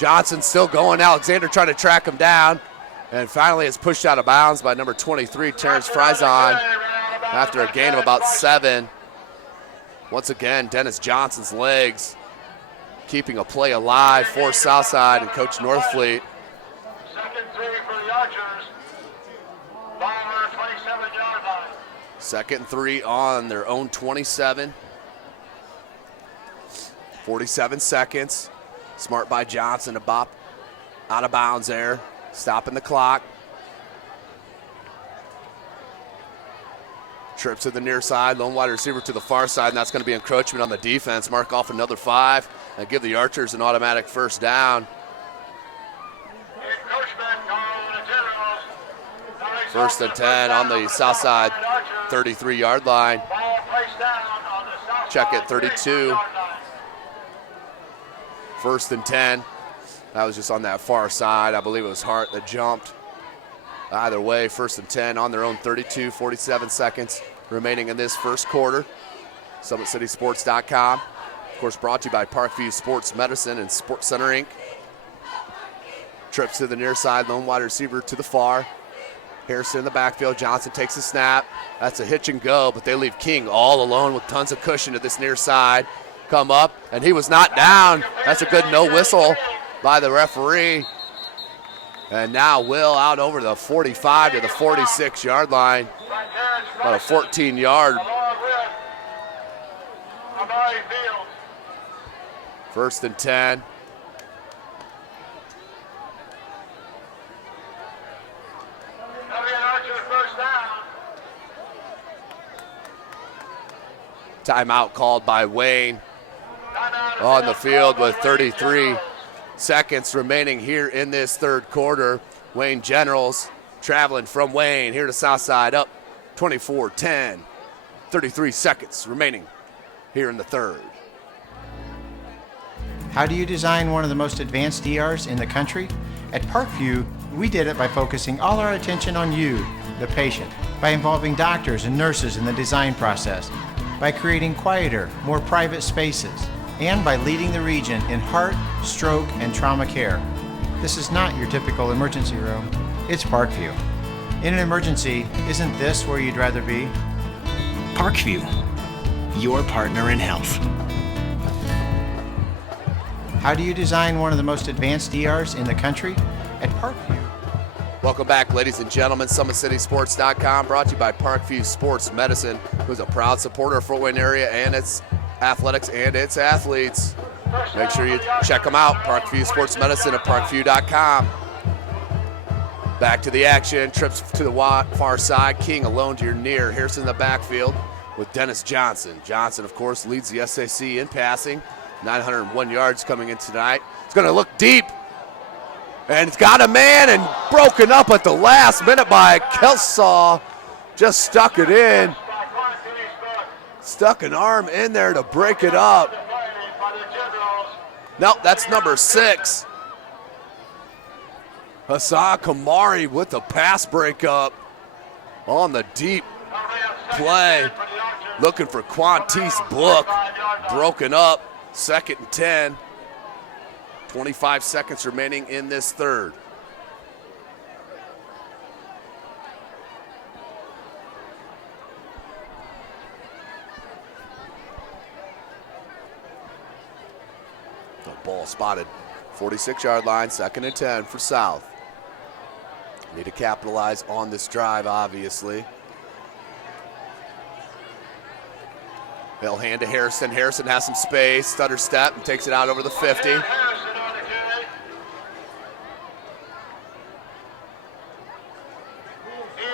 Johnson still going. Alexander trying to track him down. And finally it's pushed out of bounds by number 23, Terrence Frison, after a gain of about 7. Once again, Dennis Johnson's legs keeping a play alive for Southside and Coach Northfleet. Second 3 for the Archers. Ball on 27-yard line. Second 3 on their own 27. 47 seconds. Smart by Johnson to bop out of bounds there. Stopping the clock. Trip to the near side. Lone wide receiver to the far side, and that's going to be encroachment on the defense. Mark off another 5 and give the Archers an automatic first down. Encroachment on the Generals. First and 10 on the south side 33-yard line. Ball placed down on the south Check side it, 32. 34-yard line. First and 10. That was just on that far side. I believe it was Hart that jumped. Either way, first and 10 on their own 32, 47 seconds remaining in this first quarter. SummitCitySports.com. Of course, brought to you by Parkview Sports Medicine and Sports Center, Inc. Trips to the near side, lone wide receiver to the far. Harrison in the backfield. Johnson takes the snap. That's a hitch and go, but they leave King all alone with tons of cushion to this near side. Come up, and he was not down. That's a good no whistle by the referee. And now Will out over the 45 to the 46-yard line. About a 14-yard. First and 10. Timeout called by Wayne on the field with 33 seconds remaining here in this third quarter. Wayne Generals traveling from Wayne here to Southside, up 24-10. 33 seconds remaining here in the third. How do you design one of the most advanced DRs in the country? At Parkview, we did it by focusing all our attention on you, the patient, by involving doctors and nurses in the design process, by creating quieter, more private spaces, and by leading the region in heart, stroke, and trauma care. This is not your typical emergency room. It's Parkview. In an emergency, isn't this where you'd rather be? Parkview, your partner in health. How do you design one of the most advanced DRs in the country? At Parkview. Welcome back, ladies and gentlemen. SummitCitySports.com, brought to you by Parkview Sports Medicine, who's a proud supporter of Fort Wayne area and its athletics and its athletes. Make sure you check them out, Parkview Sports Medicine at parkview.com. Back to the action, trips to the far side. King alone to your near. Harrison in the backfield with Dennis Johnson. Johnson, of course, leads the SAC in passing. 901 yards coming in tonight. It's going to look deep. And it's got a man and broken up at the last minute by Kelsaw. Just stuck it in. Stuck an arm in there to break it up. Nope, that's number 6. Hassan Kamari with the pass breakup on the deep play. Looking for Quantice Book. Broken up. Second and 10. 25 seconds remaining in this third. The ball spotted. 46-yard line, second and 10 for South. Need to capitalize on this drive, obviously. They'll hand to Harrison. Harrison has some space, stutter step, and takes it out over the 50.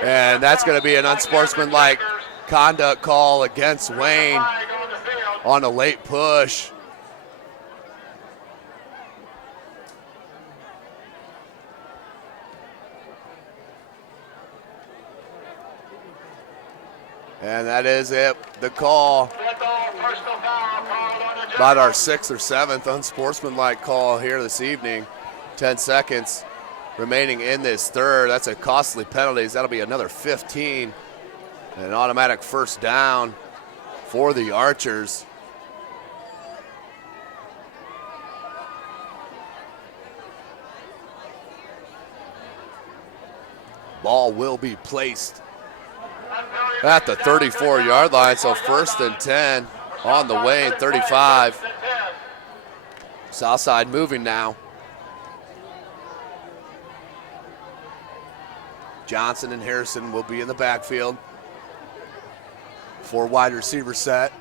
And that's going to be an unsportsmanlike conduct call against Wayne on a late push. And that is it, the call. About our 6th or 7th unsportsmanlike call here this evening. 10 seconds remaining in this third. That's a costly penalty. That'll be another 15. An automatic first down for the Archers. Ball will be placed at the 34-yard line, so 1st and 10 on the way, 35. Southside moving now. Johnson and Harrison will be in the backfield. 4 wide receiver set.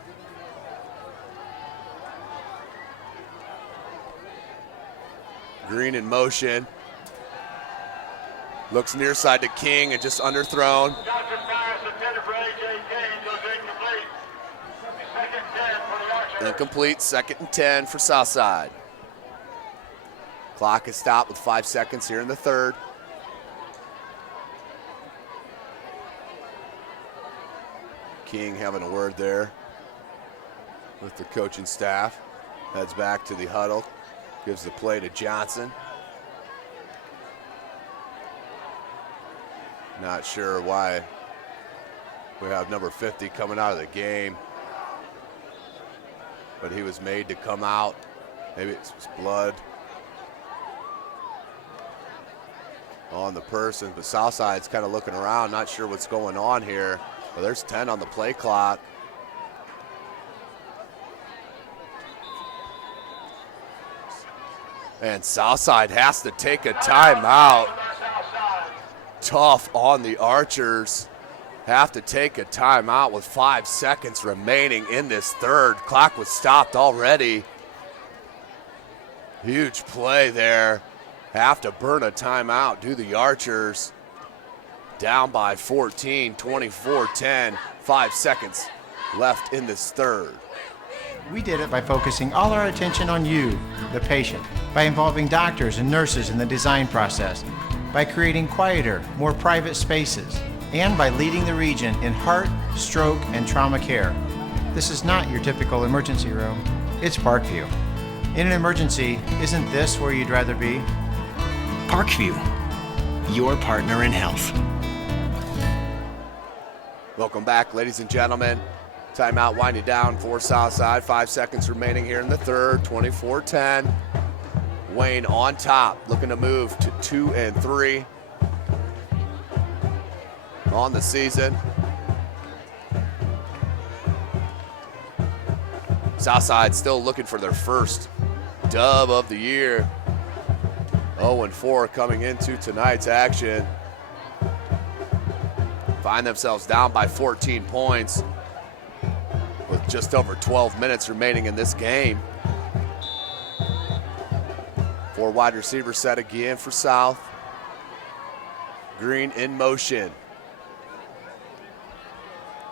Green in motion. Looks near side to King and just underthrown. Incomplete, 2nd and 10 for Southside. Clock is stopped with 5 seconds here in the 3rd. King having a word there with the coaching staff. Heads back to the huddle. Gives the play to Johnson. Not sure why we have number 50 coming out of the game. But he was made to come out. Maybe it's blood on the person. But Southside's kind of looking around, not sure what's going on here. Well, there's 10 on the play clock. And Southside has to take a timeout. Tough on the Archers. Have to take a timeout with 5 seconds remaining in this 3rd. Clock was stopped already. Huge play there. Have to burn a timeout, do the Archers. Down by 14, 24-10. 5 seconds left in this 3rd. We did it by focusing all our attention on you, the patient, by involving doctors and nurses in the design process, by creating quieter, more private spaces, and by leading the region in heart, stroke, and trauma care. This is not your typical emergency room. It's Parkview. In an emergency, isn't this where you'd rather be? Parkview, your partner in health. Welcome back, ladies and gentlemen. Timeout winding down for Southside. 5 seconds remaining here in the 3rd, 24-10. Wayne on top, looking to move to 2-3 on the season. Southside still looking for their first dub of the year. 0-4 coming into tonight's action. Find themselves down by 14 points with just over 12 minutes remaining in this game. 4 wide receiver set again for South. Green in motion.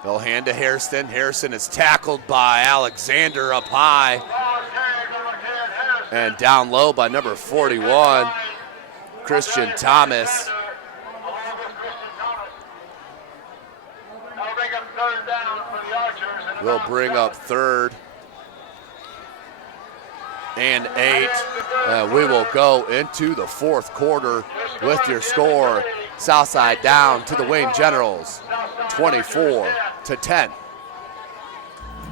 They'll hand to Harrison. Harrison is tackled by Alexander up high. And down low by number 41, Christian Thomas. We'll bring up 3rd and 8. We will go into the 4th quarter with your score. Southside down to the Wayne Generals, 24-10.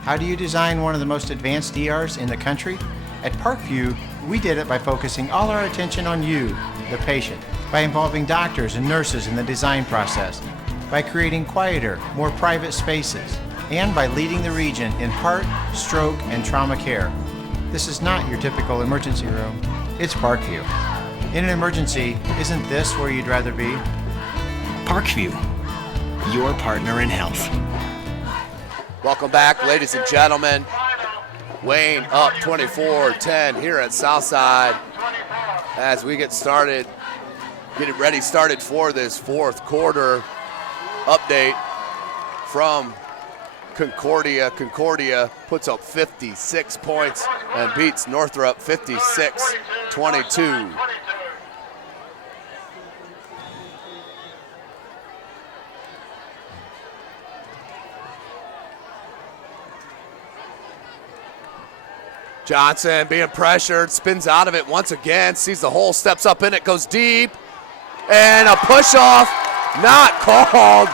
How do you design one of the most advanced DRs in the country? At Parkview, we did it by focusing all our attention on you, the patient, by involving doctors and nurses in the design process, by creating quieter, more private spaces, and by leading the region in heart, stroke, and trauma care. This is not your typical emergency room. It's Parkview. In an emergency, isn't this where you'd rather be? Parkview, your partner in health. Welcome back, ladies and gentlemen. Wayne up 24-10 here at Southside as we get started, getting ready started for this 4th quarter. Update from Concordia. Concordia puts up 56 points and beats Northrop 56-22. Johnson being pressured, spins out of it once again, sees the hole, steps up in it, goes deep, and a push-off not called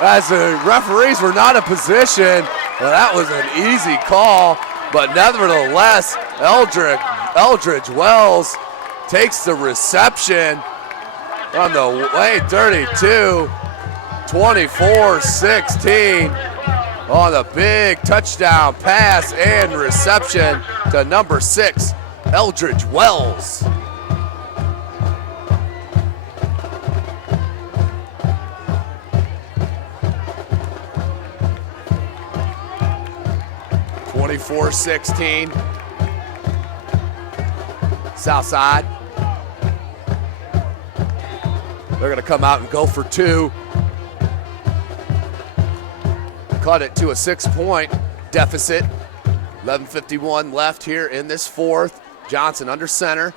as the referees were not in position. Well, that was an easy call, but nevertheless, Eldridge Wells takes the reception on the Wayne 32, 24-16 on the big touchdown pass and reception to number 6, Eldridge Wells. (24-16). Southside. They're going to come out and go for 2. Cut it to a 6-point deficit. 11:51 left here in this fourth. Johnson under center.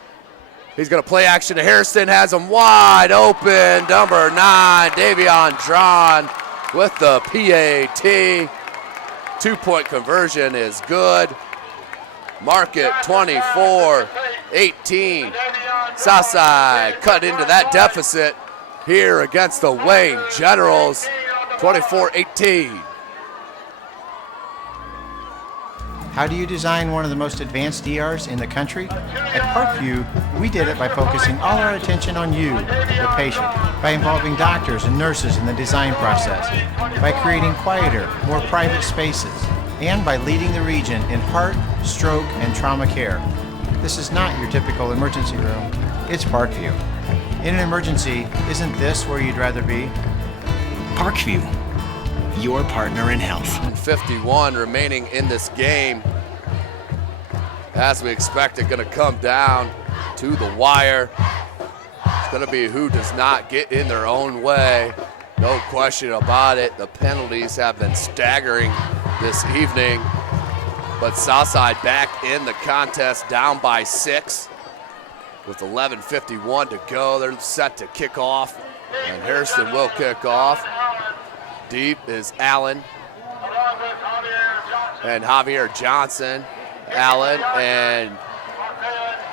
He's going to play action to Hairston. Has him wide open. Number 9, Davion Drawn with the PAT. 2-point conversion is good. Mark it 24-18. Southside cut into that deficit here against the Wayne Generals. 24-18. How do you design one of the most advanced ERs in the country? At Parkview, we did it by focusing all our attention on you, the patient, by involving doctors and nurses in the design process, by creating quieter, more private spaces, and by leading the region in heart, stroke, and trauma care. This is not your typical emergency room. It's Parkview. In an emergency, isn't this where you'd rather be? Parkview, your partner in health. 51 remaining in this game. As we expect it, going to come down to the wire. It's going to be who does not get in their own way. No question about it. The penalties have been staggering this evening. But Southside back in the contest, down by 6. With 11:51 to go, they're set to kick off. And Hairston will kick off. Deep is Allen and Javier Johnson. Allen and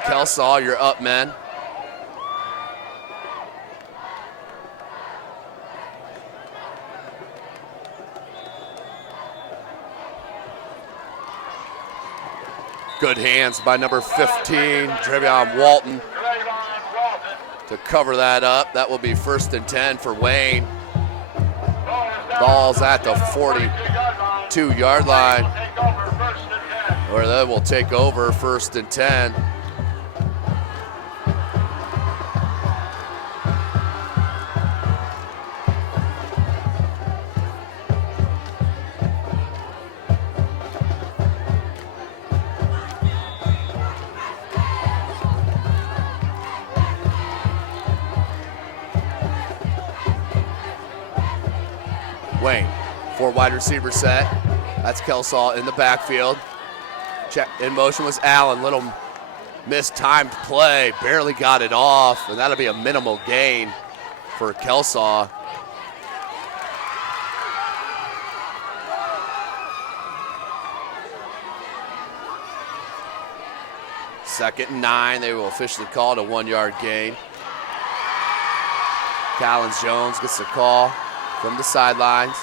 Kelsaw, you're up, men. Good hands by number 15, Trevion Walton, to cover that up. That will be 1st and 10 for Wayne. Ball's at the 42-yard line, where they will take over 1st and 10. Wayne, 4 wide receiver set. That's Kelsaw in the backfield. Check in motion was Allen. Little mistimed play, barely got it off, and that'll be a minimal gain for Kelsaw. Second and 9, they will officially call it a 1-yard gain. Collins Jones gets the call from the sidelines.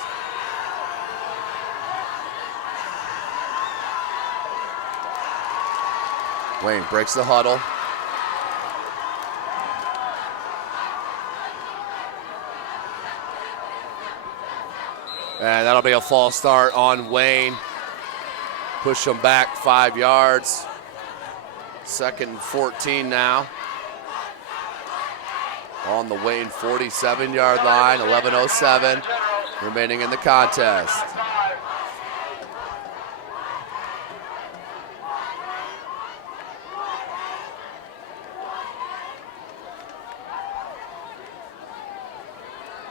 Wayne breaks the huddle. And that'll be a false start on Wayne. Push them back 5 yards. 2nd and 14 now. On the Wayne 47-yard line, 11:07 remaining in the contest.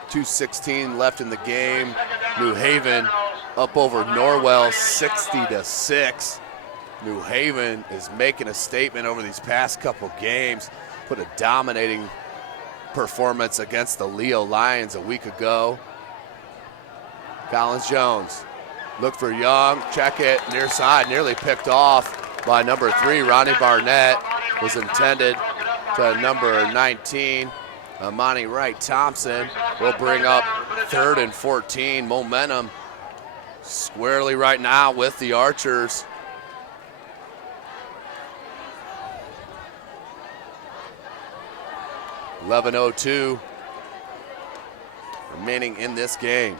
.216 left in the game. New Haven up over Norwell 60-6. New Haven is making a statement over these past couple games. Put a dominating performance against the Leo Lions a week ago. Collins Jones, look for Young, check it, near side, nearly picked off by number 3, Ronnie Barnett. Was intended to number 19, Amani Wright Thompson. Will bring up 3rd and 14. Momentum squarely right now with the Archers. 11:02 remaining in this game.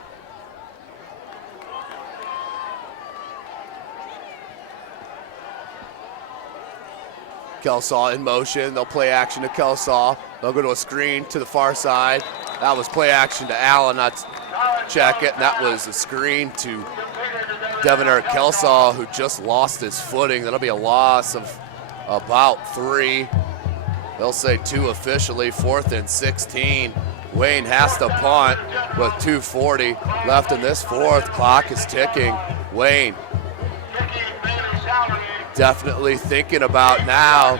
Kelsaw in motion. They'll play action to Kelsaw. They'll go to a screen to the far side. That was play action to Allen. That's check it. And that was a screen to Devonair Kelsaw, who just lost his footing. That'll be a loss of about 3. They'll say 2 officially. 4th and 16. Wayne has to punt with 2:40 left in this fourth. Clock is ticking. Wayne definitely thinking about now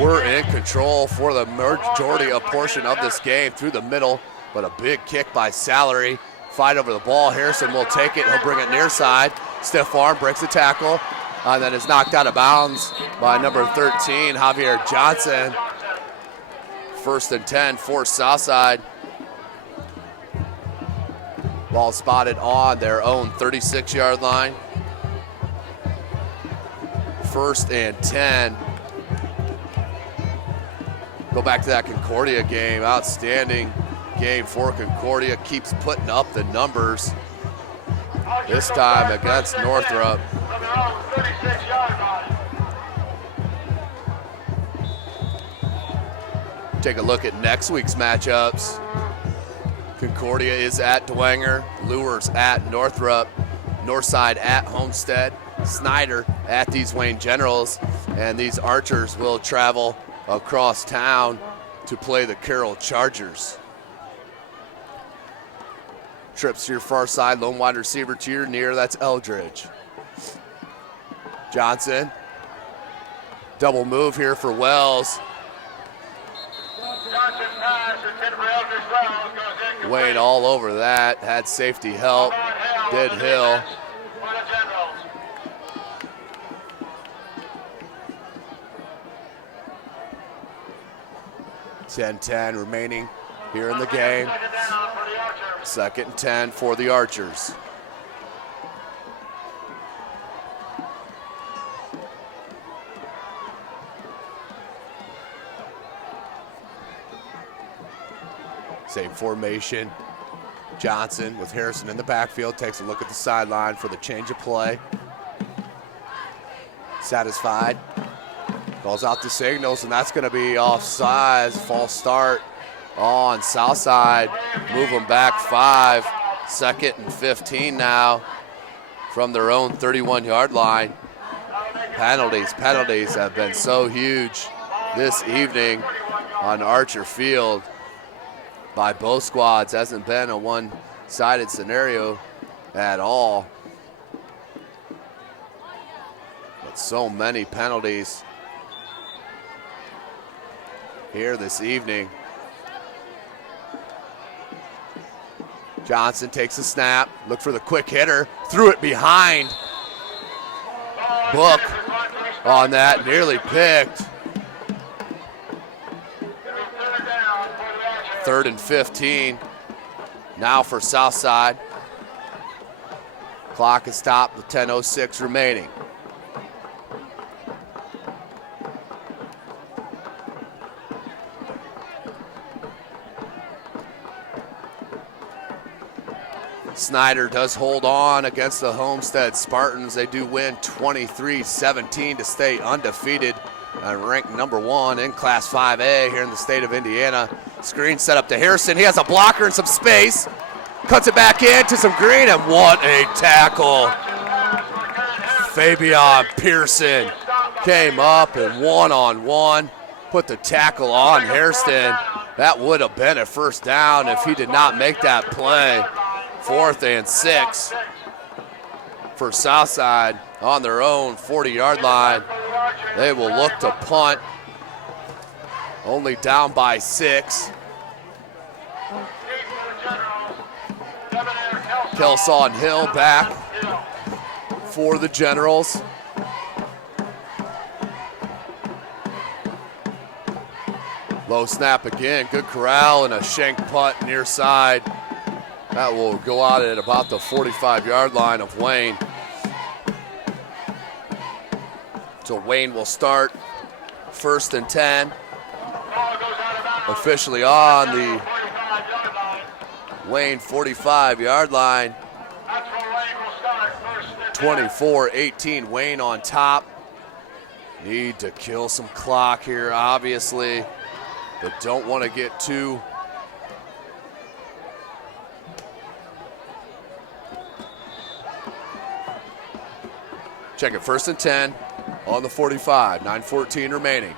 we're in control for the majority of portion of this game through the middle, but a big kick by Salary. Fight over the ball. Harrison will take it. He'll bring it near side. Stiff arm, breaks the tackle, and then is knocked out of bounds by number 13, Javier Johnson. 1st and 10 for Southside. Ball spotted on their own 36-yard line. 1st and 10. Go back to that Concordia game. Outstanding game for Concordia. Keeps putting up the numbers. This time against Northrop. Take a look at next week's matchups. Concordia is at Dwenger. Lures at Northrop. Northside at Homestead. Snyder at these Wayne Generals. And these Archers will travel across town to play the Carroll Chargers. Trips to your far side, lone wide receiver to your near, that's Eldridge. Johnson, double move here for Wells. Wayne all over that, had safety help, did Hill. 10-10 remaining here in the game. 2nd and 10 for the Archers. Same formation. Johnson with Harrison in the backfield takes a look at the sideline for the change of play. Satisfied. Calls out the signals, and that's going to be offsides. False start on Southside. Move them back 5. 2nd and 15 now from their own 31-yard line. Penalties have been so huge this evening on Archer Field by both squads. Hasn't been a one-sided scenario at all. But so many penalties here this evening. Johnson takes a snap, look for the quick hitter, threw it behind. Book on that, nearly picked. 3rd and 15 now for Southside. Clock is stopped with 10:06 remaining. Snyder does hold on against the Homestead Spartans. They do win 23-17 to stay undefeated and ranked number 1 in Class 5A here in the state of Indiana. Screen set up to Harrison. He has a blocker and some space. Cuts it back into some green, and what a tackle. Fabian Pearson came up and one-on-one, put the tackle on Hairston. That would have been a first down if he did not make that play. 4th and 6 for Southside on their own 40-yard line. They will look to punt. Only down by 6. Kelsaw and Hill back for the Generals. Low snap again, good corral and a shank punt near side. That will go out at about the 45-yard line of Wayne. So Wayne will start 1st and 10. officially on the 45-yard line. Wayne 45-yard line. That's where Wayne will start. First and 10. 24-18, Wayne on top. Need to kill some clock here, obviously, but don't want to get too check it. First and 10 on the 45, 9:14 remaining.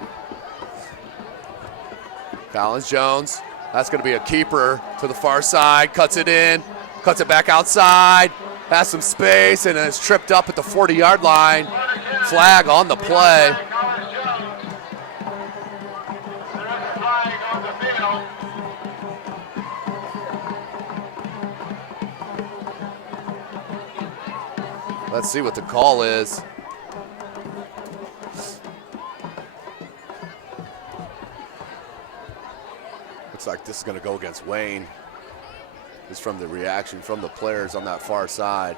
Collins Jones, that's going to be a keeper to the far side, cuts it in, cuts it back outside, has some space, and is tripped up at the 40-yard line. Flag on the play. Collins Jones. There is a flag on the field. Let's see what the call is. Looks like this is going to go against Wayne. Just from the reaction from the players on that far side.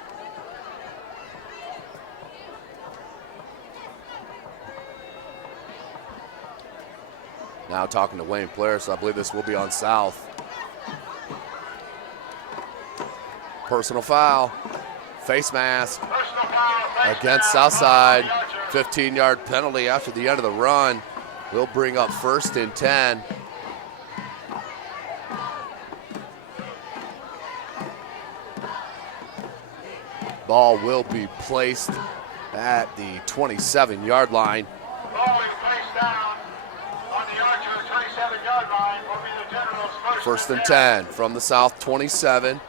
Now talking to Wayne players, so I believe this will be on South. Personal foul. Face mask against Southside. 15-yard penalty after the end of the run. Will bring up first and 10. Ball will be placed at the 27-yard line. Ball is placed down on the Archer 27-yard line. Will be the Generals' First and 10 from the South 27.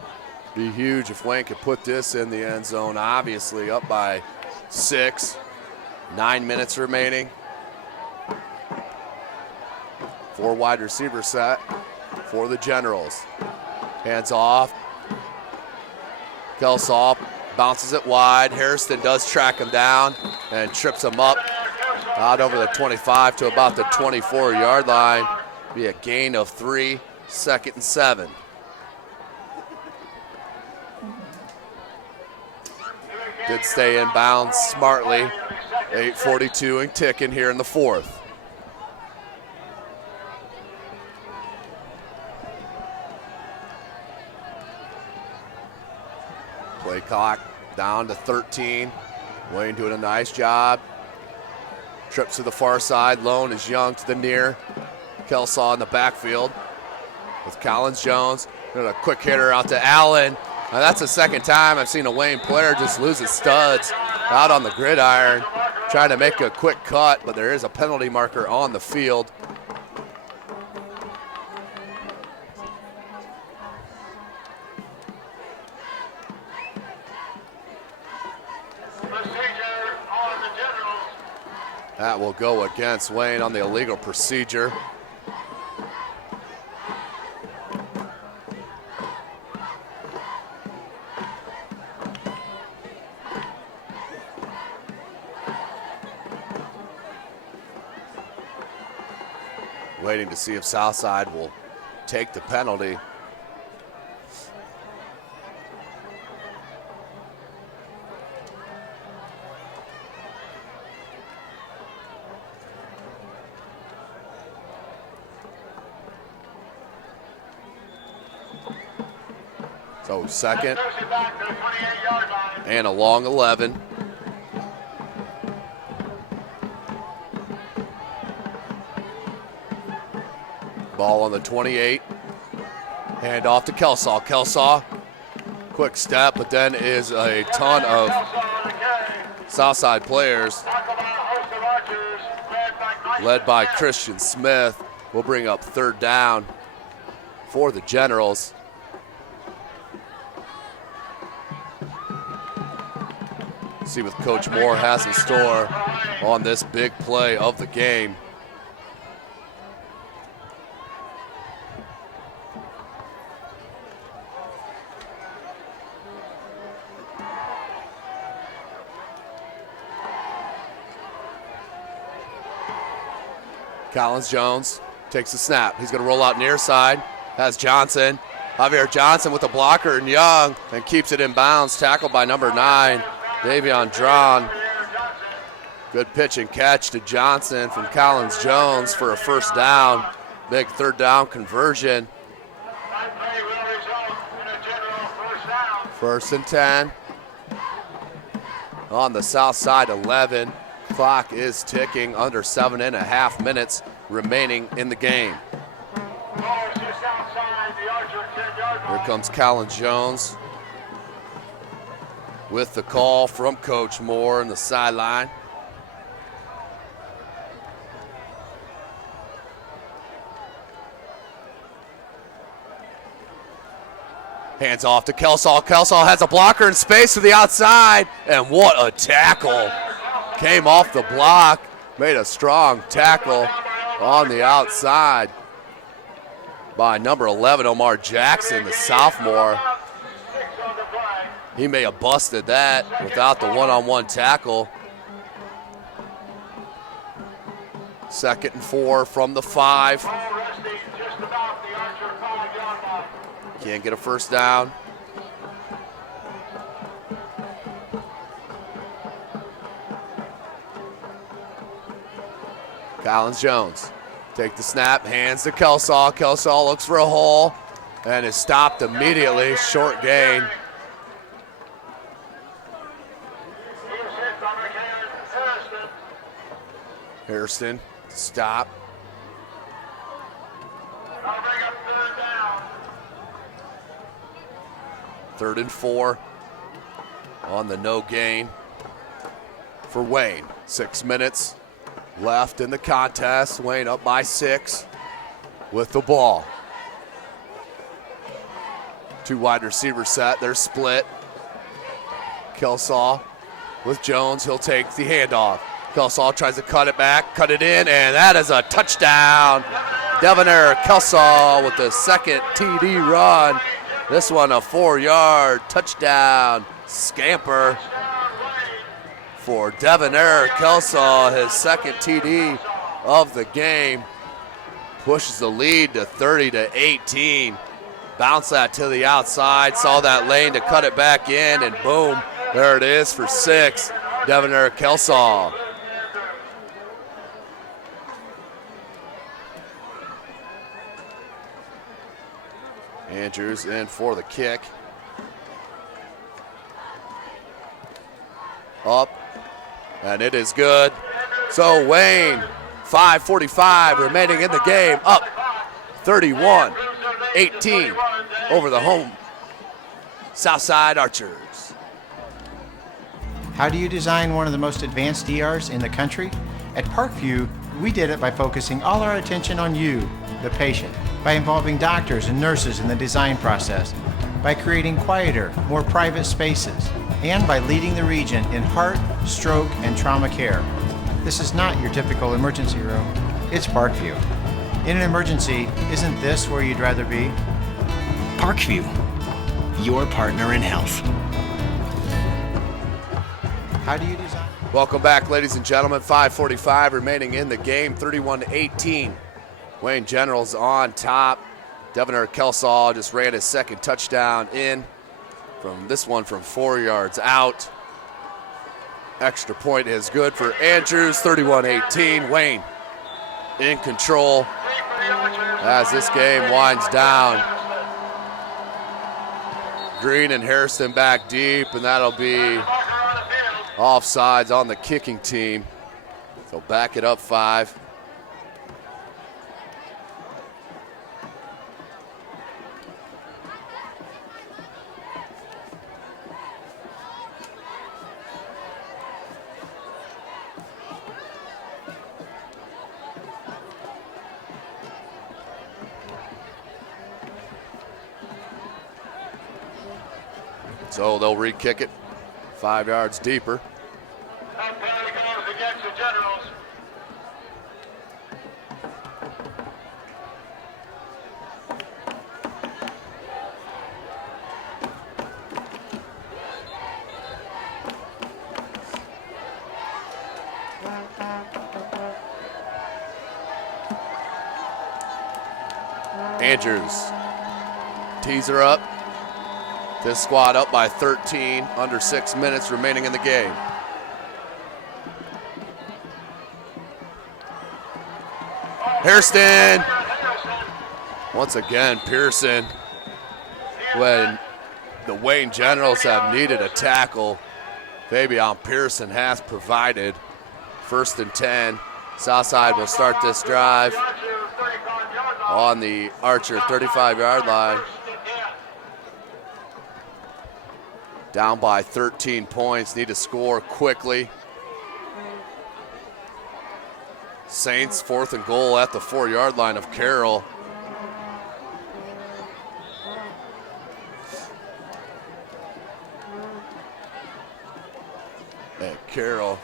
Be huge if Wayne could put this in the end zone. Obviously up by 6. 9 minutes remaining. 4 wide receiver set for the Generals. Hands off. Kelsaw bounces it wide. Harrison does track him down and trips him up out over the 25 to about the 24-yard line. Be a gain of 3, 2nd and 7. Did stay in bounds smartly. 8:42 and ticking here in the 4th. Play clock down to 13. Wayne doing a nice job. Trips to the far side. Lone is Young to the near. Kelsaw in the backfield with Collins Jones. And a quick hitter out to Allen. Now that's the second time I've seen a Wayne player just lose his studs out on the gridiron, trying to make a quick cut, but there is a penalty marker on the field. Procedure on the Generals. That will go against Wayne on the illegal procedure. Waiting to see if Southside will take the penalty. So second That throws it back to the 28-yard line. and a long 11. Ball on the 28. Hand off to Kelsaw. Kelsaw, quick step, but then is a ton of Southside players led by Christian Smith. Will bring up 3rd down for the Generals. See what Coach Moore has in store on this big play of the game. Collins Jones takes the snap. He's going to roll out near side. Has Johnson. Javier Johnson with the blocker and Young, and keeps it in bounds. Tackled by number 9, Davion Drawn. Good pitch and catch to Johnson from Collins Jones for a 1st down. Big third down conversion. That play will result in a general first down. 1st and 10. On the south side, 11. Clock is ticking, under 7.5 minutes remaining in the game. Ball is just outside the Archer 10-yard line. Here comes Colin Jones with the call from Coach Moore on the sideline. Hands off to Kelsall. Kelsall has a blocker in space to the outside, and what a tackle. Came off the block, made a strong tackle on the outside by number 11, Omar Jackson, the sophomore. He may have busted that without the one-on-one tackle. 2nd and 4 from the 5. Ball resting just about the Archer 5-yard line. Can't get a first down. Collins Jones take the snap, hands to Kelsall. Kelsall looks for a hole and is stopped immediately. Short gain. He was hit by Harrison. Hairston stop. That'll bring up third down. 3rd and 4 on the no gain for Wayne. 6 minutes left in the contest. Wayne up by 6 with the ball. 2 wide receiver set. They're split. Kelsall with Jones. He'll take the handoff. Kelsall tries to cut it back, cut it in, and that is a touchdown. Devonair Kelsall with the 2nd TD run. This one a 4-yard touchdown scamper for Devonair Kelsall, his 2nd TD of the game. Pushes the lead to 30-18. Bounce that to the outside, saw that lane to cut it back in, and boom, there it is for 6. Devonair Kelsall. Andrews in for the kick. Up, and it is good. So Wayne, 5:45 remaining in the game, up 31-18 over the home Southside Archers. How do you design one of the most advanced ERs in the country? At Parkview, we did it by focusing all our attention on you, the patient, by involving doctors and nurses in the design process, by creating quieter, more private spaces, and by leading the region in heart, stroke, and trauma care. This is not your typical emergency room. It's Parkview. In an emergency, isn't this where you'd rather be? Parkview, your partner in health. How do you design? Welcome back, ladies and gentlemen. 5:45 remaining in the game, 31-18. Wayne Generals on top. Devonair Kelsall just ran his 2nd touchdown in from this one from 4 yards out. Extra point is good for Andrews, 31-18. Wayne in control as this game winds down. Green and Harrison back deep, and that'll be offsides on the kicking team. So back it up 5. So they'll re-kick it 5 yards deeper. That penalty goes against the Generals. Andrews tees her up. This squad up by 13, under 6 minutes remaining in the game. Hairston Once again, Pearson, when the Wayne Generals have needed a tackle, Fabian Pearson has provided. 1st and 10. Southside will start this drive on the Archer 35-yard line. Down by 13 points, need to score quickly. Saints 4th and goal at the 4-yard line of Carroll. And Carroll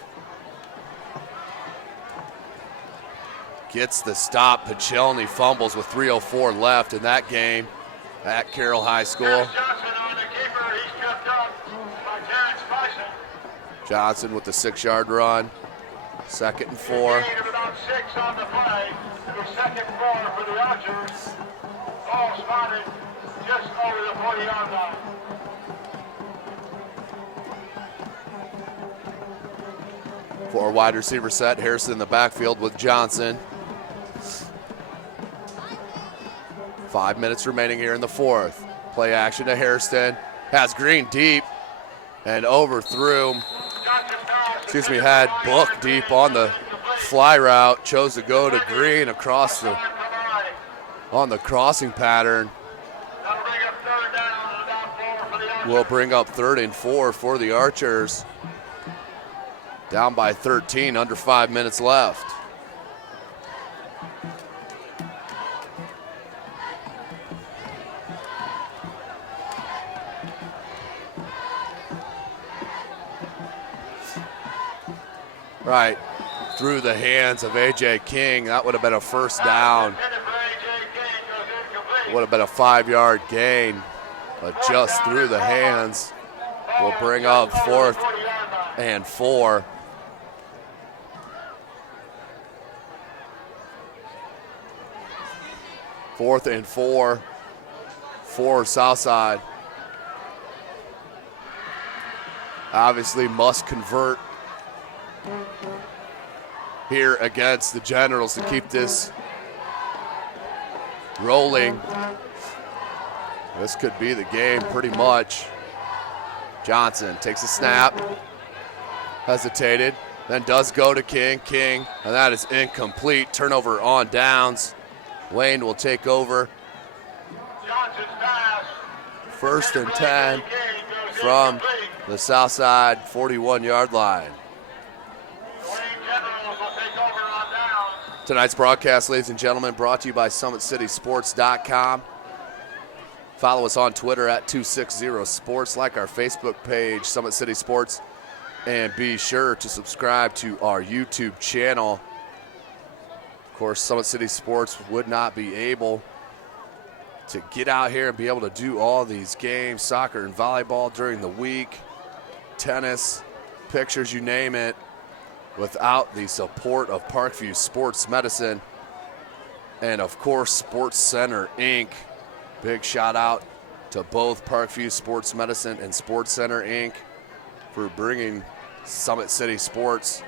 gets the stop. Pachelny fumbles with 3:04 left in that game at Carroll High School. Johnson with the 6-yard run. 2nd and 4. About 6 on the play. 2nd and 4 for the Archers. All spotted just over the 40-yard line. For wide receiver set, Harrison in the backfield with Johnson. 5 minutes remaining here in the 4th. Play action to Hairston. Has Green deep and overthrew. Had Book deep on the fly route. Chose to go to Green across on the crossing pattern. Will bring up 3rd and 4 for the Archers. Down by 13, under 5 minutes left. Right through the hands of A.J. King. That would have been a 1st down. Would have been a 5-yard gain, but just through the hands will bring up 4th and 4. Fourth and 4 for Southside. Obviously must convert here against the Generals to keep this rolling. This could be the game pretty much. Johnson takes a snap, hesitated, then does go to King. King, and that is incomplete. Turnover on downs. Wayne will take over. 1st and 10 from the Southside 41-yard line. Tonight's broadcast, ladies and gentlemen, brought to you by SummitCitySports.com. Follow us on Twitter at 260sports. Like our Facebook page, Summit City Sports. And be sure to subscribe to our YouTube channel. Of course, Summit City Sports would not be able to get out here and be able to do all these games, soccer and volleyball during the week, tennis, pictures, you name it, without the support of Parkview Sports Medicine and, of course, Sports Center, Inc. Big shout out to both Parkview Sports Medicine and Sports Center, Inc. for bringing Summit City Sports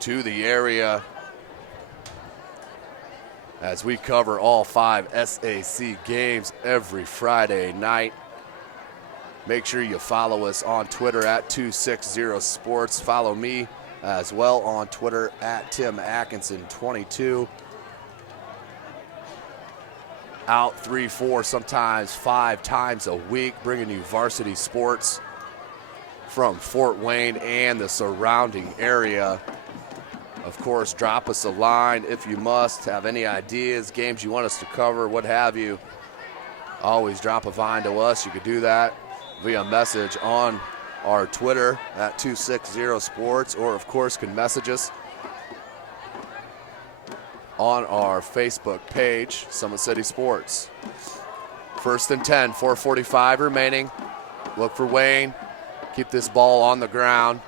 to the area as we cover all 5 SAC games every Friday night. Make sure you follow us on Twitter at 260sports. Follow me as well on Twitter at Tim Atkinson22. Out 3, 4, sometimes 5 times a week, bringing you varsity sports from Fort Wayne and the surrounding area. Of course, drop us a line if you must. Have any ideas, games you want us to cover, what have you. Always drop a line to us. You could do that via message on our Twitter at 260sports, or of course can message us on our Facebook page, Summit City Sports. 1st and 10, 4:45 remaining. Look for Wayne. Keep this ball on the ground.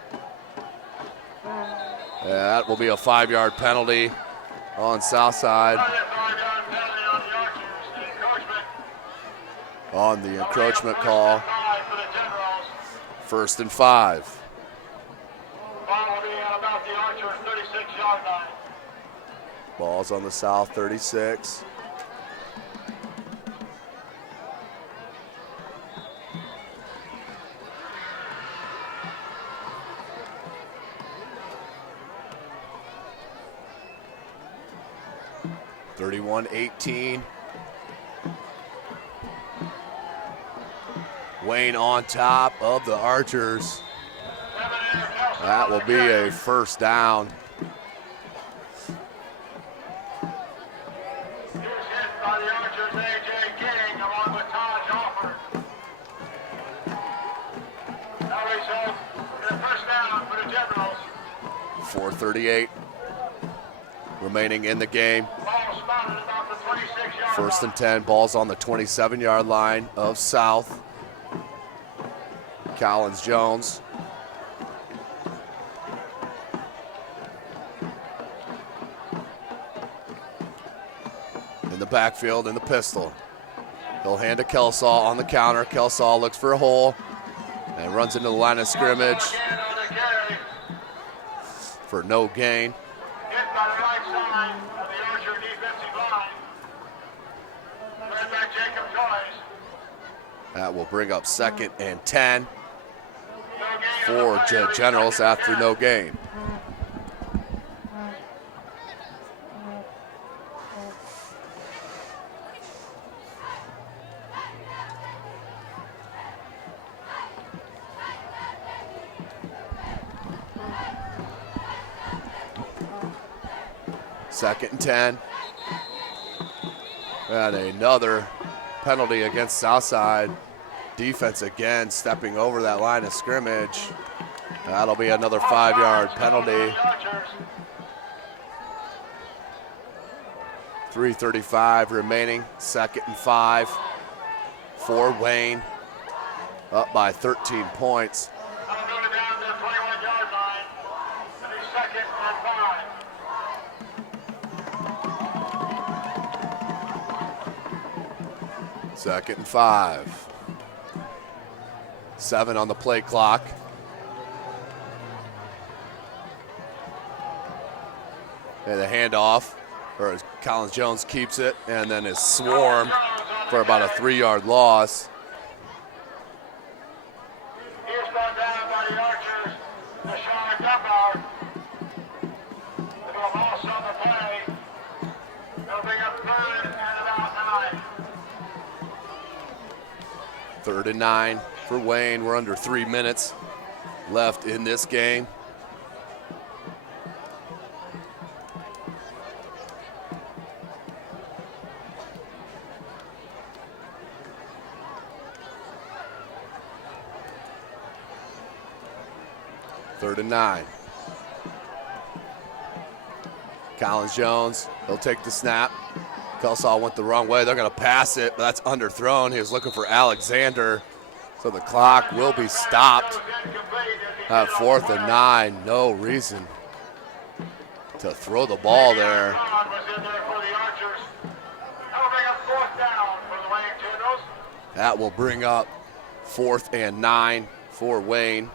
That will be a 5-yard penalty on Southside. On the encroachment call. 1st and 5. Ball's on the South 36. 31-18. Wayne on top of the Archers. That will be a first down. He was hit by the Archers, A.J. King, along with Taj Alford. That results in a first down for the Generals. 4:38 remaining in the game. Ball spotted about the 26-yard First line. and 10, ball's on the 27-yard line of South. Collins Jones. In the backfield, in the pistol. He'll hand to Kelsaw on the counter. Kelsaw looks for a hole and runs into the line of scrimmage Again on the carry. for no gain. Hit by the right side of the Archer defensive line. Led by Jacob Joyce. That will bring up second and 10 No gain for on the play. Generals after no gain. Second and 10. And another penalty against Southside. Defense again stepping over that line of scrimmage. That'll be another 5-yard penalty. 3:35 remaining, second and 5 for Wayne. Up by 13 points. Now moving down to the 21-yard line. And a second and 5. Second and 5. 7 on the play clock. And the handoff, or Collins Jones keeps it, and then is swarmed for about a 3-yard loss. He's brought down by the Archers. Deshaun Dunbar. It'll loss on the play. It'll bring up third and about 9. 3rd and 9 for Wayne. We're under 3 minutes left in this game. Third and 9. Collins Jones, he'll take the snap. Kelsaw went the wrong way. They're going to pass it, but that's underthrown. He was looking for Alexander, so the clock will be stopped at 4th and 9. No reason to throw the ball there. Was in there for the Archers. That'll bring up fourth down for the Wayne Generals. That will bring up 4th and 9 for Wayne.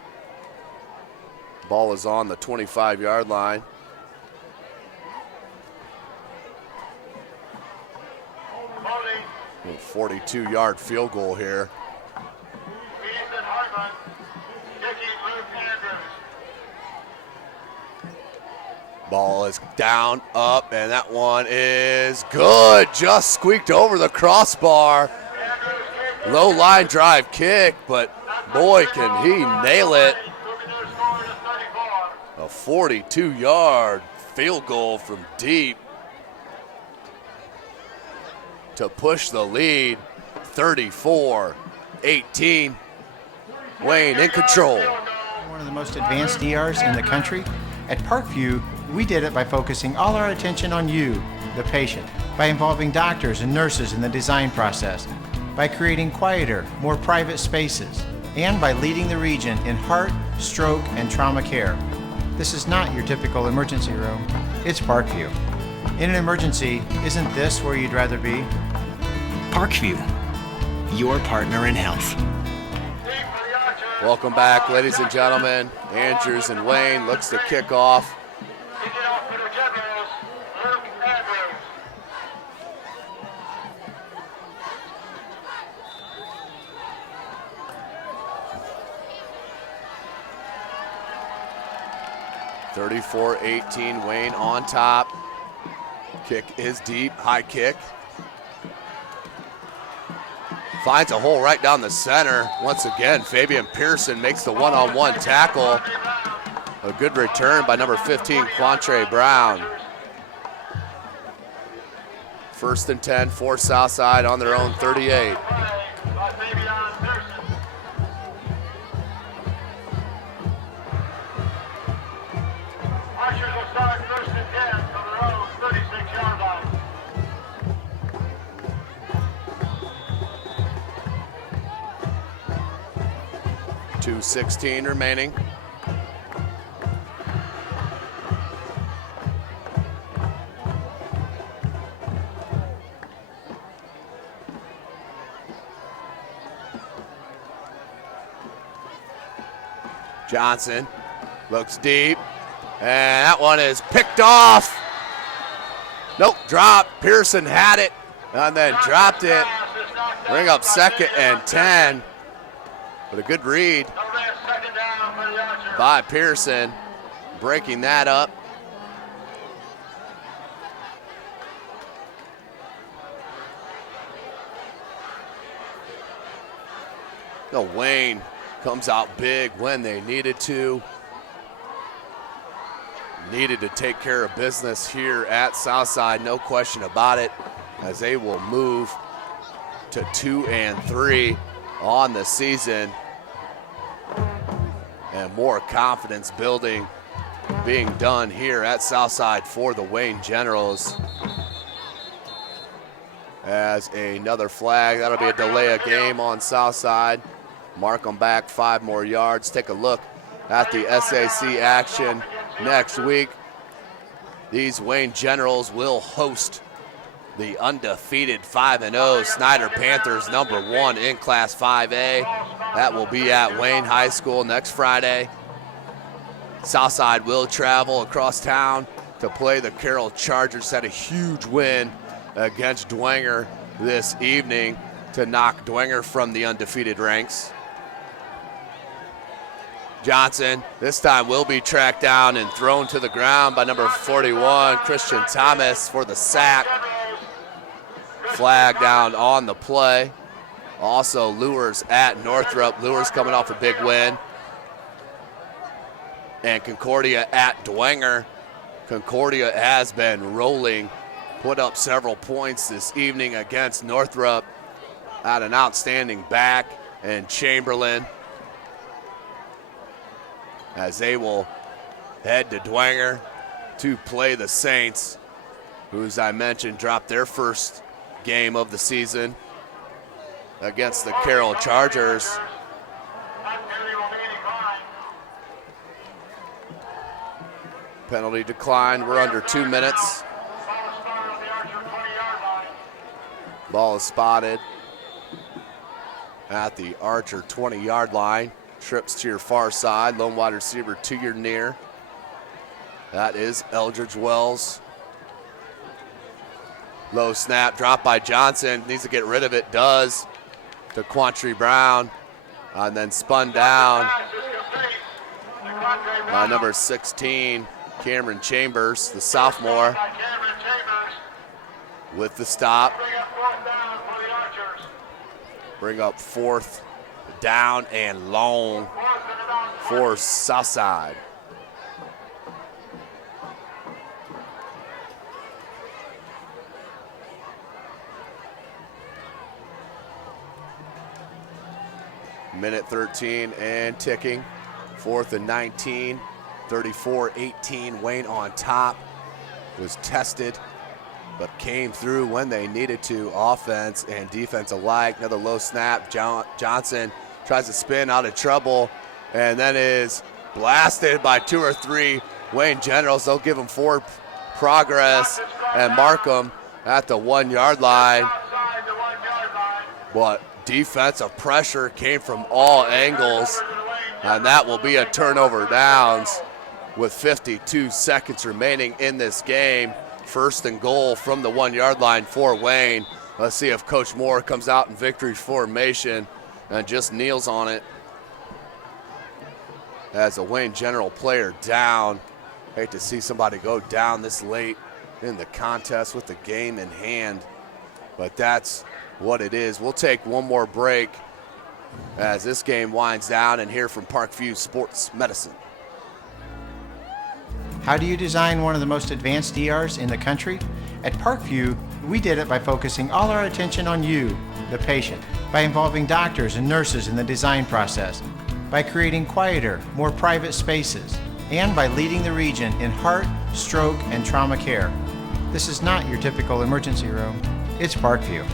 Ball is on the 25-yard line. Mahoney, A 42-yard field goal here. Ethan Hartman, Dickie Luke Andrews. Ball is down, up, and that one is good. Just squeaked over the crossbar. Andrews kicked Low line drive kick, but boy, can he nail it. moving their score to 34. A 42-yard field goal from deep to push the lead. 34-18. Wayne in control. One of the most advanced DRs in the country. At Parkview, we did it by focusing all our attention on you, the patient, by involving doctors and nurses in the design process, by creating quieter, more private spaces, and by leading the region in heart, stroke, and trauma care. This is not your typical emergency room. It's Parkview. In an emergency, isn't this where you'd rather be? Parkview, your partner in health. Deep for the Archers. Welcome back, ladies and gentlemen. Andrews and Wayne looks to kick off. Kicking off for the Generals, Luke Andrews. .34-18, Wayne on top. Kick is deep, high kick. Finds a hole right down the center. Once again, Fabian Pearson makes the one-on-one tackle. A good return by number 15, Quantre Brown. 1st and 10 for Southside on their own 38. Archers will start 1st and 10 from their own 36-yard line. .216 remaining. Johnson looks deep, and that one is picked off. Nope, dropped. Pearson had it, and then dropped it. Bring up 2nd and 10. But a good read by Pearson, breaking that up. No, Wayne comes out big when they needed to. Needed to take care of business here at Southside, no question about it, as they will move to 2 and 3 on the season. And more confidence building being done here at Southside for the Wayne Generals. As another flag, that'll be a delay of game on Southside. Mark them back 5 more yards. Take a look at the SAC action next week. These Wayne Generals will host the undefeated 5-0 Snyder Panthers, #1 in Class 5A. That will be at Wayne High School next Friday. Southside will travel across town to play the Carroll Chargers. Had a huge win against Dwenger this evening to knock Dwenger from the undefeated ranks. Johnson this time will be tracked down and thrown to the ground by number 41, Christian Thomas, for the sack. Flag down on the play. Also Lures at Northrop. Lures coming off a big win. And Concordia at Dwenger. Concordia has been rolling, put up several points this evening against Northrop. Had an outstanding back and Chamberlain, as they will head to Dwenger to play the Saints, who, as I mentioned, dropped their first game of the season against the Carroll Chargers. Penalty decline. We're under 2 minutes. Ball is spotted at the Archer 20-yard line. Trips to your far side. Lone wide receiver to your near. That is Eldridge Wells. Low snap, drop by Johnson. Needs to get rid of it. Does. To Quantre Brown. And then spun down by number 16, Cameron Chambers, the sophomore, with the stop. Bring up 4th down and long for Southside. Minute 13 and ticking. 4th and 19. 34-18. Wayne on top. Was tested, but came through when they needed to. Offense and defense alike. Another low snap. Johnson tries to spin out of trouble, and then is blasted by 2 or 3 Wayne Generals. They'll give him forward progress and mark him at the 1-yard line. But defensive pressure came from all angles, and that will be a turnover downs with 52 seconds remaining in this game. 1st and goal from the 1-yard line for Wayne. Let's see if Coach Moore comes out in victory formation and just kneels on it. As a Wayne General player down. Hate to see somebody go down this late in the contest with the game in hand, but that's what it is. We'll take one more break as this game winds down and hear from Parkview Sports Medicine. How do you design one of the most advanced ERs in the country? At Parkview, we did it by focusing all our attention on you, the patient, by involving doctors and nurses in the design process, by creating quieter, more private spaces, and by leading the region in heart, stroke, and trauma care. This is not your typical emergency room. It's Parkview.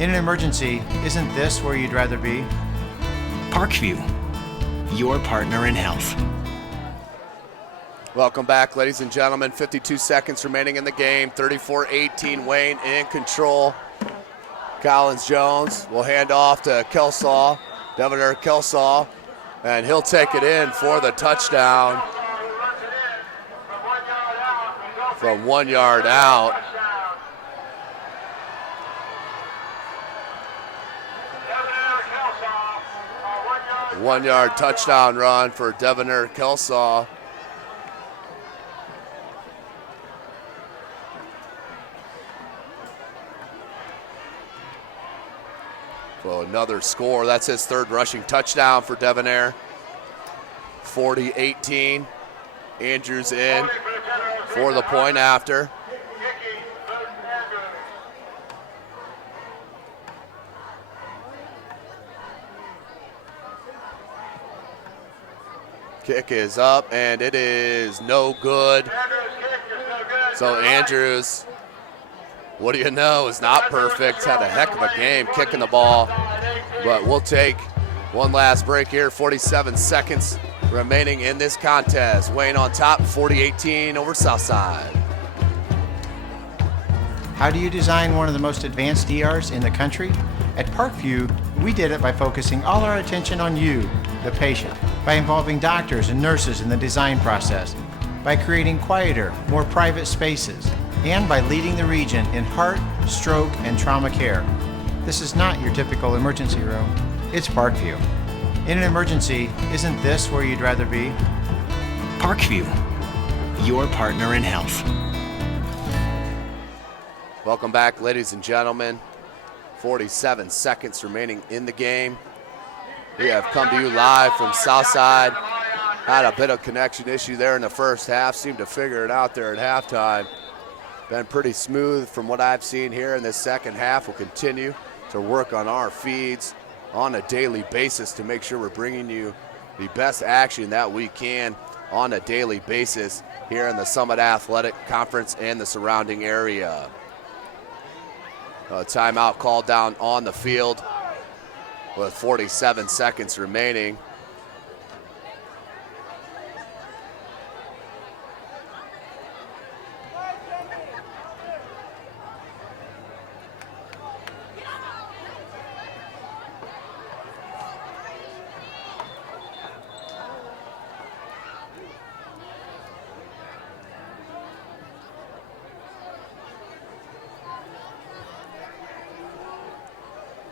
In an emergency, isn't this where you'd rather be? Parkview, your partner in health. Welcome back, ladies and gentlemen. 52 seconds remaining in the game. 34-18, Wayne in control. Collins Jones will hand off to Kelsaw, Devoner Kelsaw, and he'll take it in for the touchdown from 1 yard out. One-yard touchdown run for Devoner Kelsaw. So another score. That's his third rushing touchdown for Devonair. 40-18. Andrews in for the point after. Kick is up, and it is no good. So Andrews, what do you know, is not perfect. Had a heck of a game kicking the ball. But we'll take one last break here. 47 seconds remaining in this contest. Wayne on top, 40-18 over Southside. How do you design one of the most advanced ERs in the country? At Parkview, we did it by focusing all our attention on you, the patient, by involving doctors and nurses in the design process, by creating quieter, more private spaces, and by leading the region in heart, stroke, and trauma care. This is not your typical emergency room. It's Parkview. In an emergency, isn't this where you'd rather be? Parkview, your partner in health. Welcome back, ladies and gentlemen. 47 seconds remaining in the game. We have come to you live from Southside. Had a bit of connection issue there in the first half. Seemed to figure it out there at halftime. Been pretty smooth from what I've seen here in this second half. We'll continue to work on our feeds on a daily basis to make sure we're bringing you the best action that we can on a daily basis here in the Summit Athletic Conference and the surrounding area. A timeout called down on the field with 47 seconds remaining.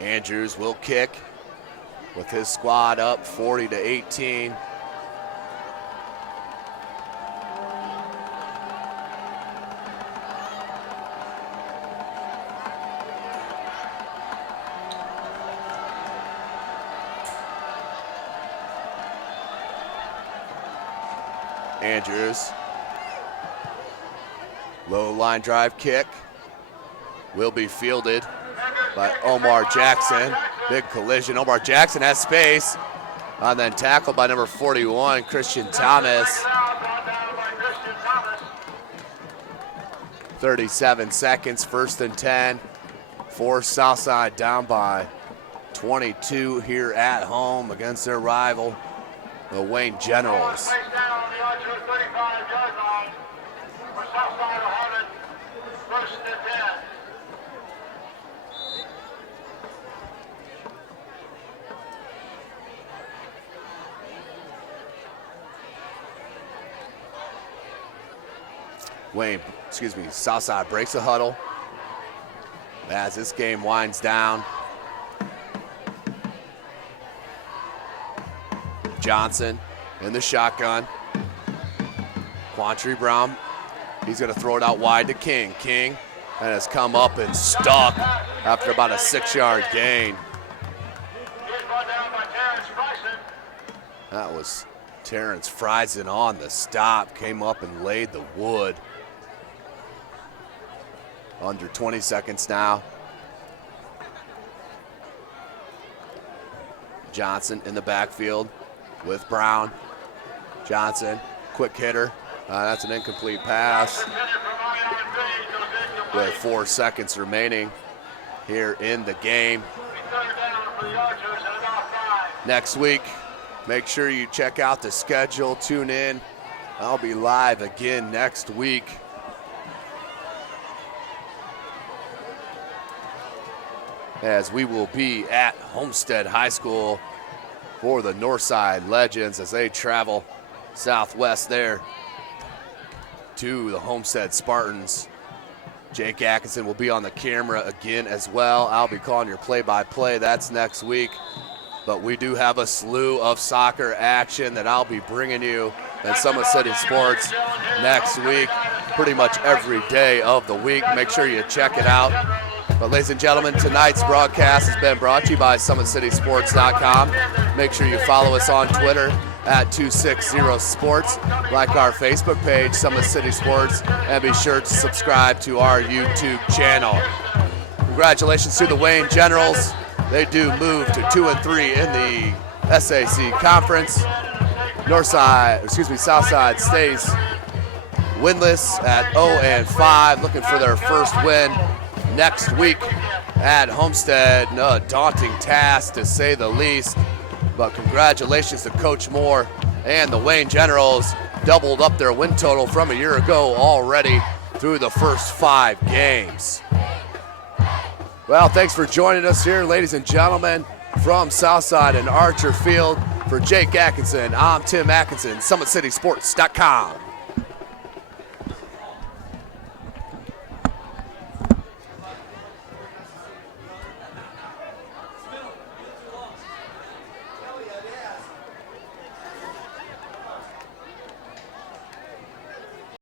Andrews will kick with his squad up 40-18. Andrews, low line drive kick will be fielded by Omar Jackson. Big collision. Omar Jackson has space. And then tackled by number 41, Christian Thomas. 37 seconds, 1st and 10 for Southside, down by 22 here at home against their rival, the Wayne Generals. Southside breaks the huddle as this game winds down. Johnson in the shotgun. Quantry Brown He's going to throw it out wide to King. King has come up and stuck after about a 6-yard gain. That was Terrence Friesen on the stop. Came up and laid the wood. Under 20 seconds now. Johnson in the backfield with Brown. Johnson, quick hitter. That's an incomplete pass. With 4 seconds remaining here in the game. Next week, make sure you check out the schedule. Tune in. I'll be live again next week. As we will be at Homestead High School for the Northside Legends as they travel southwest there to the Homestead Spartans. Jake Atkinson will be on the camera again as well. I'll be calling your play-by-play. That's next week. But we do have a slew of soccer action that I'll be bringing you in Summit City Sports next week, pretty much every day of the week. Make sure you check it out. But ladies and gentlemen, tonight's broadcast has been brought to you by SummitCitySports.com. Make sure you follow us on Twitter at 260sports, like our Facebook page, Summit City Sports, and be sure to subscribe to our YouTube channel. Congratulations to the Wayne Generals. They do move to 2-3 in the SAC Conference. Southside stays winless at 0-5, looking for their first win next week at Homestead. A daunting task to say the least, but congratulations to Coach Moore and the Wayne Generals. Doubled up their win total from a year ago already through the first 5 games. Well, thanks for joining us here, ladies and gentlemen, from Southside and Archer Field. For Jake Atkinson, I'm Tim Atkinson, SummitCitySports.com.